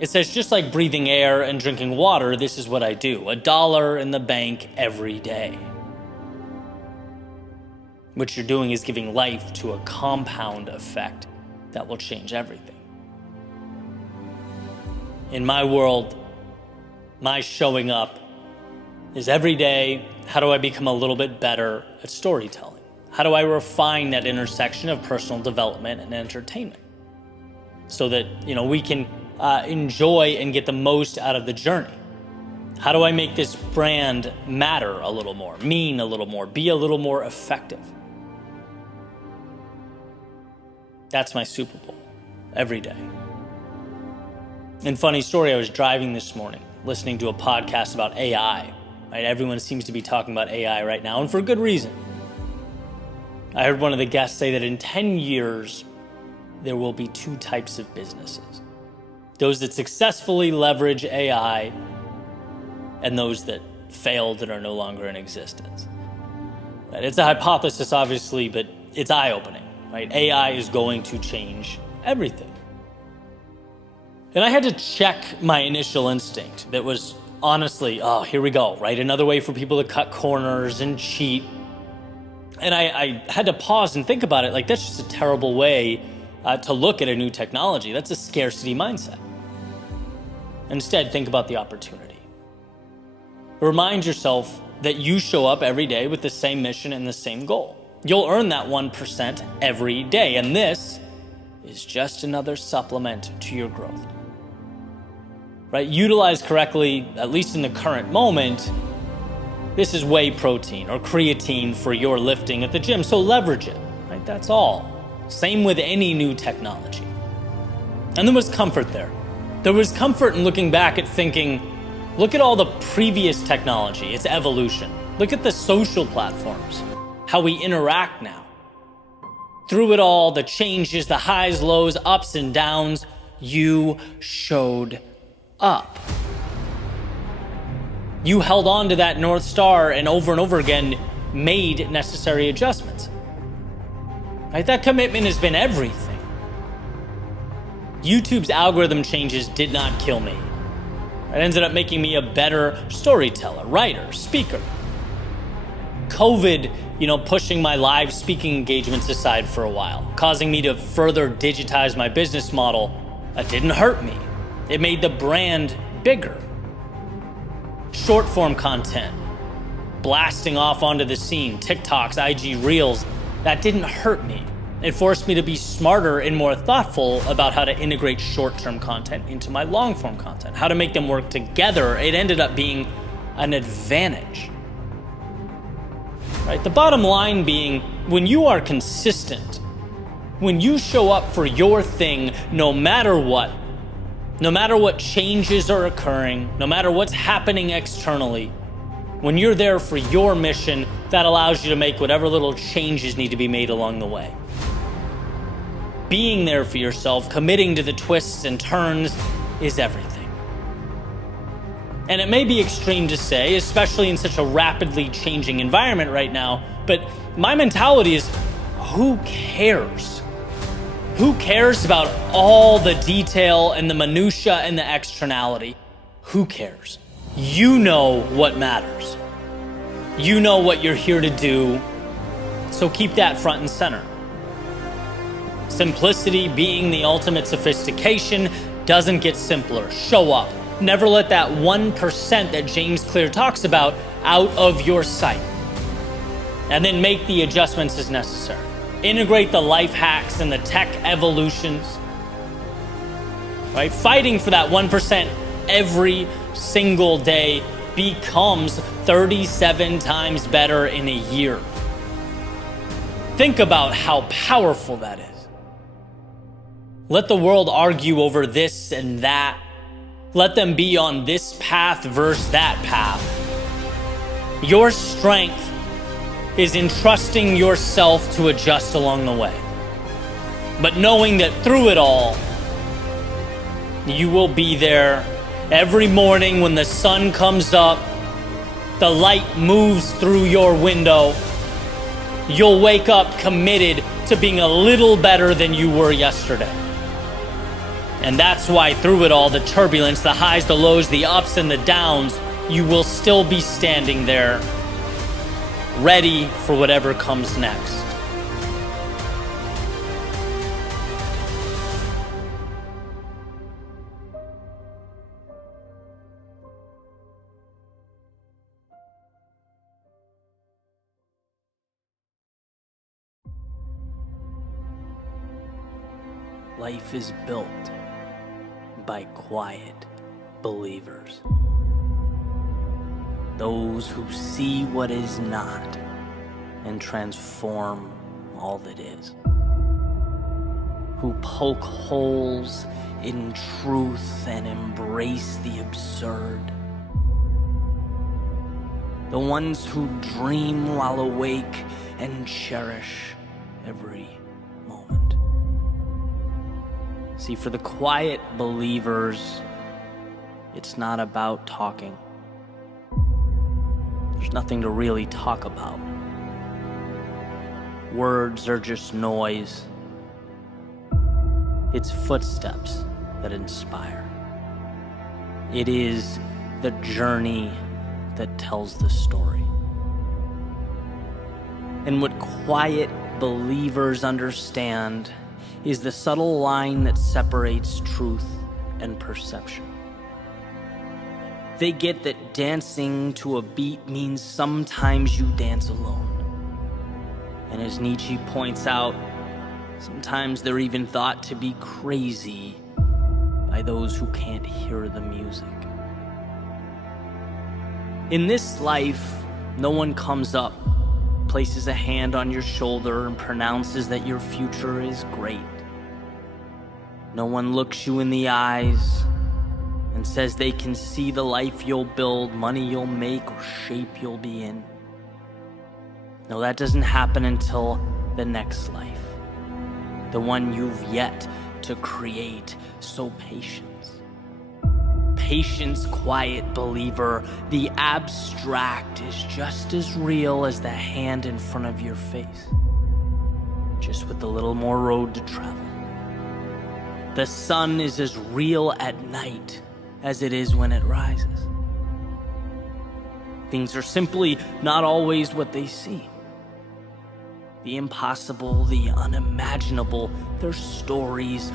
It says, just like breathing air and drinking water, this is what I do. $1 in the bank every day. What you're doing is giving life to a compound effect that will change everything. In my world, my showing up is every day, how do I become a little bit better at storytelling? How do I refine that intersection of personal development and entertainment? So that, we can enjoy and get the most out of the journey? How do I make this brand matter a little more, mean a little more, be a little more effective? That's my Super Bowl every day. And funny story, I was driving this morning, listening to a podcast about AI. Right? Everyone seems to be talking about AI right now, and for good reason. I heard one of the guests say that in 10 years, there will be two types of businesses. Those that successfully leverage AI and those that failed and are no longer in existence. Right? It's a hypothesis, obviously, but it's eye-opening. Right? AI is going to change everything. And I had to check my initial instinct that was honestly, oh, here we go, right? Another way for people to cut corners and cheat. And I had to pause and think about it. Like, that's just a terrible way to look at a new technology. That's a scarcity mindset. Instead, think about the opportunity. Remind yourself that you show up every day with the same mission and the same goal. You'll earn that 1% every day. And this is just another supplement to your growth. Right? Utilized correctly, at least in the current moment, this is whey protein or creatine for your lifting at the gym, so leverage it, right? That's all. Same with any new technology. And there was comfort there. There was comfort in looking back at thinking, look at all the previous technology, its evolution. Look at the social platforms, how we interact now. Through it all, the changes, the highs, lows, ups and downs, you showed up. You held on to that North Star and over again made necessary adjustments. Right? That commitment has been everything. YouTube's algorithm changes did not kill me. It ended up making me a better storyteller, writer, speaker. COVID, pushing my live speaking engagements aside for a while, causing me to further digitize my business model, didn't hurt me. It made the brand bigger. Short form content, blasting off onto the scene, TikToks, IG Reels, that didn't hurt me. It forced me to be smarter and more thoughtful about how to integrate short-term content into my long-form content, how to make them work together. It ended up being an advantage. Right? The bottom line being, when you are consistent, when you show up for your thing, no matter what changes are occurring, no matter what's happening externally, when you're there for your mission, that allows you to make whatever little changes need to be made along the way. Being there for yourself, committing to the twists and turns is everything. And it may be extreme to say, especially in such a rapidly changing environment right now, but my mentality is, who cares? Who cares about all the detail and the minutia and the externality? Who cares? You know what matters. You know what you're here to do, so keep that front and center. Simplicity being the ultimate sophistication doesn't get simpler. Show up. Never let that 1% that James Clear talks about out of your sight. And then make the adjustments as necessary. Integrate the life hacks and the tech evolutions. Right? Fighting for that 1% every single day becomes 37 times better in a year. Think about how powerful that is. Let the world argue over this and that. Let them be on this path versus that path. Your strength is in trusting yourself to adjust along the way. But knowing that through it all, you will be there every morning when the sun comes up, the light moves through your window, you'll wake up committed to being a little better than you were yesterday. And that's why through it all, the turbulence, the highs, the lows, the ups and the downs, you will still be standing there, ready for whatever comes next. Life is built by quiet believers. Those who see what is not and transform all that is. Who poke holes in truth and embrace the absurd. The ones who dream while awake and cherish every moment. See, for the quiet believers, it's not about talking. There's nothing to really talk about. Words are just noise. It's footsteps that inspire. It is the journey that tells the story. And what quiet believers understand is the subtle line that separates truth and perception. They get that dancing to a beat means sometimes you dance alone. And as Nietzsche points out, sometimes they're even thought to be crazy by those who can't hear the music. In this life, no one comes up, places a hand on your shoulder, and pronounces that your future is great. No one looks you in the eyes and says they can see the life you'll build, money you'll make, or shape you'll be in. No, that doesn't happen until the next life, the one you've yet to create. So patience. Patience, quiet believer. The abstract is just as real as the hand in front of your face, just with a little more road to travel. The sun is as real at night as it is when it rises. Things are simply not always what they seem. The impossible, the unimaginable, they're stories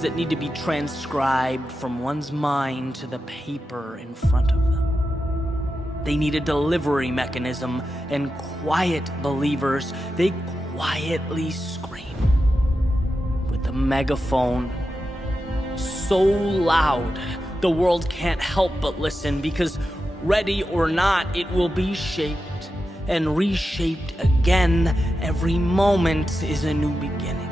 that need to be transcribed from one's mind to the paper in front of them. They need a delivery mechanism, and quiet believers, they quietly scream with a megaphone so loud the world can't help but listen, because ready or not, it will be shaped and reshaped again. Every moment is a new beginning.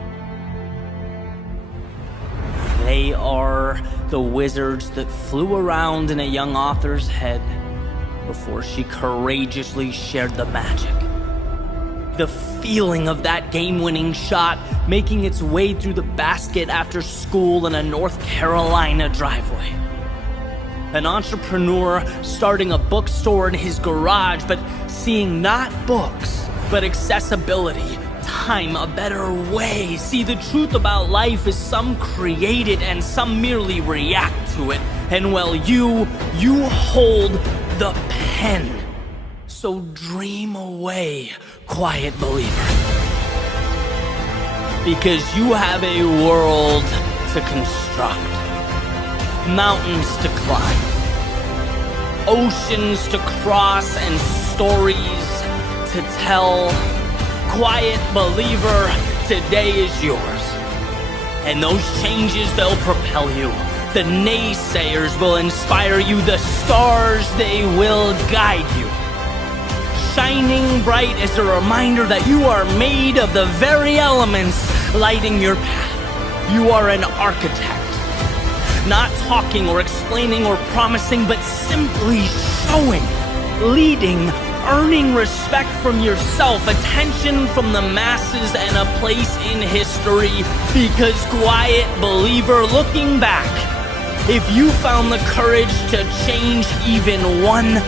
They are the wizards that flew around in a young author's head before she courageously shared the magic. The feeling of that game-winning shot making its way through the basket after school in a North Carolina driveway. An entrepreneur starting a bookstore in his garage, but seeing not books, but accessibility, time, a better way. See, the truth about life is some create it and some merely react to it. And well, you hold the pen. So dream away, quiet believer. Because you have a world to construct. Mountains to climb, oceans to cross, and stories to tell. Quiet believer, today is yours. And those changes, they'll propel you. The naysayers will inspire you. The stars, they will guide you. Shining bright as a reminder that you are made of the very elements lighting your path. You are an architect. Not talking or explaining or promising, but simply showing, leading, earning respect from yourself, attention from the masses, and a place in history. Because quiet believer, looking back, if you found the courage to change even one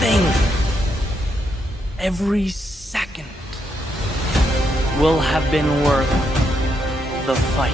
thing, every second will have been worth the fight.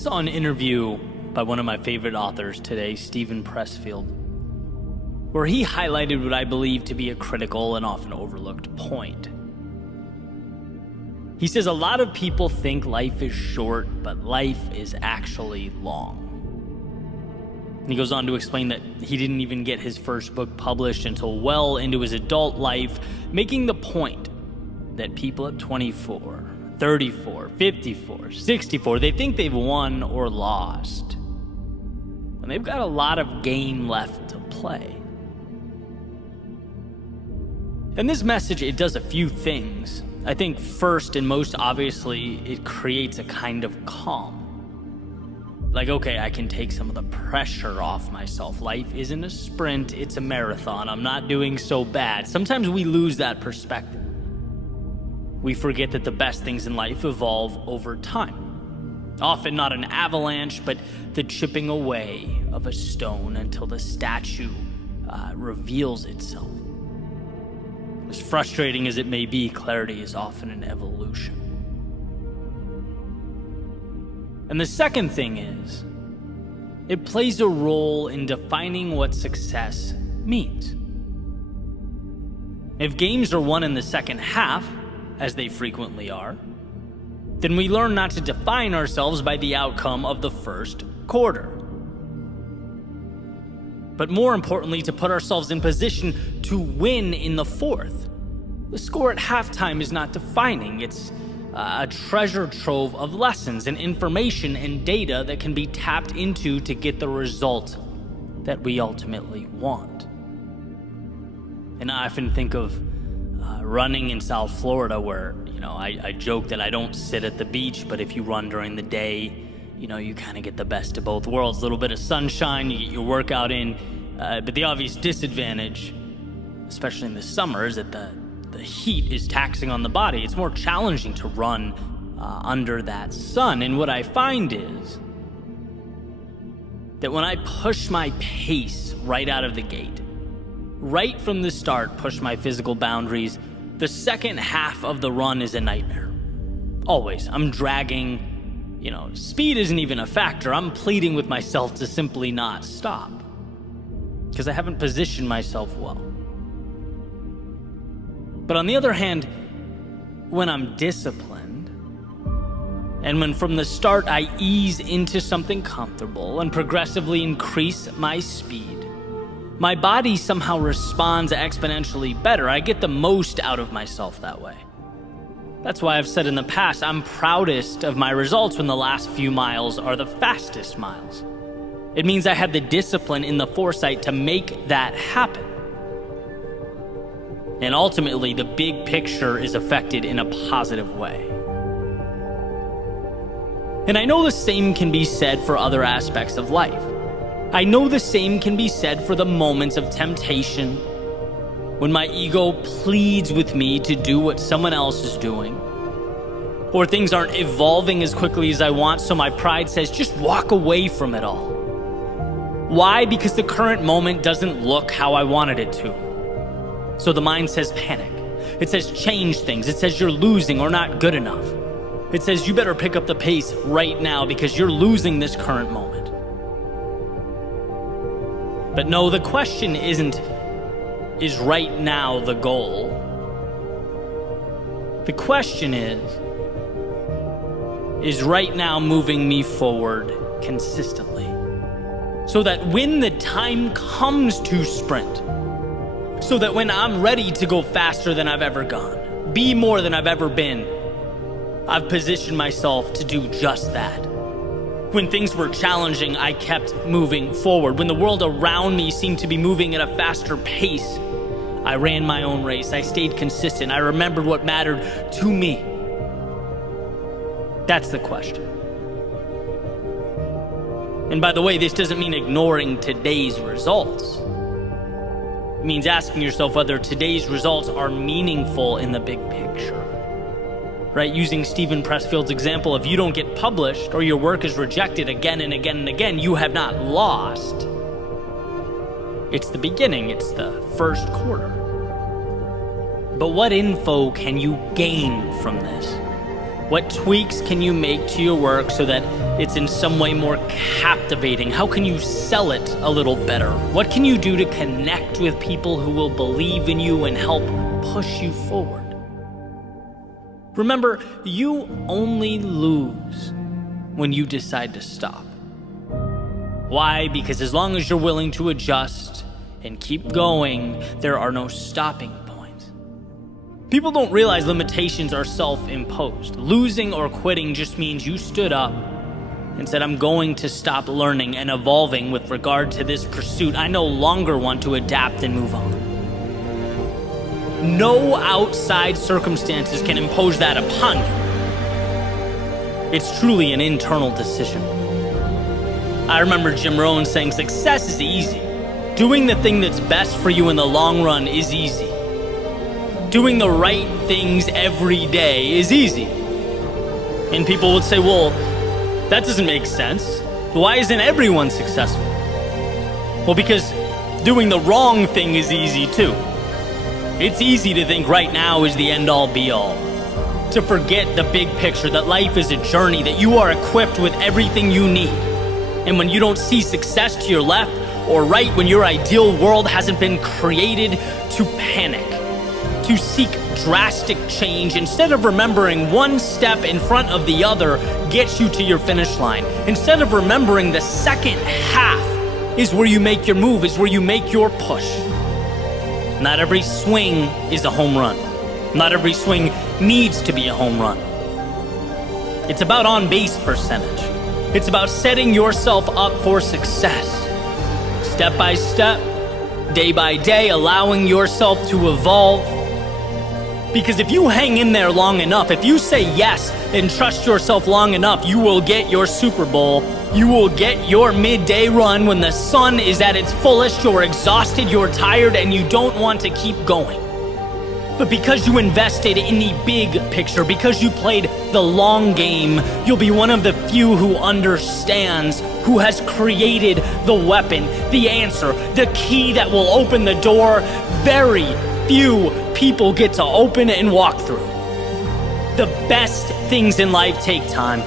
saw an interview by one of my favorite authors today, Steven Pressfield, where he highlighted what I believe to be a critical and often overlooked point. He says a lot of people think life is short, but life is actually long. And he goes on to explain that he didn't even get his first book published until well into his adult life, making the point that people at 24, 34, 54, 64, they think they've won or lost, when they've got a lot of game left to play. And this message, it does a few things. I think first and most obviously, it creates a kind of calm. Like, okay, I can take some of the pressure off myself. Life isn't a sprint, it's a marathon. I'm not doing so bad. Sometimes we lose that perspective. We forget that the best things in life evolve over time. Often not an avalanche, but the chipping away of a stone until the statue reveals itself. As frustrating as it may be, clarity is often an evolution. And the second thing is, it plays a role in defining what success means. If games are won in the second half, as they frequently are, then we learn not to define ourselves by the outcome of the first quarter. But more importantly, to put ourselves in position to win in the fourth. The score at halftime is not defining. It's a treasure trove of lessons and information and data that can be tapped into to get the result that we ultimately want. And I often think of running in South Florida where, I joke that I don't sit at the beach, but if you run during the day, you kind of get the best of both worlds. A little bit of sunshine, you get your workout in, but the obvious disadvantage, especially in the summer, is that the heat is taxing on the body. It's more challenging to run under that sun. And what I find is that when I push my pace right out of the gate, right from the start, push my physical boundaries, the second half of the run is a nightmare. Always. I'm dragging, speed isn't even a factor. I'm pleading with myself to simply not stop because I haven't positioned myself well. But on the other hand, when I'm disciplined, and when from the start I ease into something comfortable and progressively increase my speed, my body somehow responds exponentially better. I get the most out of myself that way. That's why I've said in the past, I'm proudest of my results when the last few miles are the fastest miles. It means I had the discipline and the foresight to make that happen. And ultimately, the big picture is affected in a positive way. And I know the same can be said for other aspects of life. I know the same can be said for the moments of temptation, when my ego pleads with me to do what someone else is doing, or things aren't evolving as quickly as I want, so my pride says, just walk away from it all. Why? Because the current moment doesn't look how I wanted it to. So the mind says panic. It says change things. It says you're losing or not good enough. It says you better pick up the pace right now because you're losing this current moment. But no, the question isn't, is right now the goal? The question is right now moving me forward consistently? So that when the time comes to sprint, so that when I'm ready to go faster than I've ever gone, be more than I've ever been, I've positioned myself to do just that. When things were challenging, I kept moving forward. When the world around me seemed to be moving at a faster pace, I ran my own race. I stayed consistent. I remembered what mattered to me. That's the question. And by the way, this doesn't mean ignoring today's results. It means asking yourself whether today's results are meaningful in the big picture. Right? Using Steven Pressfield's example, if you don't get published or your work is rejected again and again and again, you have not lost. It's the beginning. It's the first quarter. But what info can you gain from this? What tweaks can you make to your work so that it's in some way more captivating? How can you sell it a little better? What can you do to connect with people who will believe in you and help push you forward? Remember, you only lose when you decide to stop. Why? Because as long as you're willing to adjust and keep going, there are no stopping points. People don't realize limitations are self-imposed. Losing or quitting just means you stood up and said, I'm going to stop learning and evolving with regard to this pursuit. I no longer want to adapt and move on. No outside circumstances can impose that upon you. It's truly an internal decision. I remember Jim Rohn saying, success is easy. Doing the thing that's best for you in the long run is easy. Doing the right things every day is easy. And people would say, well, that doesn't make sense. Why isn't everyone successful? Well, because doing the wrong thing is easy too. It's easy to think right now is the end-all be-all. To forget the big picture, that life is a journey, that you are equipped with everything you need. And when you don't see success to your left or right, when your ideal world hasn't been created, to panic, to seek drastic change, instead of remembering one step in front of the other gets you to your finish line. Instead of remembering the second half is where you make your move, is where you make your push. Not every swing is a home run. Not every swing needs to be a home run. It's about on-base percentage. It's about setting yourself up for success. Step by step, day by day, allowing yourself to evolve. Because if you hang in there long enough, if you say yes and trust yourself long enough, you will get your Super Bowl. You will get your midday run when the sun is at its fullest, you're exhausted, you're tired, and you don't want to keep going. But because you invested in the big picture, because you played the long game, you'll be one of the few who understands, who has created the weapon, the answer, the key that will open the door very few people get to open and walk through. The best things in life take time,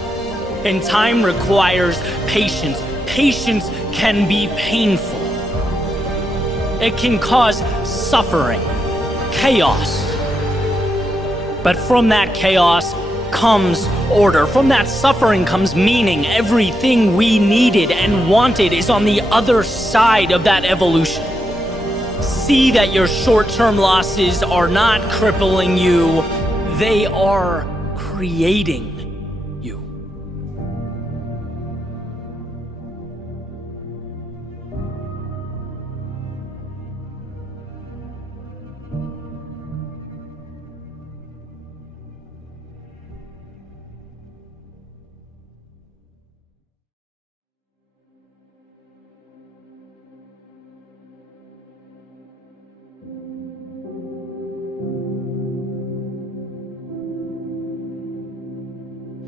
and time requires patience. Patience can be painful. It can cause suffering, chaos. But from that chaos comes order. From that suffering comes meaning. Everything we needed and wanted is on the other side of that evolution. See that your short-term losses are not crippling you. They are creating you.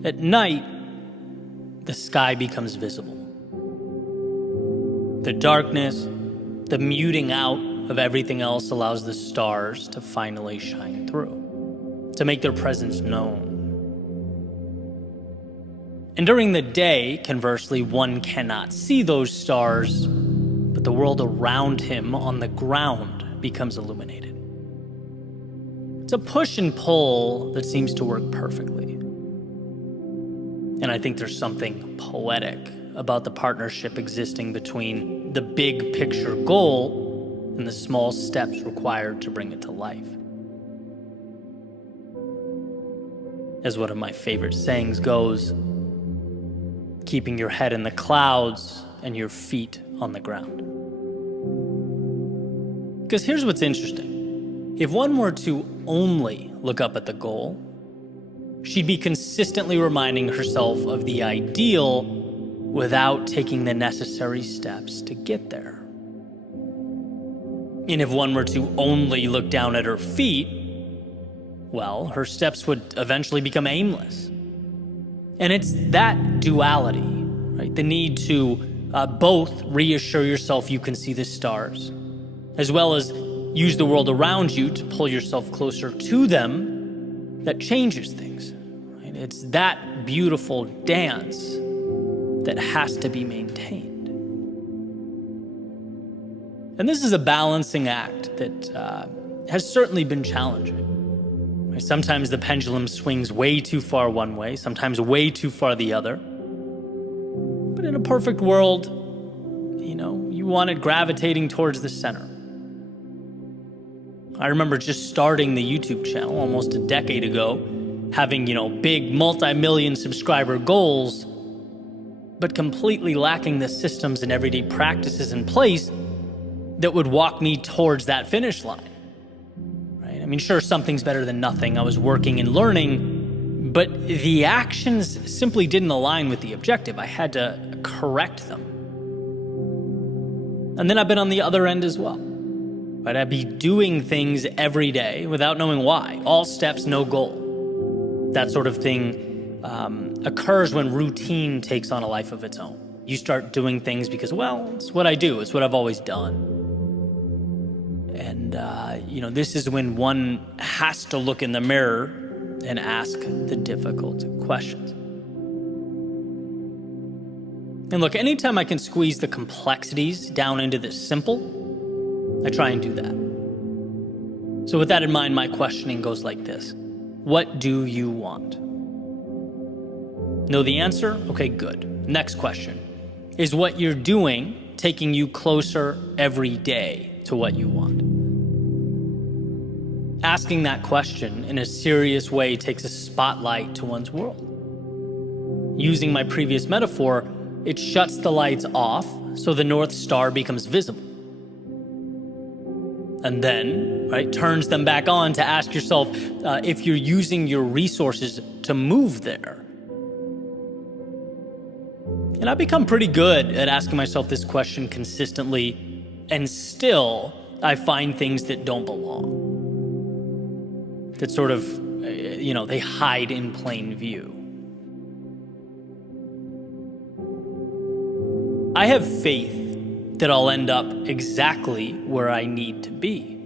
At night, the sky becomes visible. The darkness, the muting out of everything else allows the stars to finally shine through, to make their presence known. And during the day, conversely, one cannot see those stars, but the world around him on the ground becomes illuminated. It's a push and pull that seems to work perfectly. And I think there's something poetic about the partnership existing between the big picture goal and the small steps required to bring it to life. As one of my favorite sayings goes, keeping your head in the clouds and your feet on the ground. Because here's what's interesting. If one were to only look up at the goal, she'd be consistently reminding herself of the ideal without taking the necessary steps to get there. And if one were to only look down at her feet, well, her steps would eventually become aimless. And it's that duality, right? The need to both reassure yourself you can see the stars, as well as use the world around you to pull yourself closer to them, that changes things. Right? right? It's that beautiful dance that has to be maintained. And this is a balancing act that has certainly been challenging. Sometimes the pendulum swings way too far one way, sometimes way too far the other. But in a perfect world, you want it gravitating towards the center. I remember just starting the YouTube channel almost a decade ago, having, big multi-million subscriber goals, but completely lacking the systems and everyday practices in place that would walk me towards that finish line. Sure, something's better than nothing. I was working and learning, but the actions simply didn't align with the objective. I had to correct them. And then I've been on the other end as well. Right? I'd be doing things every day without knowing why. All steps, no goal. That sort of thing occurs when routine takes on a life of its own. You start doing things because, it's what I do. It's what I've always done. And, this is when one has to look in the mirror and ask the difficult questions. And look, anytime I can squeeze the complexities down into the simple, I try and do that. So with that in mind, my questioning goes like this. What do you want? Know the answer? Okay, good. Next question. Is what you're doing taking you closer every day to what you want? Asking that question in a serious way takes a spotlight to one's world. Using my previous metaphor, it shuts the lights off so the North Star becomes visible. And then, turns them back on to ask yourself if you're using your resources to move there. And I've become pretty good at asking myself this question consistently, and still I find things that don't belong. That sort of, they hide in plain view. I have faith that I'll end up exactly where I need to be.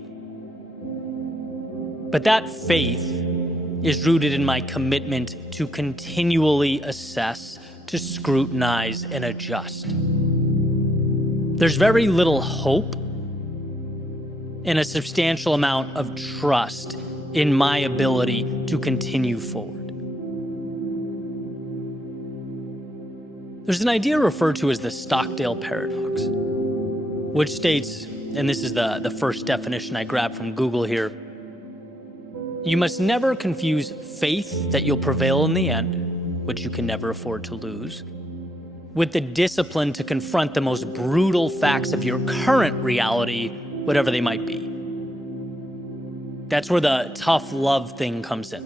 But that faith is rooted in my commitment to continually assess, to scrutinize, and adjust. There's very little hope and a substantial amount of trust in my ability to continue forward. There's an idea referred to as the Stockdale paradox, which states, and this is the first definition I grabbed from Google here, you must never confuse faith that you'll prevail in the end, which you can never afford to lose, with the discipline to confront the most brutal facts of your current reality, whatever they might be. That's where the tough love thing comes in.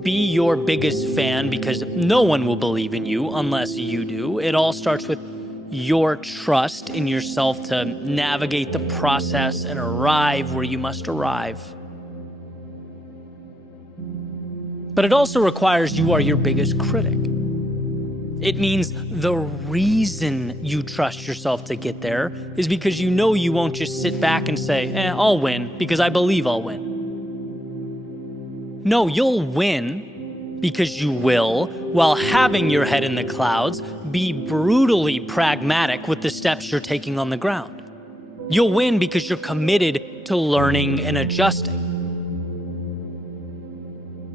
Be your biggest fan because no one will believe in you unless you do. It all starts with your trust in yourself to navigate the process and arrive where you must arrive. But it also requires you are your biggest critic. It means the reason you trust yourself to get there is because you know you won't just sit back and say, I'll win because I believe I'll win. No, you'll win because you will, while having your head in the clouds, be brutally pragmatic with the steps you're taking on the ground. You'll win because you're committed to learning and adjusting.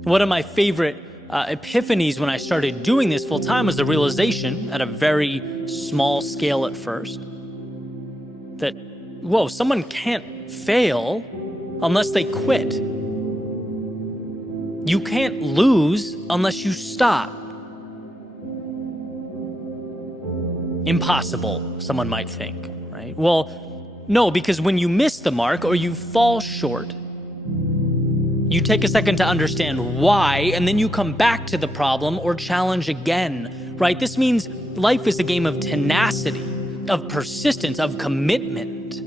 One of my favorite epiphanies when I started doing this full time was the realization, at a very small scale at first, that, someone can't fail unless they quit. You can't lose unless you stop. Impossible, someone might think, right? Well, no, because when you miss the mark or you fall short, you take a second to understand why, and then you come back to the problem or challenge again, right? This means life is a game of tenacity, of persistence, of commitment.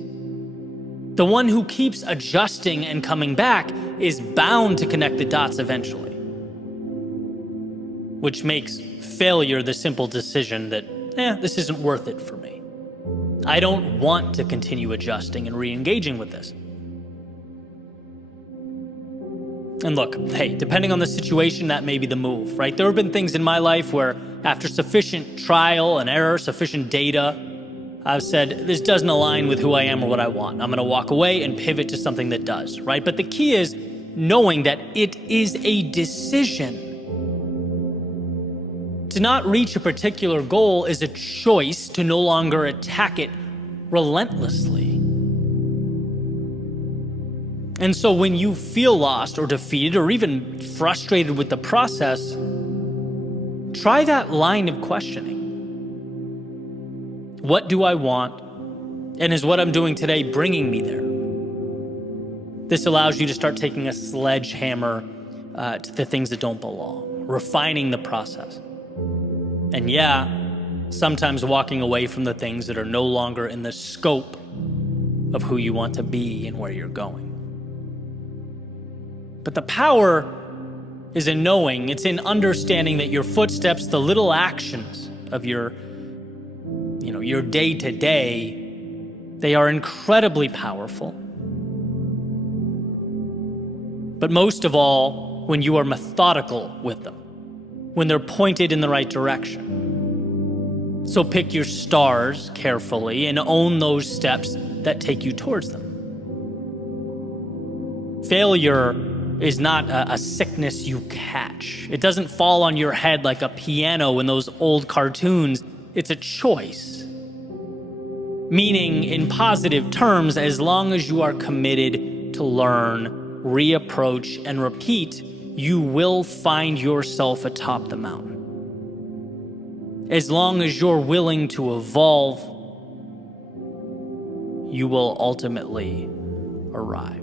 The one who keeps adjusting and coming back is bound to connect the dots eventually, which makes failure the simple decision that, this isn't worth it for me. I don't want to continue adjusting and re-engaging with this. And look, hey, depending on the situation, that may be the move, right? There have been things in my life where after sufficient trial and error, sufficient data, I've said, this doesn't align with who I am or what I want. I'm going to walk away and pivot to something that does, right? But the key is knowing that it is a decision. To not reach a particular goal is a choice to no longer attack it relentlessly. And so when you feel lost or defeated or even frustrated with the process, try that line of questioning. What do I want? And is what I'm doing today bringing me there? This allows you to start taking a sledgehammer to the things that don't belong, refining the process. And yeah, sometimes walking away from the things that are no longer in the scope of who you want to be and where you're going. But the power is in knowing, it's in understanding that your footsteps, the little actions of your day-to-day, they are incredibly powerful. But most of all, when you are methodical with them, when they're pointed in the right direction. So pick your stars carefully and own those steps that take you towards them. Failure is not a sickness you catch. It doesn't fall on your head like a piano in those old cartoons. It's a choice. Meaning, in positive terms, as long as you are committed to learn, reapproach, and repeat, you will find yourself atop the mountain. As long as you're willing to evolve, you will ultimately arrive.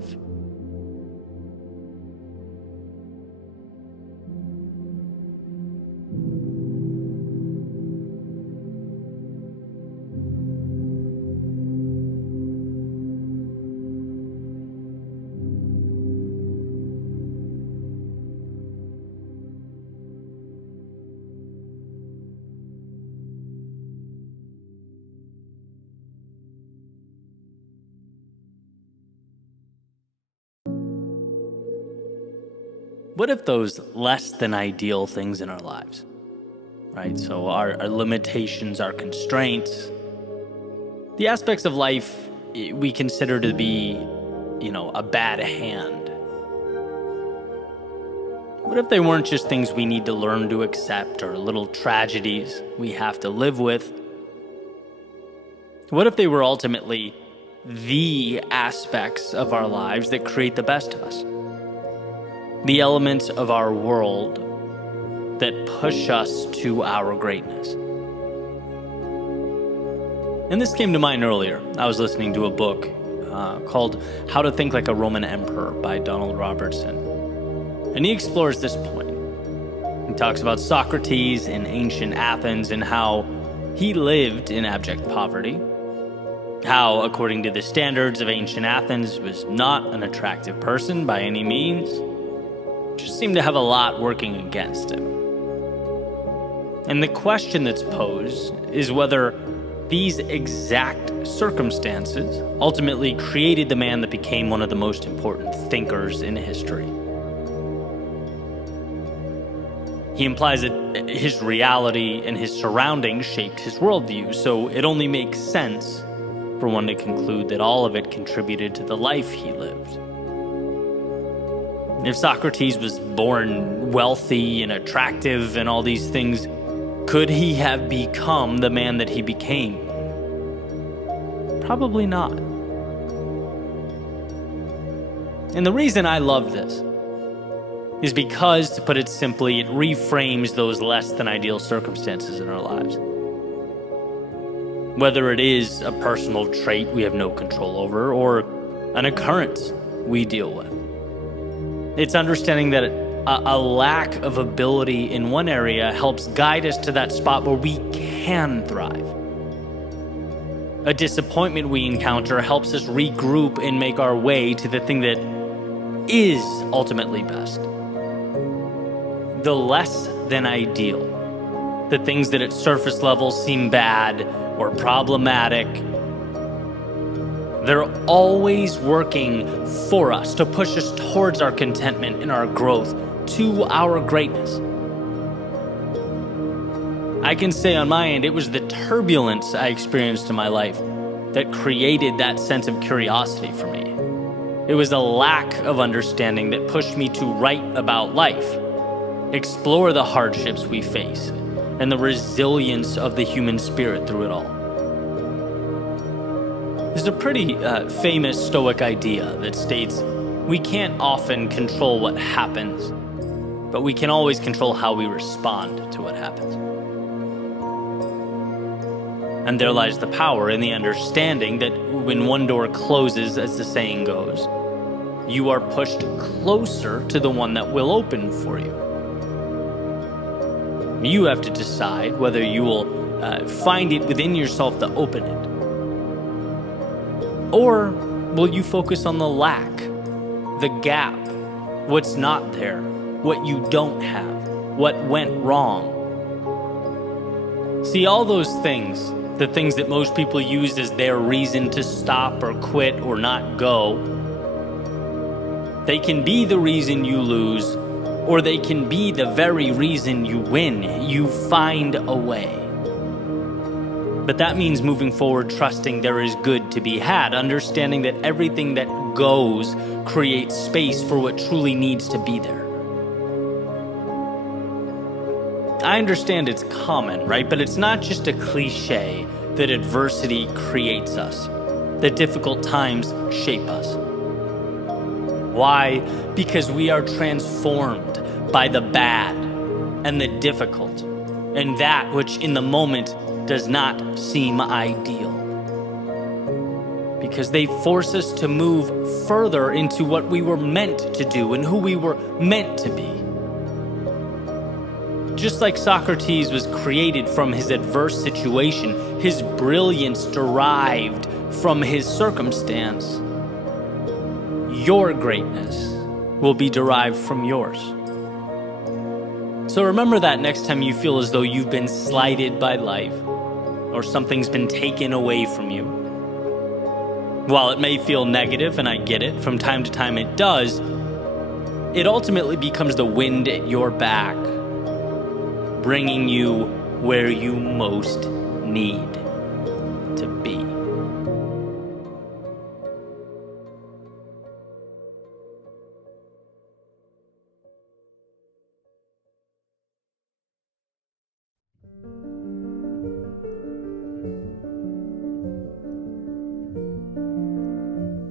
What if those less than ideal things in our lives, right? So our limitations, our constraints, the aspects of life we consider to be, a bad hand. What if they weren't just things we need to learn to accept or little tragedies we have to live with? What if they were ultimately the aspects of our lives that create the best of us? The elements of our world that push us to our greatness. And this came to mind earlier. I was listening to a book called How to Think Like a Roman Emperor by Donald Robertson. And he explores this point. He talks about Socrates in ancient Athens and how he lived in abject poverty. How, according to the standards of ancient Athens, was not an attractive person by any means. Just seemed to have a lot working against him. And the question that's posed is whether these exact circumstances ultimately created the man that became one of the most important thinkers in history. He implies that his reality and his surroundings shaped his worldview, so it only makes sense for one to conclude that all of it contributed to the life he lived. If Socrates was born wealthy and attractive and all these things, could he have become the man that he became? Probably not. And the reason I love this is because, to put it simply, it reframes those less than ideal circumstances in our lives. Whether it is a personal trait we have no control over or an occurrence we deal with. It's understanding that a lack of ability in one area helps guide us to that spot where we can thrive. A disappointment we encounter helps us regroup and make our way to the thing that is ultimately best. The less than ideal, the things that at surface level seem bad or problematic, They're always working for us to push us towards our contentment and our growth, to our greatness. I can say on my end, it was the turbulence I experienced in my life that created that sense of curiosity for me. It was a lack of understanding that pushed me to write about life, explore the hardships we face, and the resilience of the human spirit through it all. There's a pretty famous Stoic idea that states, we can't often control what happens, but we can always control how we respond to what happens. And there lies the power in the understanding that when one door closes, as the saying goes, you are pushed closer to the one that will open for you. You have to decide whether you will find it within yourself to open it. Or will you focus on the lack, the gap, what's not there, what you don't have, what went wrong? See, all those things, the things that most people use as their reason to stop or quit or not go, they can be the reason you lose, or they can be the very reason you win. You find a way. But that means moving forward, trusting there is good to be had, understanding that everything that goes creates space for what truly needs to be there. I understand it's common, right? But it's not just a cliche that adversity creates us, that difficult times shape us. Why? Because we are transformed by the bad and the difficult and that which in the moment does not seem ideal. Because they force us to move further into what we were meant to do and who we were meant to be. Just like Socrates was created from his adverse situation, his brilliance derived from his circumstance, your greatness will be derived from yours. So remember that next time you feel as though you've been slighted by life or something's been taken away from you. While it may feel negative, and I get it, from time to time it does, it ultimately becomes the wind at your back, bringing you where you most need to be.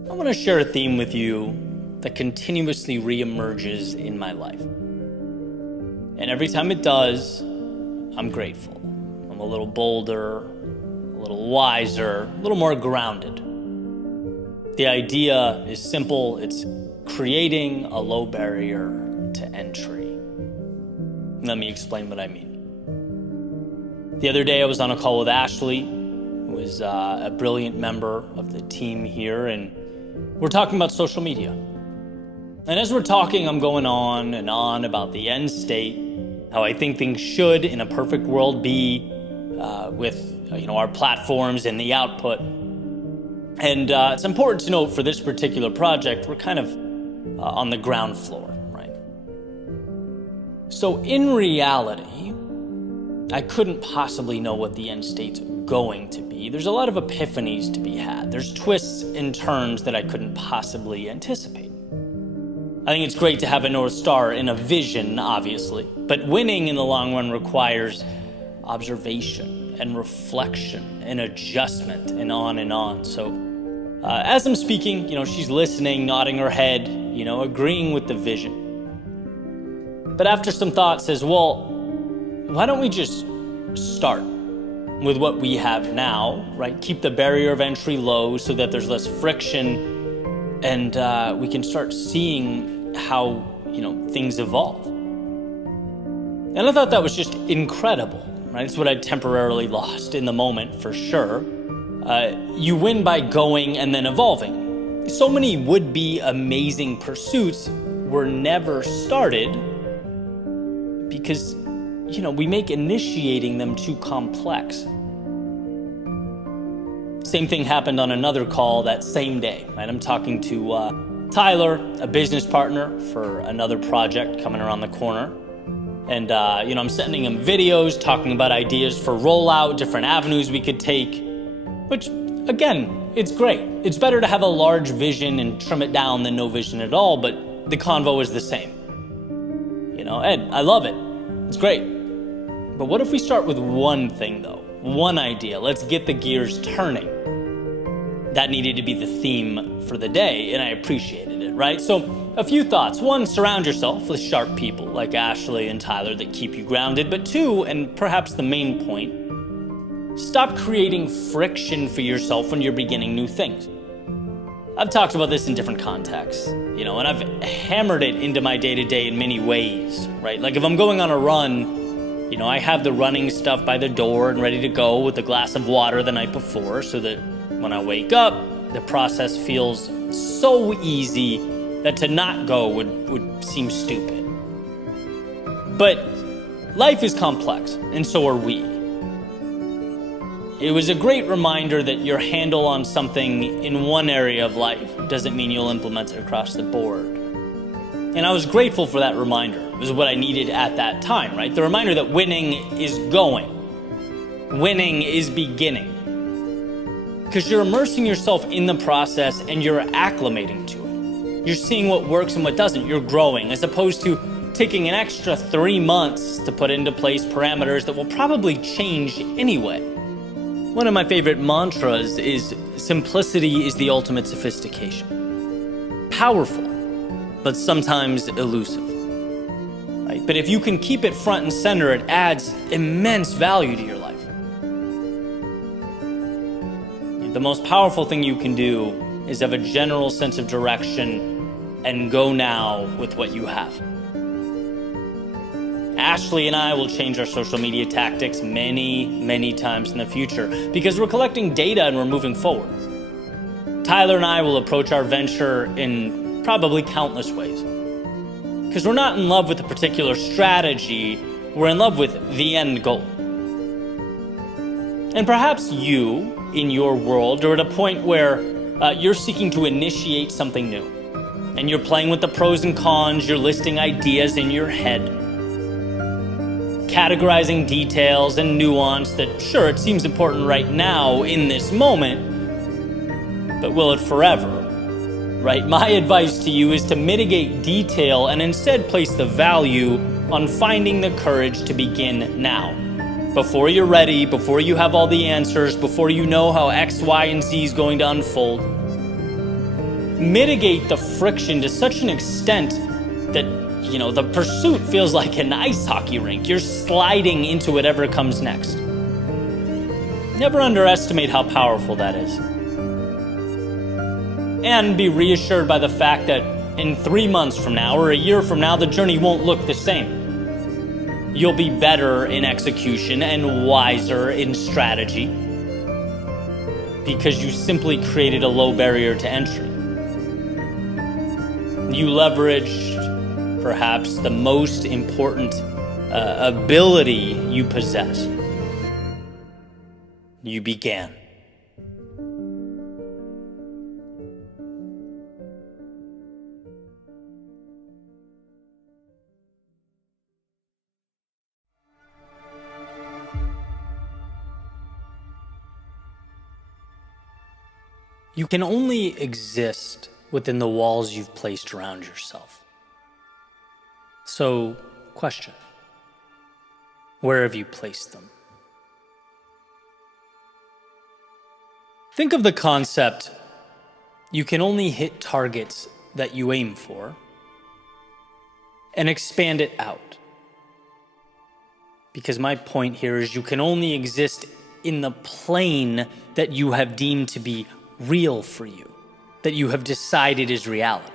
I want to share a theme with you that continuously reemerges in my life. And every time it does, I'm grateful. I'm a little bolder, a little wiser, a little more grounded. The idea is simple. It's creating a low barrier to entry. Let me explain what I mean. The other day I was on a call with Ashley, who is a brilliant member of the team here, and we're talking about social media. And as we're talking, I'm going on and on about the end state, how I think things should, in a perfect world, be with our platforms and the output. And it's important to note for this particular project, we're kind of on the ground floor, right? So in reality, I couldn't possibly know what the end state's going to be. There's a lot of epiphanies to be had. There's twists and turns that I couldn't possibly anticipate. I think it's great to have a North Star and a vision, obviously, but winning in the long run requires observation and reflection and adjustment and on and on. So as I'm speaking, she's listening, nodding her head, agreeing with the vision. But after some thought says, well, why don't we just start with what we have now, right? Keep the barrier of entry low so that there's less friction and we can start seeing how, things evolve. And I thought that was just incredible, right? It's what I temporarily lost in the moment for sure. You win by going and then evolving. So many would-be amazing pursuits were never started because we make initiating them too complex. Same thing happened on another call that same day, right? I'm talking to Tyler, a business partner for another project coming around the corner. And, I'm sending him videos, talking about ideas for rollout, different avenues we could take, which, again, it's great. It's better to have a large vision and trim it down than no vision at all, but the convo is the same. Ed, I love it. It's great. But what if we start with one thing, though? One idea. Let's get the gears turning. That needed to be the theme for the day, and I appreciated it, right? So a few thoughts. One, surround yourself with sharp people like Ashley and Tyler that keep you grounded. But two, and perhaps the main point, stop creating friction for yourself when you're beginning new things. I've talked about this in different contexts, and I've hammered it into my day-to-day in many ways, right? Like if I'm going on a run, I have the running stuff by the door and ready to go with a glass of water the night before so that when I wake up, the process feels so easy that to not go would seem stupid. But life is complex, and so are we. It was a great reminder that your handle on something in one area of life doesn't mean you'll implement it across the board. And I was grateful for that reminder. It was what I needed at that time, right? The reminder that winning is going. Winning is beginning. Because you're immersing yourself in the process and you're acclimating to it. You're seeing what works and what doesn't. You're growing, as opposed to taking an extra 3 months to put into place parameters that will probably change anyway. One of my favorite mantras is simplicity is the ultimate sophistication. Powerful, but sometimes elusive. Right? But if you can keep it front and center, it adds immense value to your life. The most powerful thing you can do is have a general sense of direction and go now with what you have. Ashley and I will change our social media tactics many, many times in the future because we're collecting data and we're moving forward. Tyler and I will approach our venture in probably countless ways. Because we're not in love with a particular strategy, we're in love with the end goal. And perhaps you, in your world, are at a point where you're seeking to initiate something new. And you're playing with the pros and cons, you're listing ideas in your head, categorizing details and nuance that, sure, it seems important right now in this moment, but will it forever? Right? My advice to you is to mitigate detail and instead place the value on finding the courage to begin now. Before you're ready, before you have all the answers, before you know how X, Y, and Z is going to unfold. Mitigate the friction to such an extent that, the pursuit feels like an ice hockey rink. You're sliding into whatever comes next. Never underestimate how powerful that is. And be reassured by the fact that in 3 months from now or a year from now, the journey won't look the same. You'll be better in execution and wiser in strategy because you simply created a low barrier to entry. You leveraged perhaps the most important ability you possess. You began. You can only exist within the walls you've placed around yourself. So, question. Where have you placed them? Think of the concept, you can only hit targets that you aim for, and expand it out. Because my point here is you can only exist in the plane that you have deemed to be real for you, that you have decided is reality.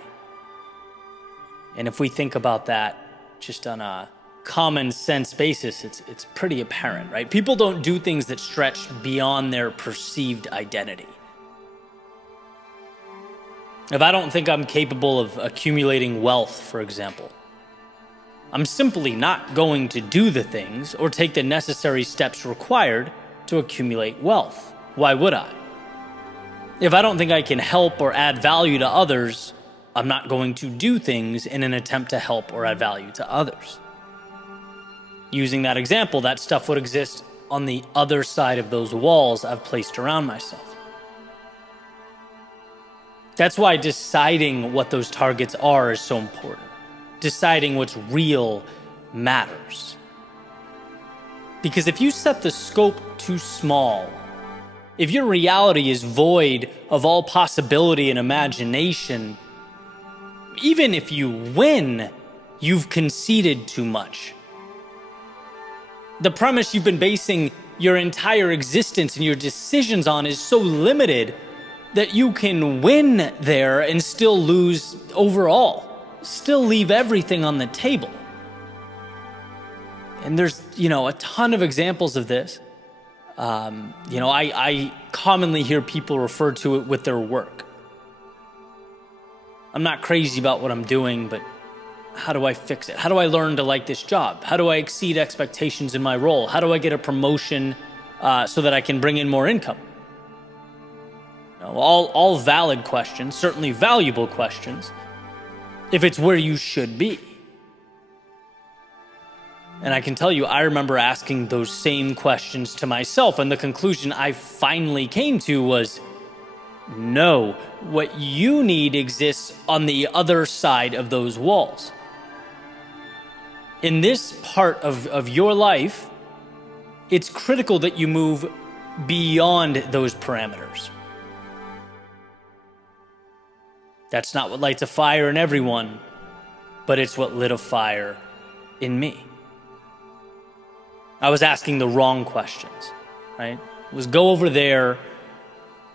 And if we think about that just on a common sense basis, it's pretty apparent, right? People don't do things that stretch beyond their perceived identity. If I don't think I'm capable of accumulating wealth, for example, I'm simply not going to do the things or take the necessary steps required to accumulate wealth. Why would I? If I don't think I can help or add value to others, I'm not going to do things in an attempt to help or add value to others. Using that example, that stuff would exist on the other side of those walls I've placed around myself. That's why deciding what those targets are is so important. Deciding what's real matters. Because if you set the scope too small, if your reality is void of all possibility and imagination, even if you win, you've conceded too much. The premise you've been basing your entire existence and your decisions on is so limited that you can win there and still lose overall, still leave everything on the table. And there's, a ton of examples of this. I commonly hear people refer to it with their work. I'm not crazy about what I'm doing, but how do I fix it? How do I learn to like this job? How do I exceed expectations in my role? How do I get a promotion so that I can bring in more income? All valid questions, certainly valuable questions, if it's where you should be. And I can tell you, I remember asking those same questions to myself, and the conclusion I finally came to was, no, what you need exists on the other side of those walls. In this part of your life, it's critical that you move beyond those parameters. That's not what lights a fire in everyone, but it's what lit a fire in me. I was asking the wrong questions, right? It was go over there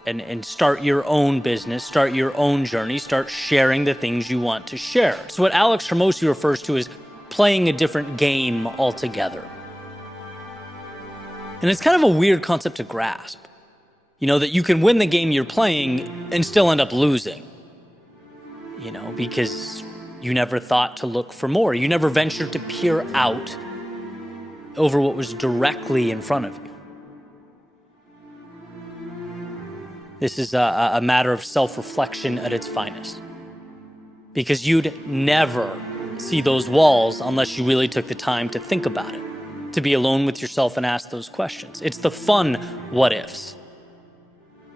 and start your own business, start your own journey, start sharing the things you want to share. So what Alex Hormozi refers to as playing a different game altogether. And it's kind of a weird concept to grasp, that you can win the game you're playing and still end up losing, because you never thought to look for more. You never ventured to peer out over what was directly in front of you. This is a matter of self-reflection at its finest. Because you'd never see those walls unless you really took the time to think about it, to be alone with yourself and ask those questions. It's the fun what-ifs.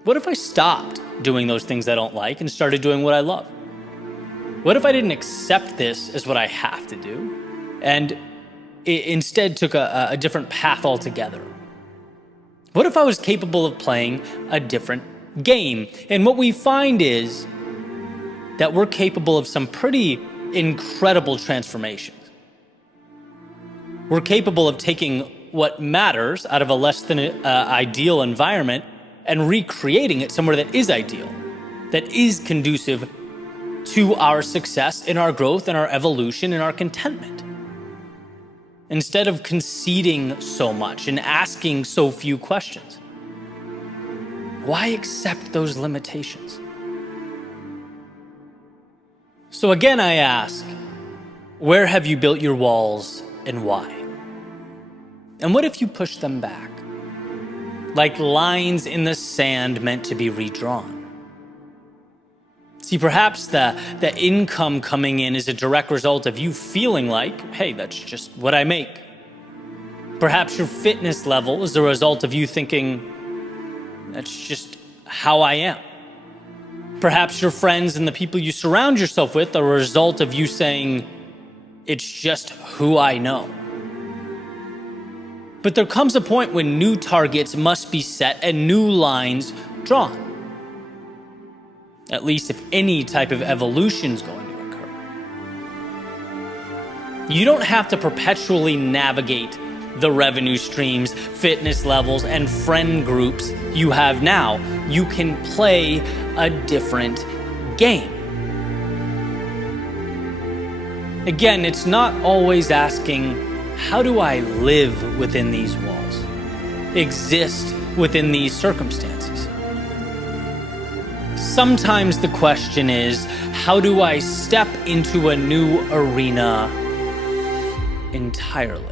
What if I stopped doing those things I don't like and started doing what I love? What if I didn't accept this as what I have to do and instead took a different path altogether? What if I was capable of playing a different game? And what we find is that we're capable of some pretty incredible transformations. We're capable of taking what matters out of a less than ideal environment and recreating it somewhere that is ideal, that is conducive to our success in our growth and our evolution and our contentment. Instead of conceding so much and asking so few questions, why accept those limitations? So again, I ask, where have you built your walls and why? And what if you push them back? Like lines in the sand meant to be redrawn. See, perhaps the income coming in is a direct result of you feeling like, hey, that's just what I make. Perhaps your fitness level is the result of you thinking, that's just how I am. Perhaps your friends and the people you surround yourself with are a result of you saying, it's just who I know. But there comes a point when new targets must be set and new lines drawn. At least if any type of evolution is going to occur. You don't have to perpetually navigate the revenue streams, fitness levels, and friend groups you have now. You can play a different game. Again, it's not always asking, how do I live within these walls? Exist within these circumstances? Sometimes the question is, how do I step into a new arena entirely?